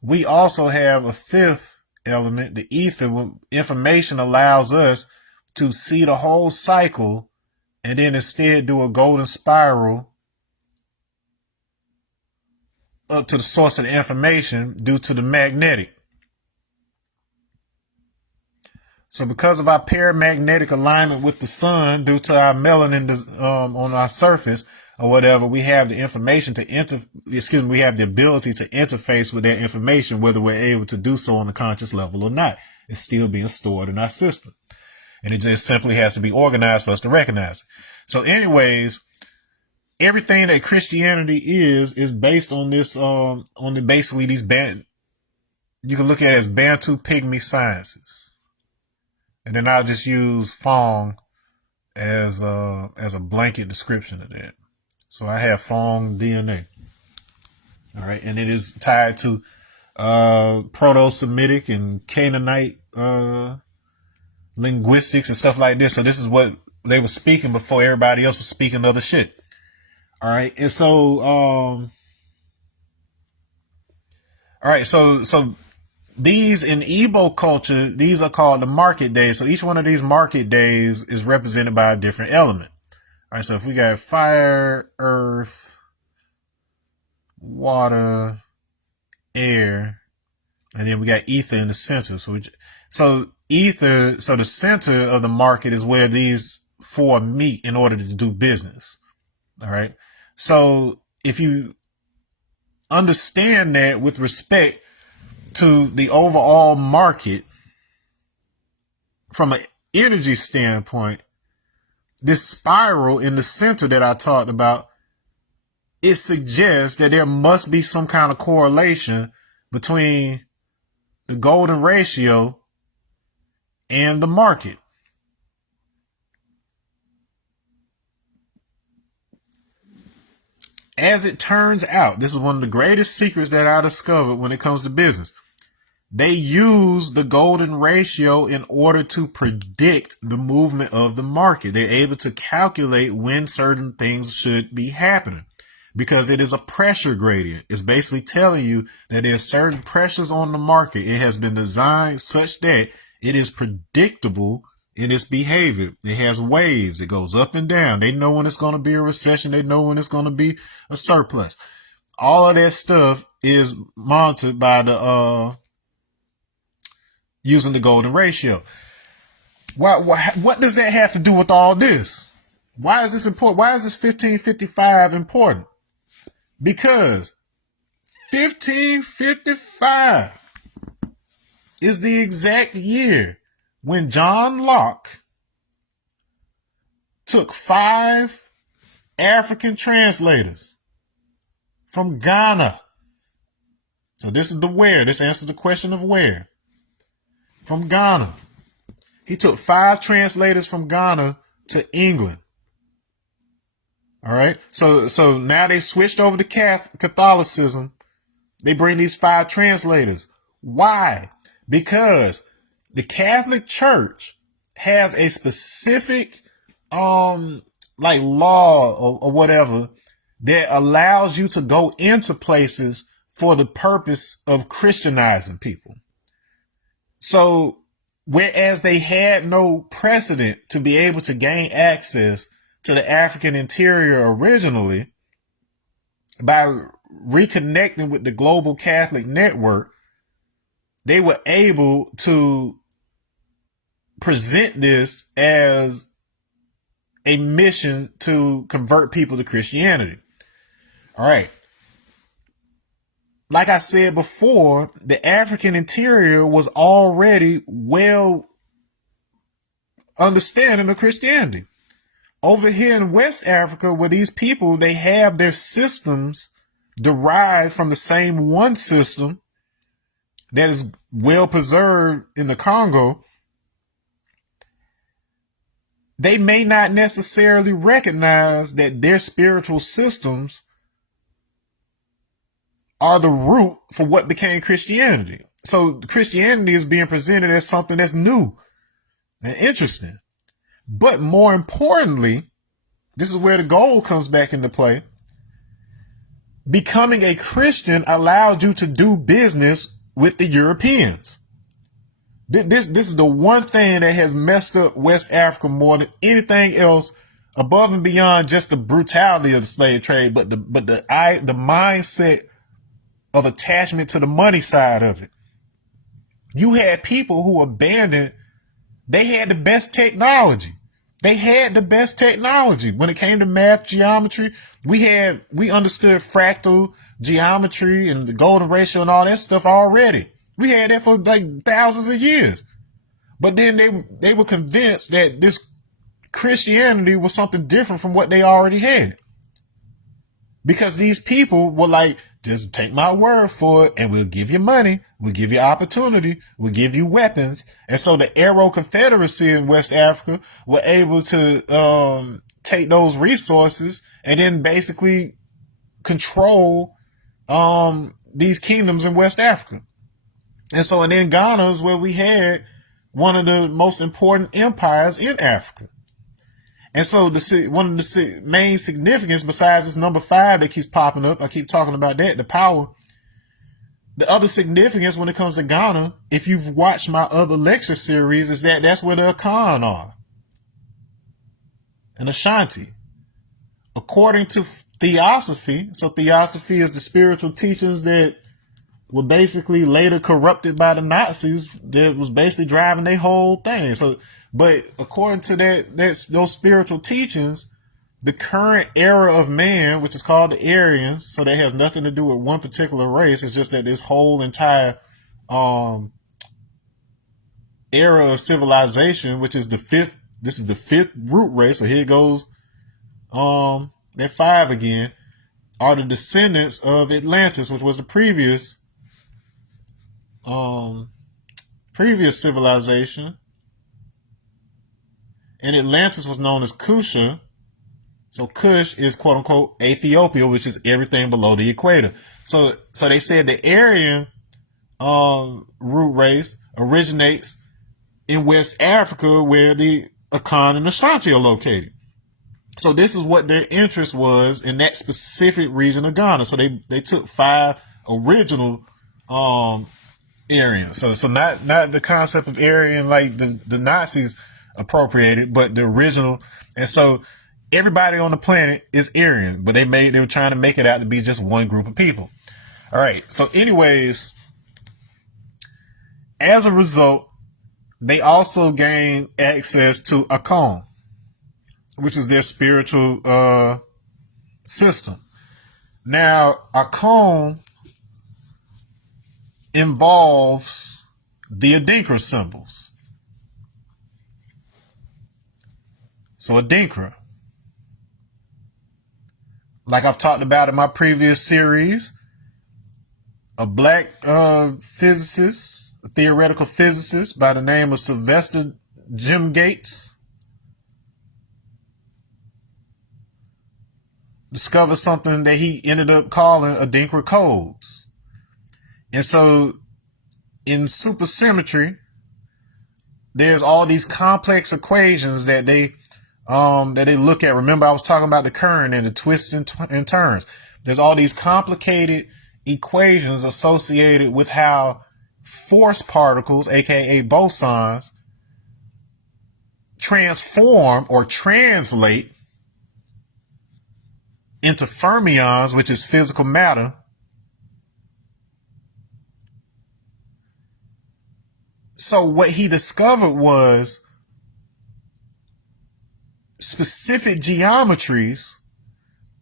We also have a fifth element, the ether. Information allows us to see the whole cycle and then instead do a golden spiral up to the source of the information due to the magnetic. So because of our paramagnetic alignment with the sun, due to our melanin on our surface or whatever, we have the information to we have the ability to interface with that information, whether we're able to do so on a conscious level or not. It's still being stored in our system. And it just simply has to be organized for us to recognize it. So anyways, everything that Christianity is based on this, basically these you can look at it as Bantu pygmy sciences. And then I'll just use Fong as a blanket description of that. So I have Fong DNA. All right. And it is tied to Proto-Semitic and Canaanite linguistics and stuff like this. So this is what they were speaking before everybody else was speaking other shit. All right. And so all right, so these in Igbo culture, these are called the market days. So each one of these market days is represented by a different element. All right, so if we got fire, earth, water, air, and then we got ether in the center. So ether, so the center of the market is where these four meet in order to do business. All right. So if you understand that with respect to the overall market from an energy standpoint, this spiral in the center that I talked about, it suggests that there must be some kind of correlation between the golden ratio and the market. As it turns out, this is one of the greatest secrets that I discovered when it comes to business. They use the golden ratio in order to predict the movement of the market. They're able to calculate when certain things should be happening because it is a pressure gradient. It's basically telling you that there's certain pressures on the market. It has been designed such that it is predictable in its behavior. It has waves. It goes up and down. They know when it's going to be a recession. They know when it's going to be a surplus. All of that stuff is monitored by the using the golden ratio. What does that have to do with all this? Why is this important? Why is this 1555 important? Because 1555 is the exact year when John Locke took 5 African translators from Ghana. So this is the where. This answers the question of where. From Ghana. He took 5 translators from Ghana to England. All right. So now they switched over to Catholicism. They bring these 5 translators. Why? Because the Catholic Church has a specific like law or whatever that allows you to go into places for the purpose of Christianizing people. So whereas they had no precedent to be able to gain access to the African interior originally, by reconnecting with the global Catholic network, they were able to present this as a mission to convert people to Christianity. All right. Like I said before, the African interior was already well understanding of Christianity. Over here in West Africa, where these people, they have their systems derived from the same one system that is well preserved in the Congo, they may not necessarily recognize that their spiritual systems are the root for what became Christianity. So Christianity is being presented as something that's new and interesting. But more importantly, this is where the goal comes back into play. Becoming a Christian allowed you to do business with the Europeans. This is the one thing that has messed up West Africa more than anything else, above and beyond just the brutality of the slave trade, but the mindset of attachment to the money side of it. You had people who abandoned. They had the best technology. They had the best technology when it came to math, geometry. We understood fractal geometry and the golden ratio and all that stuff already. We had that for like thousands of years. But then they were convinced that this Christianity was something different from what they already had. Because these people were like, just take my word for it and we'll give you money. We'll give you opportunity. We'll give you weapons. And so the Arrow Confederacy in West Africa were able to take those resources and then basically control these kingdoms in West Africa. And so, and then Ghana is where we had one of the most important empires in Africa. And so one of the main significance, besides this number 5 that keeps popping up, I keep talking about that, the power. The other significance when it comes to Ghana, if you've watched my other lecture series, is that that's where the Akan are. And Ashanti. According to Theosophy, so Theosophy is the spiritual teachings that were basically later corrupted by the Nazis, that was basically driving their whole thing. So, but according to those spiritual teachings, the current era of man, which is called the Aryans, so that has nothing to do with one particular race. It's just that this whole entire era of civilization, which is this is the 5th root race. So here goes that 5 again, are the descendants of Atlantis, which was the previous civilization. And Atlantis was known as Kusha. So Kush is quote unquote Ethiopia, which is everything below the equator. So they said the Aryan root race originates in West Africa, where the Akan and Ashanti are located. So this is what their interest was in that specific region of Ghana. So they took 5 original Aryan. So not the concept of Aryan like the Nazis appropriated, but the original. And so everybody on the planet is Aryan, but they were trying to make it out to be just one group of people. All right. So anyways, as a result, they also gained access to Akan, which is their spiritual system. Now, Akan involves the Adinkra symbols. So Adinkra, like I've talked about in my previous series, a black physicist, a theoretical physicist by the name of Sylvester Jim Gates, discovered something that he ended up calling Adinkra codes. And so in supersymmetry, there's all these complex equations that they look at. Remember, I was talking about the current and the twists and turns. There's all these complicated equations associated with how force particles, aka bosons, transform or translate into fermions, which is physical matter. So what he discovered was specific geometries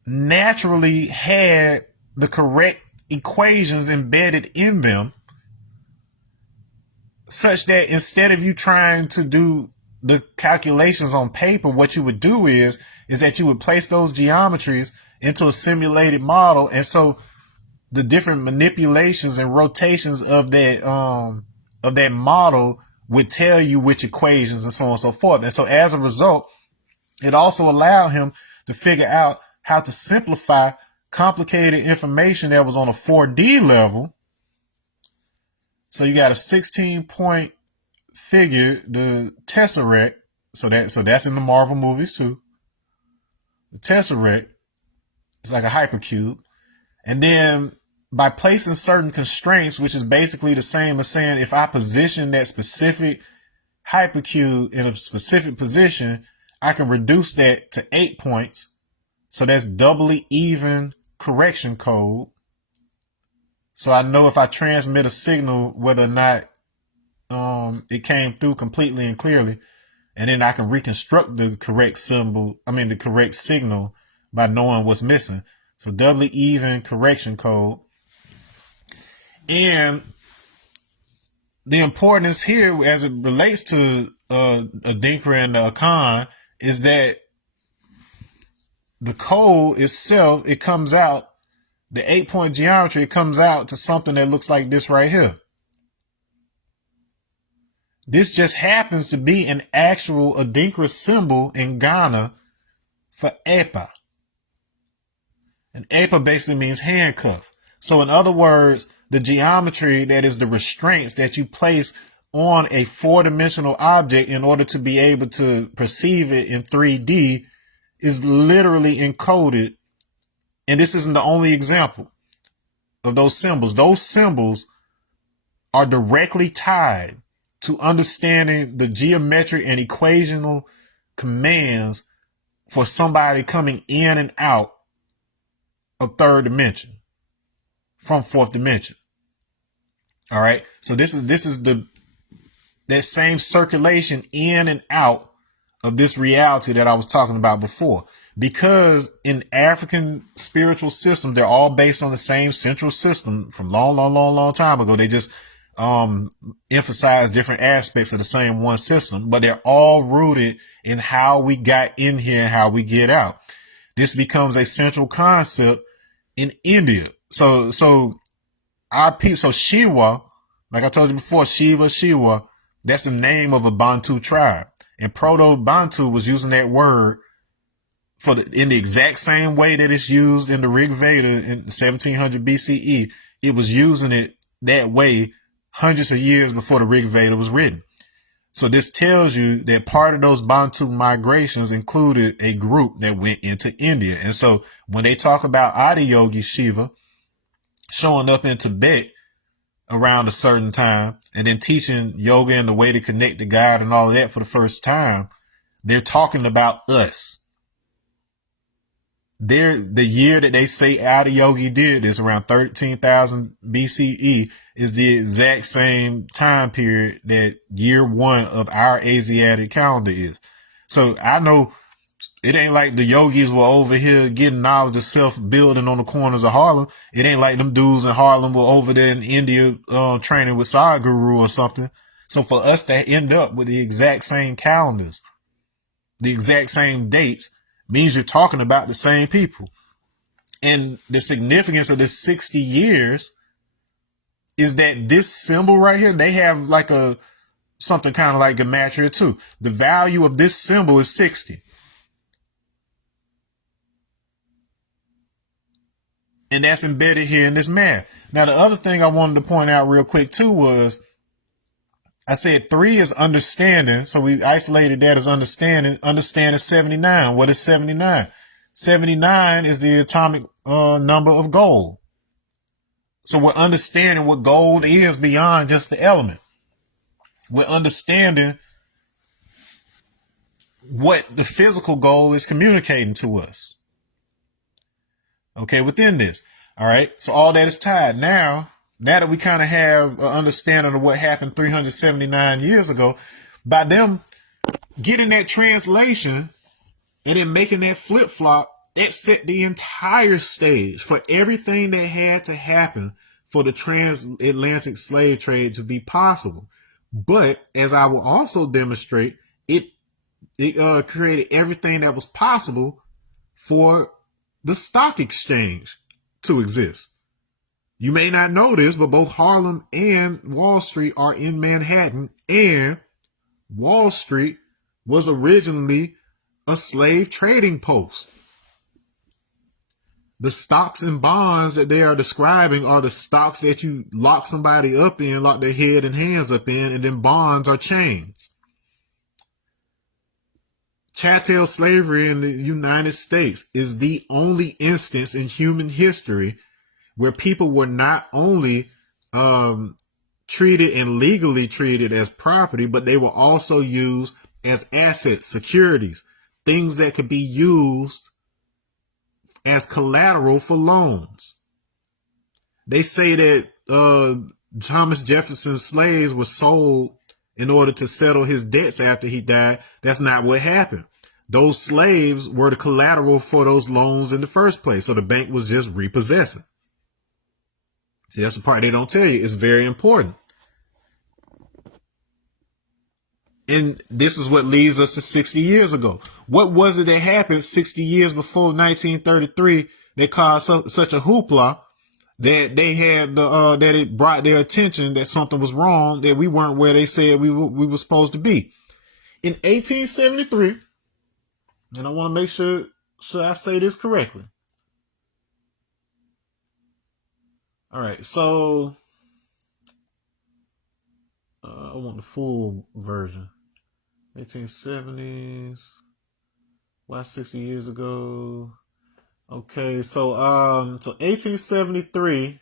naturally had the correct equations embedded in them, such that instead of you trying to do the calculations on paper, what you would do is that you would place those geometries into a simulated model. And so the different manipulations and rotations of that model would tell you which equations and so on and so forth. And so as a result, it also allowed him to figure out how to simplify complicated information that was on a 4D level. So you got a 16-point figure, the tesseract. So that's in the Marvel movies too. The tesseract is like a hypercube. And then by placing certain constraints, which is basically the same as saying if I position that specific hypercube in a specific position, I can reduce that to 8 points. So that's doubly even correction code. So I know if I transmit a signal, whether or not it came through completely and clearly, and then I can reconstruct the correct the correct signal by knowing what's missing. So doubly even correction code. And the importance here as it relates to Adinkra and the Akan is that the code itself, it comes out, the 8-point geometry, it comes out to something that looks like this right here. This just happens to be an actual Adinkra symbol in Ghana for EPA. And EPA basically means handcuff. So in other words, the geometry that is the restraints that you place on a 4-dimensional object in order to be able to perceive it in 3D is literally encoded. And this isn't the only example of those symbols. Those symbols are directly tied to understanding the geometric and equational commands for somebody coming in and out of 3rd dimension from 4th dimension. All right. So this is that same circulation in and out of this reality that I was talking about before. Because in African spiritual systems, they're all based on the same central system from long time ago. They just emphasize different aspects of the same one system, but they're all rooted in how we got in here and how we get out. This becomes a central concept in India. So our people, so Shiva, like I told you before, Shiva, that's the name of a Bantu tribe. And Proto-Bantu was using that word in the exact same way that it's used in the Rig Veda in 1700 BCE. It was using it that way hundreds of years before the Rig Veda was written. So this tells you that part of those Bantu migrations included a group that went into India. And so when they talk about Adiyogi Shiva showing up in Tibet around a certain time and then teaching yoga and the way to connect to God and all of that for the first time, they're talking about us. The year that they say Adiyogi did this, around 13,000 BCE, is the exact same time period that year 1 of our Asiatic calendar is. So I know it ain't like the yogis were over here getting knowledge of self building on the corners of Harlem. It ain't like them dudes in Harlem were over there in India training with Sadhguru or something. So for us to end up with the exact same calendars, the exact same dates, means you're talking about the same people. And the significance of this 60 years is that this symbol right here, they have like something kind of like gematria too. The value of this symbol is 60. And that's embedded here in this math. Now, the other thing I wanted to point out real quick too was I said 3 is understanding. So we isolated that as understanding. Understanding 79. What is 79? 79 is the atomic number of gold. So we're understanding what gold is beyond just the element. We're understanding what the physical gold is communicating to us. Okay, within this. All right. So all that is tied. Now that we kind of have an understanding of what happened 379 years ago, by them getting that translation and then making that flip flop, that set the entire stage for everything that had to happen for the transatlantic slave trade to be possible. But as I will also demonstrate, it created everything that was possible for the stock exchange to exist. You may not know this, but both Harlem and Wall Street are in Manhattan, and Wall Street was originally a slave trading post. The stocks and bonds that they are describing are the stocks that you lock somebody up in, lock their head and hands up in, and then bonds are chains. Chattel slavery in the United States is the only instance in human history where people were not only treated and legally treated as property, but they were also used as assets, securities, things that could be used as collateral for loans. They say that Thomas Jefferson's slaves were sold in order to settle his debts after he died. That's not what happened. Those slaves were the collateral for those loans in the first place. So the bank was just repossessing. See, that's the part they don't tell you. It's very important. And this is what leads us to 60 years ago. What was it that happened 60 years before 1933 that caused such a hoopla that they had that it brought their attention that something was wrong, that we weren't where they said we were supposed to be? In 1873, and I want to make sure I say this correctly. All right, so I want the full version. 1870s. Why 60 years ago? Okay, so 1873.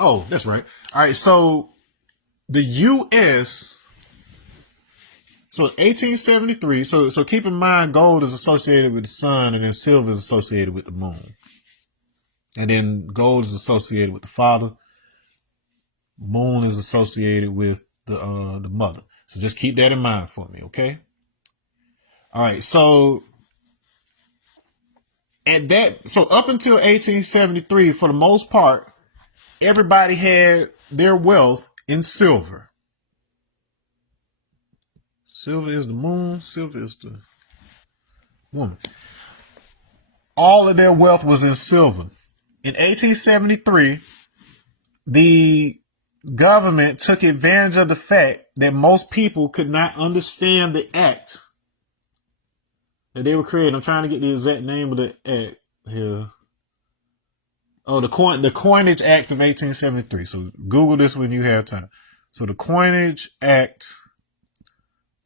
Oh, that's right. All right, so the U.S. So 1873. So keep in mind, gold is associated with the sun, and then silver is associated with the moon, and then gold is associated with the father. Moon is associated with the mother. So just keep that in mind for me, okay? All right, so up until 1873, for the most part, everybody had their wealth in silver. Silver is the moon, silver is the woman. All of their wealth was in silver. In 1873, the government took advantage of the fact that most people could not understand the act that they were creating. I'm trying to get the exact name of the act here. Oh, the Coinage Act of 1873. So Google this when you have time. So the Coinage Act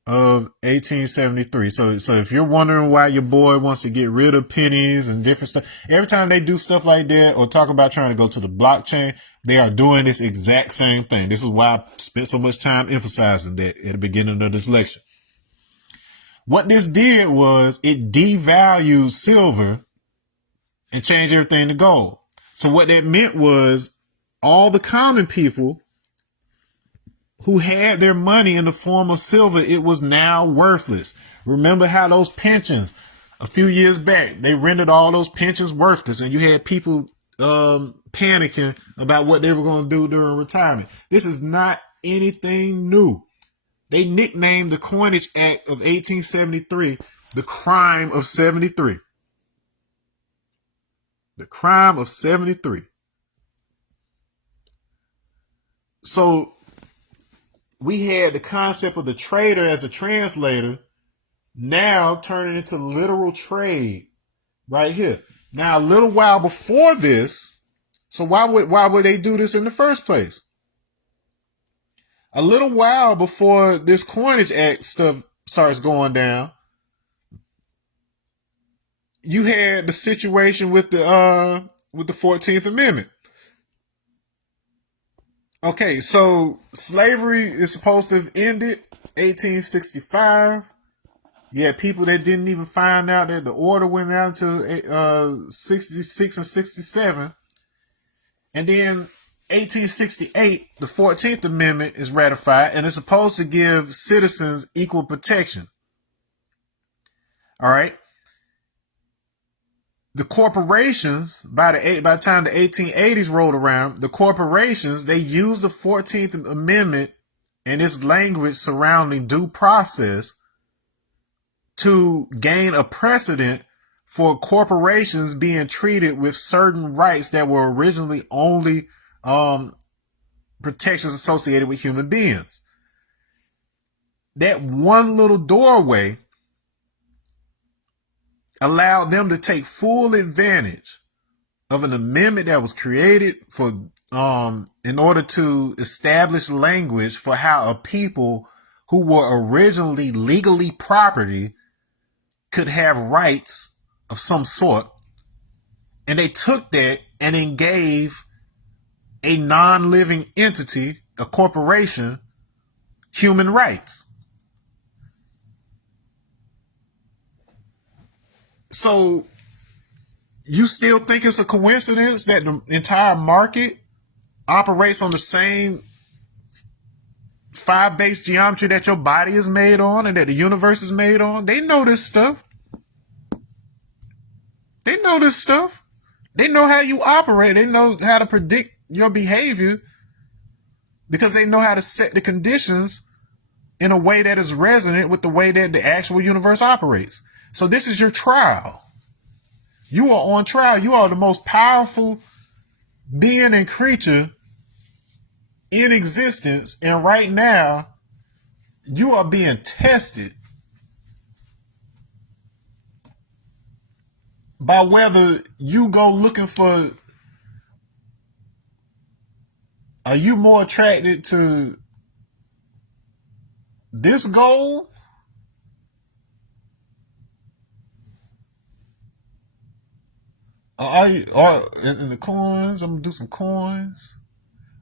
of 1873. So if you're wondering why your boy wants to get rid of pennies and different stuff, every time they do stuff like that or talk about trying to go to the blockchain, they are doing this exact same thing. This is why I spent so much time emphasizing that at the beginning of this lecture. What this did was it devalued silver and changed everything to gold. So what that meant was all the common people who had their money in the form of silver, it was now worthless. Remember how those pensions a few years back, they rendered all those pensions worthless, and you had people panicking about what they were going to do during retirement. This is not anything new. They nicknamed the Coinage Act of 1873 the crime of 73. The crime of 73. So we had the concept of the trader as a translator now turning into literal trade right here. Now, a little while before this, so why would they do this in the first place? A little while before this Coinage Act stuff starts going down, you had the situation with the 14th Amendment. Okay, so slavery is supposed to have ended 1865. You had people that didn't even find out that the order went out to 66 and 67. And then 1868, the 14th Amendment is ratified, and it's supposed to give citizens equal protection. All right. The corporations, by the time the 1880s rolled around, the corporations, they used the 14th Amendment and its language surrounding due process to gain a precedent for corporations being treated with certain rights that were originally only protections associated with human beings. That one little doorway allowed them to take full advantage of an amendment that was created for in order to establish language for how a people who were originally legally property could have rights of some sort. And they took that and then gave a non-living entity, a corporation, human rights. So you still think it's a coincidence that the entire market operates on the same 5-base geometry that your body is made on and that the universe is made on? They know this stuff. They know this stuff. They know how you operate. They know how to predict your behavior because they know how to set the conditions in a way that is resonant with the way that the actual universe operates. So this is your trial. You are on trial. You are the most powerful being and creature in existence. And right now, you are being tested by whether you go looking for, are you more attracted to this goal? Or in the coins, I'm gonna do some coins.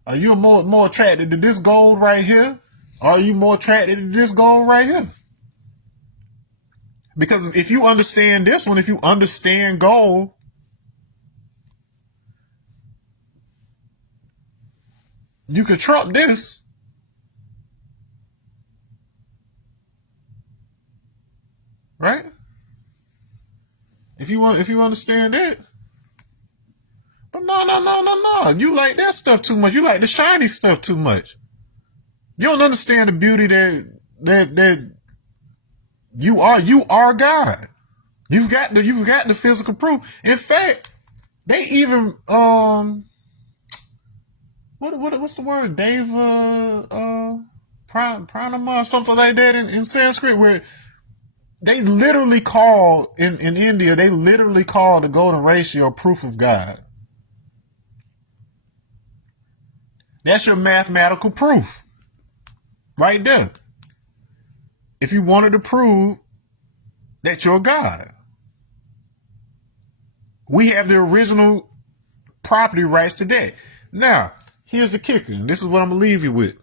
Are you more attracted to this gold right here? Or are you more attracted to this gold right here? Because if you understand this one, if you understand gold, you can trump this. Right? If you understand it. But no. You like that stuff too much. You like the shiny stuff too much. You don't understand the beauty that you are God. You've got the physical proof. In fact, they even what's the word? Pranama, something like that in Sanskrit, where they literally call in India, they literally call the golden ratio proof of God. That's your mathematical proof. Right there. If you wanted to prove that you're God. We have the original property rights to that. Now, here's the kicker. And this is what I'm going to leave you with.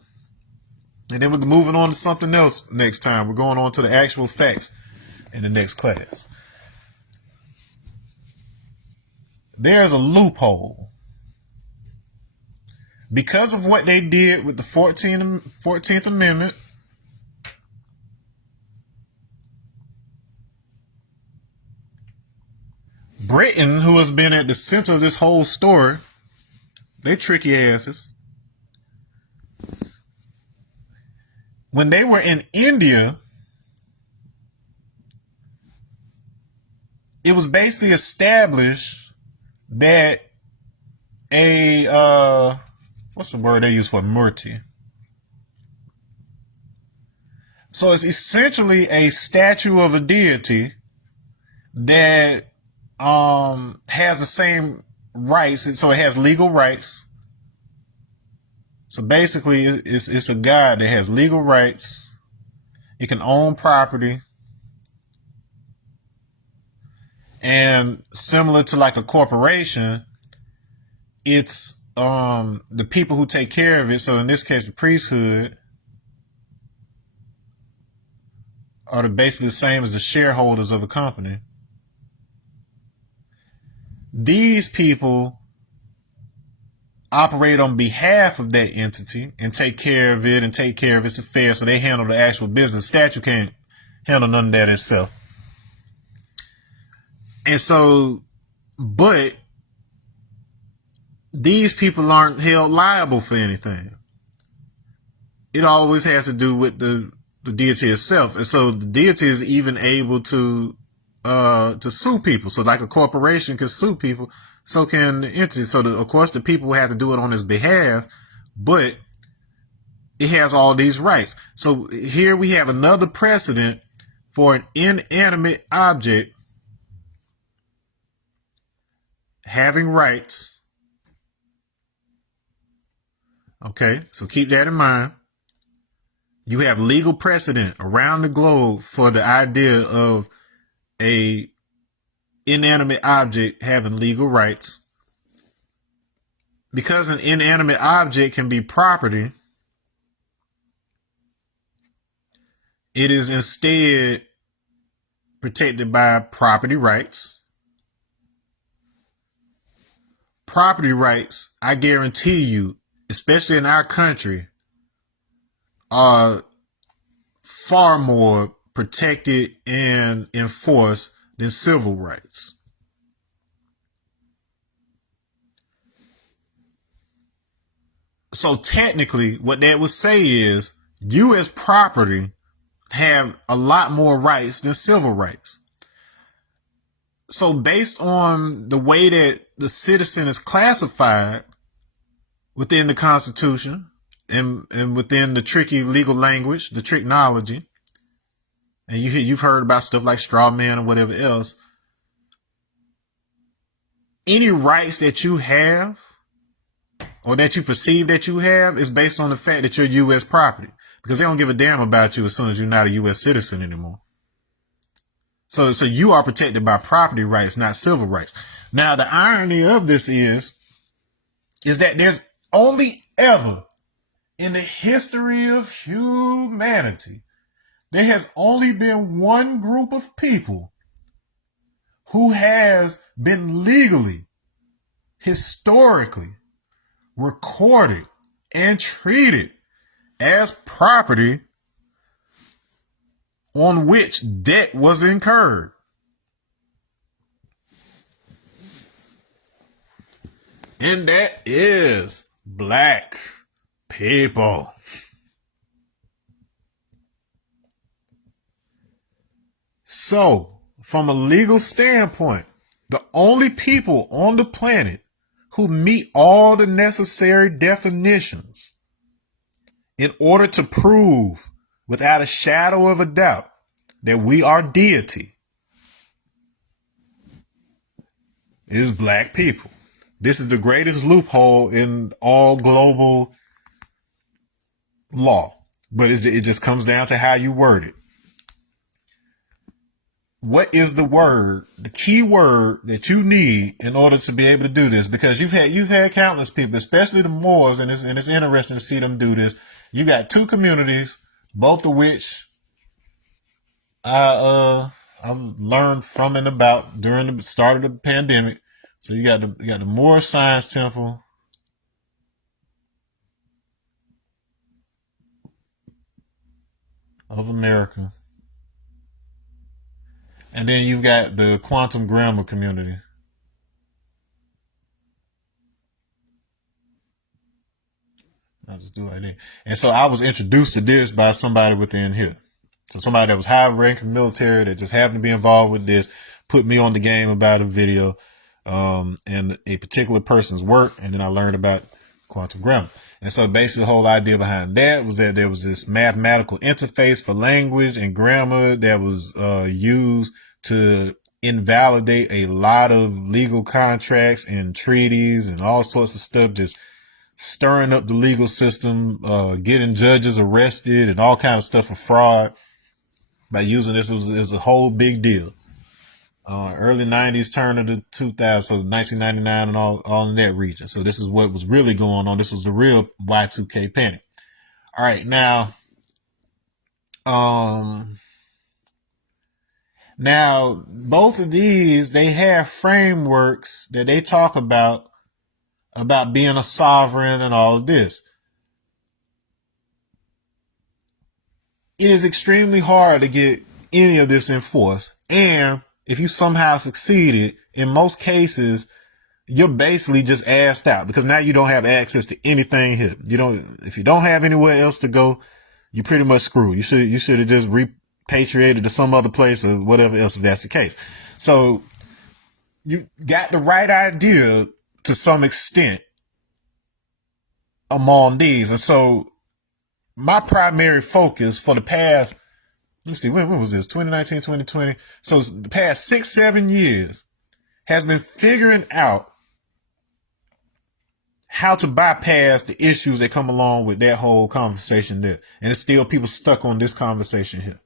And then we're moving on to something else next time. We're going on to the actual facts in the next class. There's a loophole. Because of what they did with the 14th Amendment, Britain, who has been at the center of this whole story, they tricky asses. When they were in India, it was basically established that what's the word they use for murti? So it's essentially a statue of a deity that has the same rights. So it has legal rights. So basically it's a god that has legal rights. It can own property. And similar to like a corporation, it's the people who take care of it. So in this case, the priesthood are basically the same as the shareholders of a company. These people operate on behalf of that entity and take care of it and take care of its affairs. So they handle the actual business. Statute can't handle none of that itself. And so, but these people aren't held liable for anything. It always has to do with the deity itself. And so the deity is even able to sue people. So like a corporation can sue people, so can the entity. So of course the people have to do it on his behalf, but it has all these rights. So here we have another precedent for an inanimate object having rights. Okay, so keep that in mind. You have legal precedent around the globe for the idea of a inanimate object having legal rights. Because an inanimate object can be property, it is instead protected by property rights. Property rights, I guarantee you, especially in our country, are far more protected and enforced than civil rights. So technically, what that would say is you as property have a lot more rights than civil rights. So based on the way that the citizen is classified within the Constitution and within the tricky legal language, the tricknology, and you've heard about stuff like straw man or whatever else, any rights that you have or that you perceive that you have is based on the fact that you're U.S. property, because they don't give a damn about you as soon as you're not a U.S. citizen anymore. So you are protected by property rights, not civil rights. Now, the irony of this is that there's only ever in the history of humanity, there has only been one group of people who has been legally, historically recorded and treated as property on which debt was incurred. And that is black people. So, from a legal standpoint, the only people on the planet who meet all the necessary definitions in order to prove without a shadow of a doubt that we are deity is black people. This is the greatest loophole in all global law, but it just comes down to how you word it. What is the key word that you need in order to be able to do this? Because you've had countless people, especially the Moors, and it's interesting to see them do this. You got two communities, both of which I've learned from and about during the start of the pandemic. So you got the Moor Science Temple of America. And then you've got the Quantum Grammar community. I'll just do it like that. And so I was introduced to this by somebody within here. So somebody that was high ranking military that just happened to be involved with this put me on the game about a video and a particular person's work. And then I learned about quantum grammar. And so basically the whole idea behind that was that there was this mathematical interface for language and grammar that was used to invalidate a lot of legal contracts and treaties and all sorts of stuff, just stirring up the legal system, getting judges arrested and all kinds of stuff for fraud by using this. It was a whole big deal. Early 90s, turn of the 2000s, so 1999 and all in that region. So this is what was really going on. This was the real Y2K panic. All right, now, Now, both of these, they have frameworks that they talk about being a sovereign and all of this. It is extremely hard to get any of this enforced. And if you somehow succeeded, in most cases, you're basically just assed out because now you don't have access to anything here. If you don't have anywhere else to go, you're pretty much screwed. You should have just repatriated to some other place or whatever else if that's the case. So you got the right idea to some extent among these. And so my primary focus for the past, let me see, when was this? 2019, 2020. So the past 6-7 years has been figuring out how to bypass the issues that come along with that whole conversation there. And it's still people stuck on this conversation here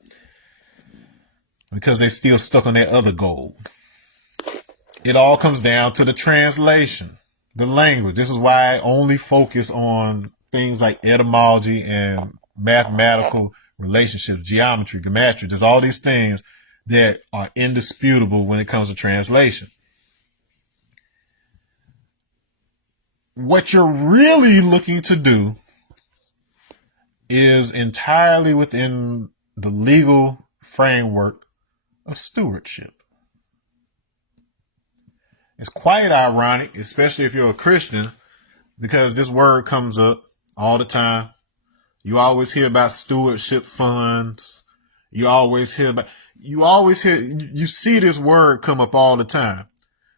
because they're still stuck on that other goal. It all comes down to the translation, the language. This is why I only focus on things like etymology and mathematical relationships, geometry, gematria. There's all these things that are indisputable when it comes to translation. What you're really looking to do is entirely within the legal framework of stewardship. It's quite ironic, especially if you're a Christian, because this word comes up all the time. You always hear about stewardship funds. You see this word come up all the time.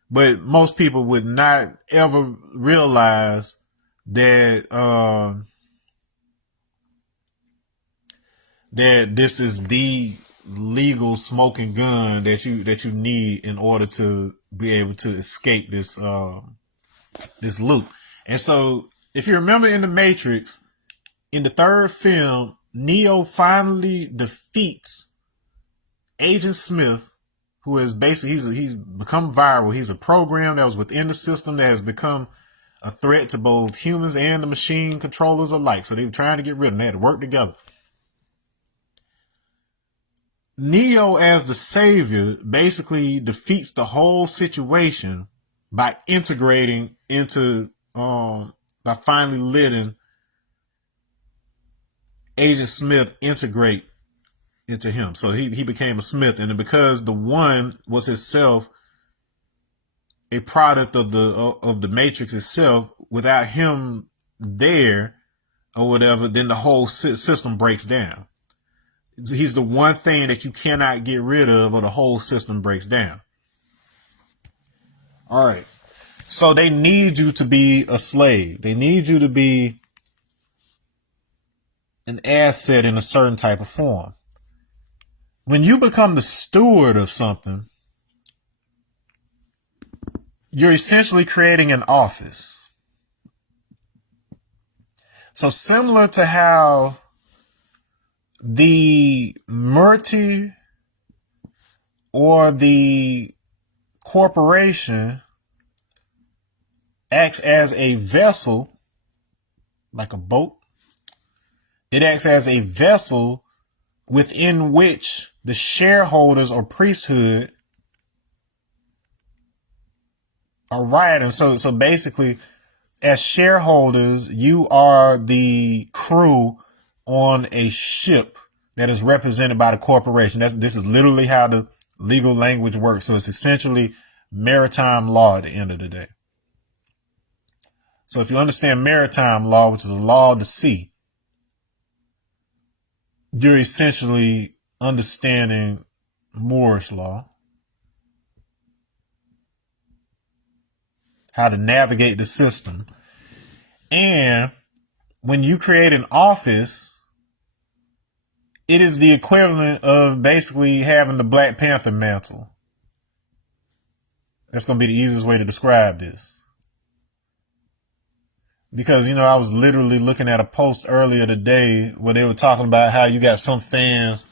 But most people would not ever realize that that this is the legal smoking gun that you need in order to be able to escape this this loop. And so, if you remember in the Matrix, in the third film, Neo finally defeats Agent Smith, who is basically, he's become viral. He's a program that was within the system that has become a threat to both humans and the machine controllers alike. So they were trying to get rid of them. They had to work together. Neo, as the savior, basically defeats the whole situation by integrating into, by finally letting Agent Smith integrate into him. So he became a Smith, and because the one was itself a product of the Matrix itself, without him there or whatever, then the whole system breaks down. He's the one thing that you cannot get rid of, or the whole system breaks down. All right. So they need you to be a slave. They need you to be an asset in a certain type of form. When you become the steward of something, you're essentially creating an office. So similar to how the multi or the corporation acts as a vessel, like a boat, it acts as a vessel within which the shareholders or priesthood are riding. So basically, as shareholders, you are the crew on a ship that is represented by the corporation. This is literally how the legal language works. So it's essentially maritime law at the end of the day. So if you understand maritime law, which is a law of the sea, you're essentially understanding Moorish law, how to navigate the system. And when you create an office, it is the equivalent of basically having the Black Panther mantle. That's going to be the easiest way to describe this. Because, I was literally looking at a post earlier today where they were talking about how you got some fans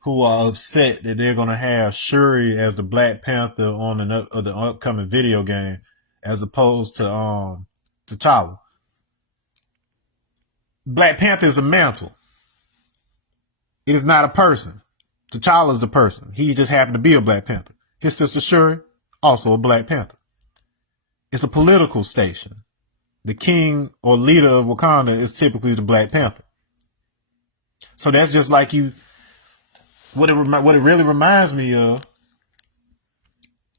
who are upset that they're going to have Shuri as the Black Panther on the upcoming video game, as opposed to T'Challa. Black Panther is a mantle. It is not a person. T'Challa's the person. He just happened to be a Black Panther. His sister Shuri, also a Black Panther. It's a political station. The king or leader of Wakanda is typically the Black Panther. So that's just like you. What it really reminds me of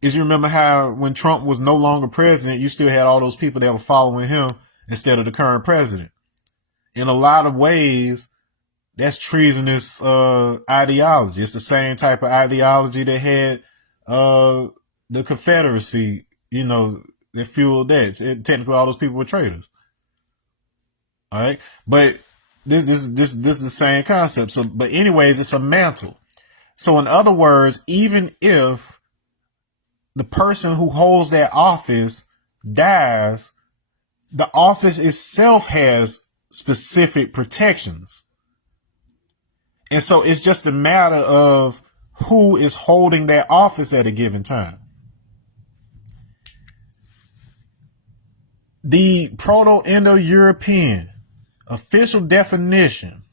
is, you remember how when Trump was no longer president, you still had all those people that were following him instead of the current president. In a lot of ways, that's treasonous ideology. It's the same type of ideology that had the Confederacy, that fueled that. Technically, all those people were traitors. All right, but this is the same concept. So, but anyways, it's a mantle. So, in other words, even if the person who holds that office dies, the office itself has specific protections. And so it's just a matter of who is holding that office at a given time. The Proto-Indo-European official definition,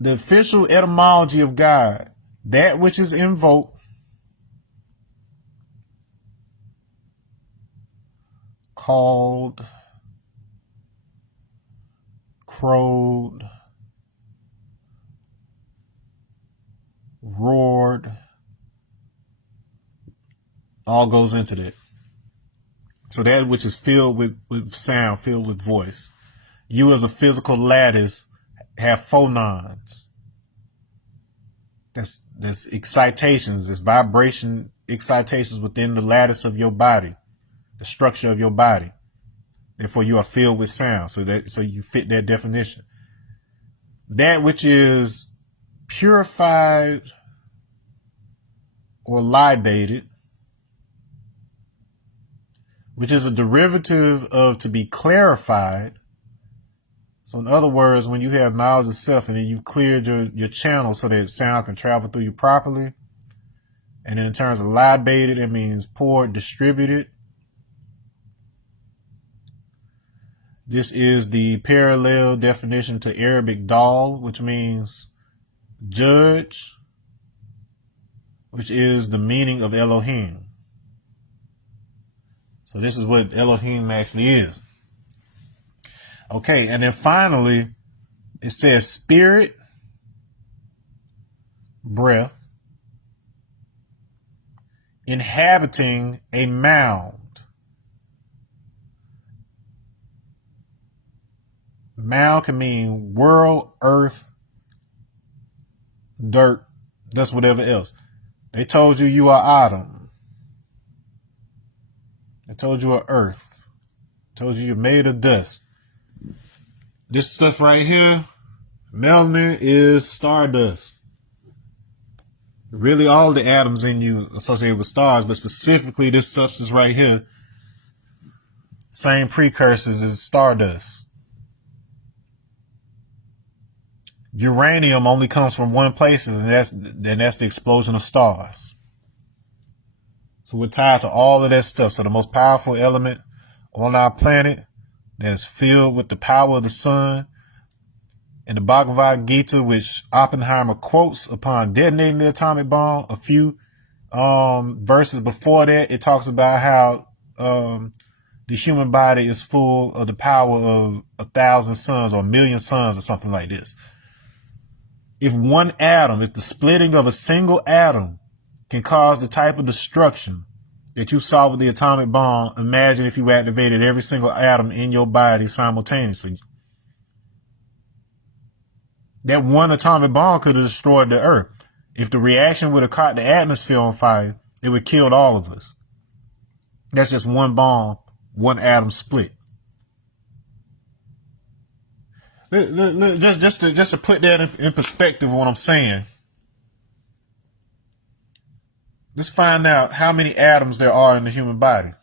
the official etymology of God, that which is invoked, called, crowed, roared, all goes into that. So that which is filled with sound, filled with voice. You as a physical lattice have phonons. That's excitations, that's vibration excitations within the lattice of your body, the structure of your body. Therefore, you are filled with sound. So you fit that definition. That which is purified or libated, which is a derivative of to be clarified. So in other words, when you have knowledge of self and then you've cleared your channel so that sound can travel through you properly. And in terms of libated, it means poured, distributed. This is the parallel definition to Arabic dal, which means judge, which is the meaning of Elohim. So this is what Elohim actually is. Okay, and then finally, it says spirit, breath, inhabiting a mound. Mound can mean world, earth, dirt, that's whatever else. They told you are Adam. They told you are earth. They told you you're made of dust. This stuff right here, melanin, is stardust. Really, all the atoms in you associated with stars, but specifically this substance right here, same precursors as stardust. Uranium only comes from one place, and that's the explosion of stars. So we're tied to all of that stuff. So the most powerful element on our planet that's filled with the power of the sun, in the Bhagavad Gita, which Oppenheimer quotes upon detonating the atomic bomb, a few verses before that, it talks about how the human body is full of the power of 1,000 suns or 1,000,000 suns or something like this. If the splitting of a single atom can cause the type of destruction that you saw with the atomic bomb, imagine if you activated every single atom in your body simultaneously. That one atomic bomb could have destroyed the earth. If the reaction would have caught the atmosphere on fire, it would have killed all of us. That's just one bomb, one atom split. Just to put that in perspective of what I'm saying, let's find out how many atoms there are in the human body.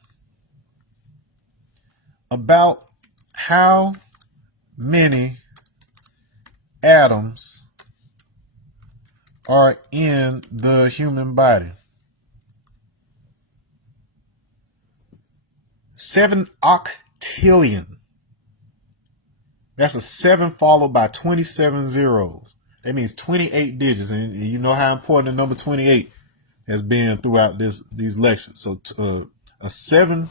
About how many atoms are in the human body? 7 octillion. That's a 7 followed by 27 zeros. That means 28 digits. And you know how important the number 28 has been throughout these lectures. So a 7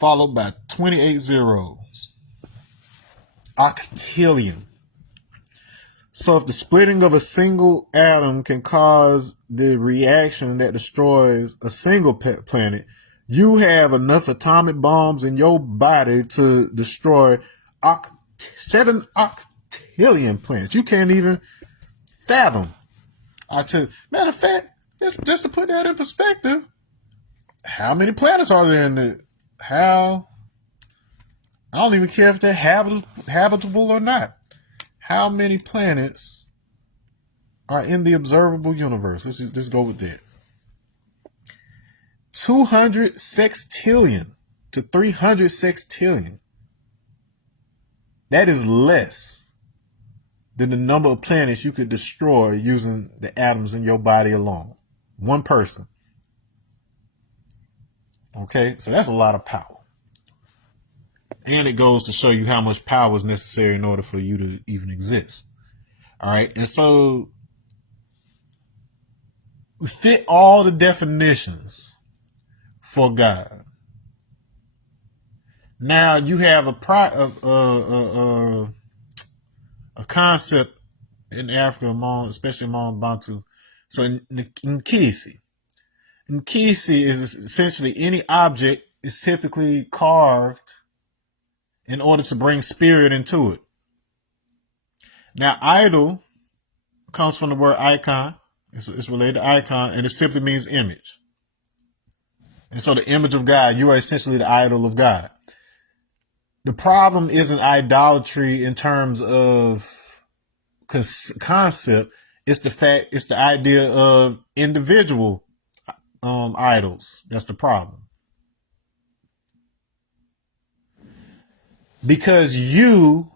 followed by 28 zeros. Octillion. So if the splitting of a single atom can cause the reaction that destroys a single planet, you have enough atomic bombs in your body to destroy 7 octillion planets. You can't even fathom. Matter of fact, just to put that in perspective, how many planets are there in the... I don't even care if they're habitable or not. How many planets are in the observable universe? Let's just go with that. 200 sextillion to 300 sextillion. That is less than the number of planets you could destroy using the atoms in your body alone. One person. Okay, so that's a lot of power. And it goes to show you how much power is necessary in order for you to even exist. All right. And so we fit all the definitions for God. Now you have a concept in Africa, especially among Bantu. So in Nkisi. Nkisi is essentially any object is typically carved in order to bring spirit into it. Now, idol comes from the word icon. It's related to icon, and it simply means image. And so the image of God, you are essentially the idol of God. The problem isn't idolatry in terms of concept. It's the idea of individual idols. That's the problem. Because you,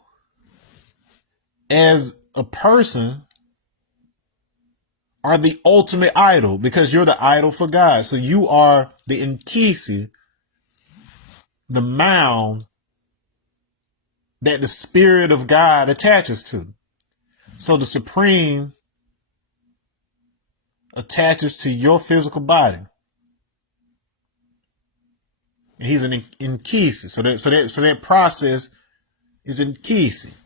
as a person, are the ultimate idol, because you're the idol for God. So you are the Nkisi, the mound that the Spirit of God attaches to. So the Supreme attaches to your physical body. And he's an Nkisi. So that process is Nkisi.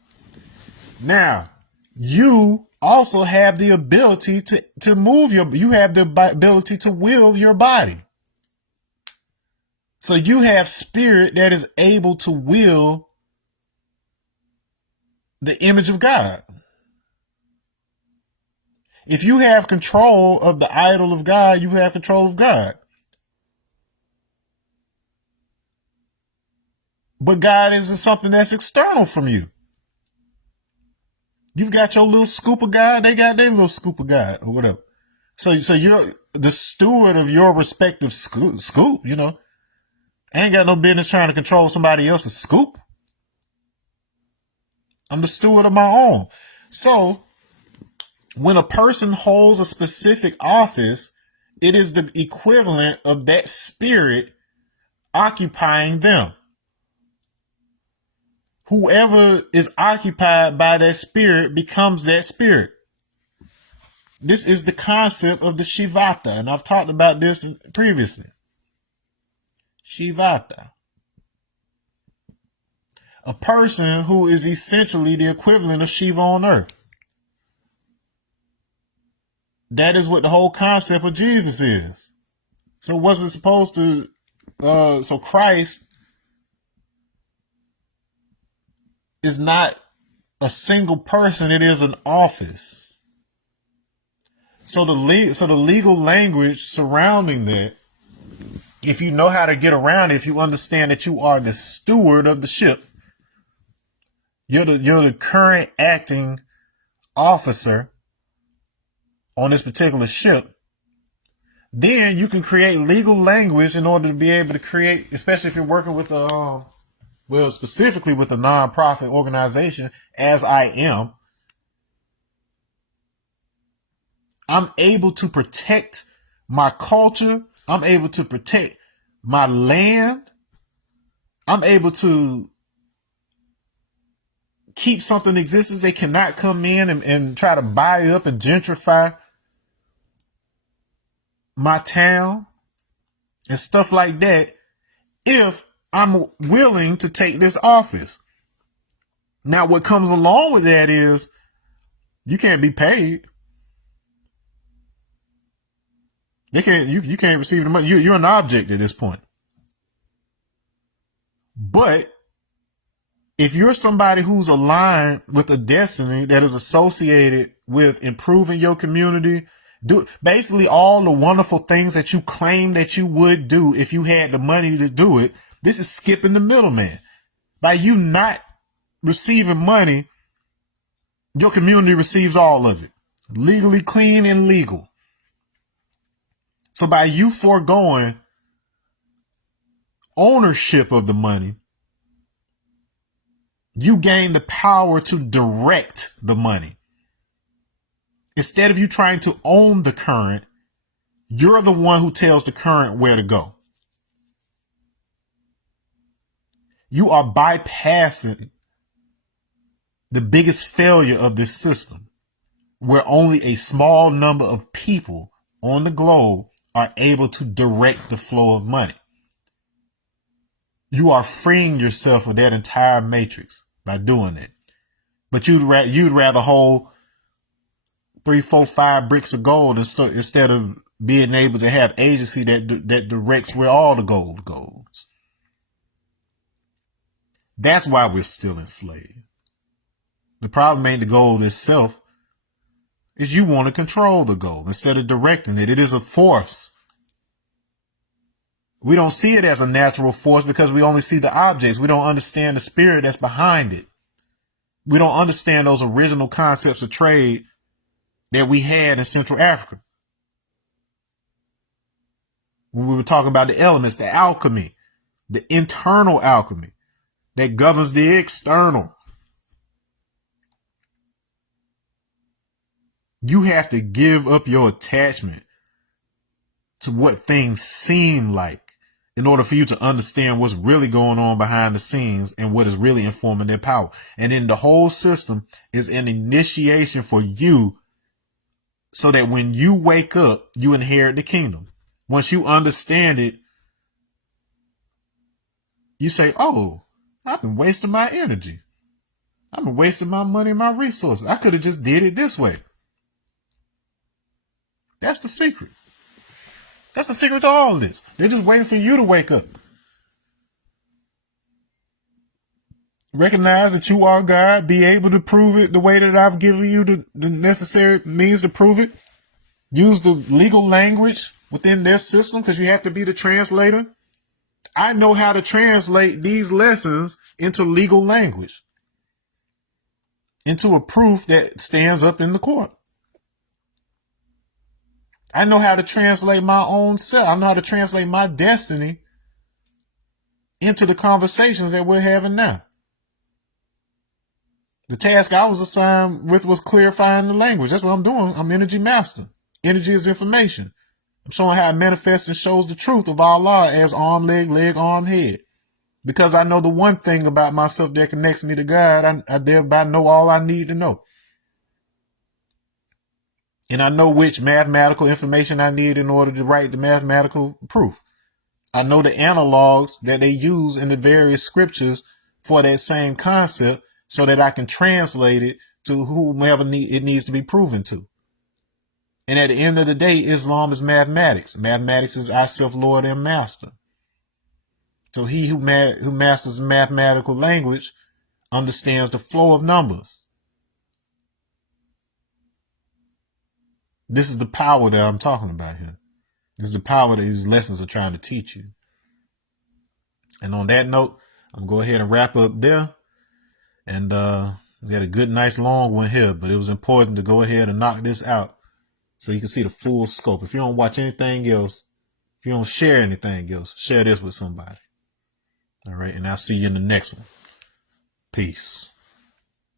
Now, you also have the ability to move you have the ability to will your body. So you have spirit that is able to will the image of God. If you have control of the idol of God, you have control of God. But God isn't something that's external from you. You've got your little scoop of God, they got their little scoop of God, or whatever. So you're the steward of your respective scoop, you know. I ain't got no business trying to control somebody else's scoop. I'm the steward of my own. So when a person holds a specific office, it is the equivalent of that spirit occupying them. Whoever is occupied by that spirit becomes that spirit. This is the concept of the Shivata, and I've talked about this previously. Shivata. A person who is essentially the equivalent of Shiva on earth. That is what the whole concept of Jesus is. So was it supposed to, so Christ is not a single person, it is an office. So the legal language surrounding that, if you know how to get around it, if you understand that you are the steward of the ship, you're the current acting officer on this particular ship, then you can create legal language in order to be able to create, especially if you're working with specifically with a nonprofit organization, as I am, I'm able to protect my culture. I'm able to protect my land. I'm able to keep something in existence. They cannot come in and try to buy up and gentrify my town and stuff like that if I'm willing to take this office. Now, what comes along with that is you can't be paid. You can't receive the money. You're an object at this point. But if you're somebody who's aligned with a destiny that is associated with improving your community, do basically all the wonderful things that you claim that you would do if you had the money to do it. This is skipping the middleman. By you not receiving money, your community receives all of it. Legally clean and legal. So by you foregoing ownership of the money, you gain the power to direct the money. Instead of you trying to own the current, you're the one who tells the current where to go. You are bypassing the biggest failure of this system, where only a small number of people on the globe are able to direct the flow of money. You are freeing yourself of that entire matrix by doing it. But you'd rather hold 3, 4, 5 bricks of gold instead of being able to have agency that directs where all the gold goes. That's why we're still enslaved. The problem ain't the gold itself. Is you want to control the gold instead of directing it. It is a force. We don't see it as a natural force because we only see the objects. We don't understand the spirit that's behind it. We don't understand those original concepts of trade that we had in Central Africa. When we were talking about the elements, the alchemy, the internal alchemy that governs the external. You have to give up your attachment to what things seem like in order for you to understand what's really going on behind the scenes and what is really informing their power. And then the whole system is an initiation for you so that when you wake up, you inherit the kingdom. Once you understand it, you say, oh, I've been wasting my energy. I've been wasting my money and my resources. I could have just did it this way. That's the secret. That's the secret to all of this. They're just waiting for you to wake up. Recognize that you are God. Be able to prove it the way that I've given you the necessary means to prove it. Use the legal language within their system because you have to be the translator. I know how to translate these lessons into legal language, into a proof that stands up in the court. I know how to translate my own self. I know how to translate my destiny into the conversations that we're having now. The task I was assigned with was clarifying the language. That's what I'm doing. I'm energy master. Energy is information. I'm showing how it manifests and shows the truth of Allah as arm, leg, arm, head. Because I know the one thing about myself that connects me to God, I thereby know all I need to know. And I know which mathematical information I need in order to write the mathematical proof. I know the analogs that they use in the various scriptures for that same concept so that I can translate it to whomever it needs to be proven to. And at the end of the day, Islam is mathematics. Mathematics is I, self, Lord, and Master. So he who masters mathematical language understands the flow of numbers. This is the power that I'm talking about here. This is the power that these lessons are trying to teach you. And on that note, I'm going to go ahead and wrap up there. And we had a good, nice long one here, but it was important to go ahead and knock this out so you can see the full scope. If you don't watch anything else, if you don't share anything else, share this with somebody. All right. And I'll see you in the next one. Peace.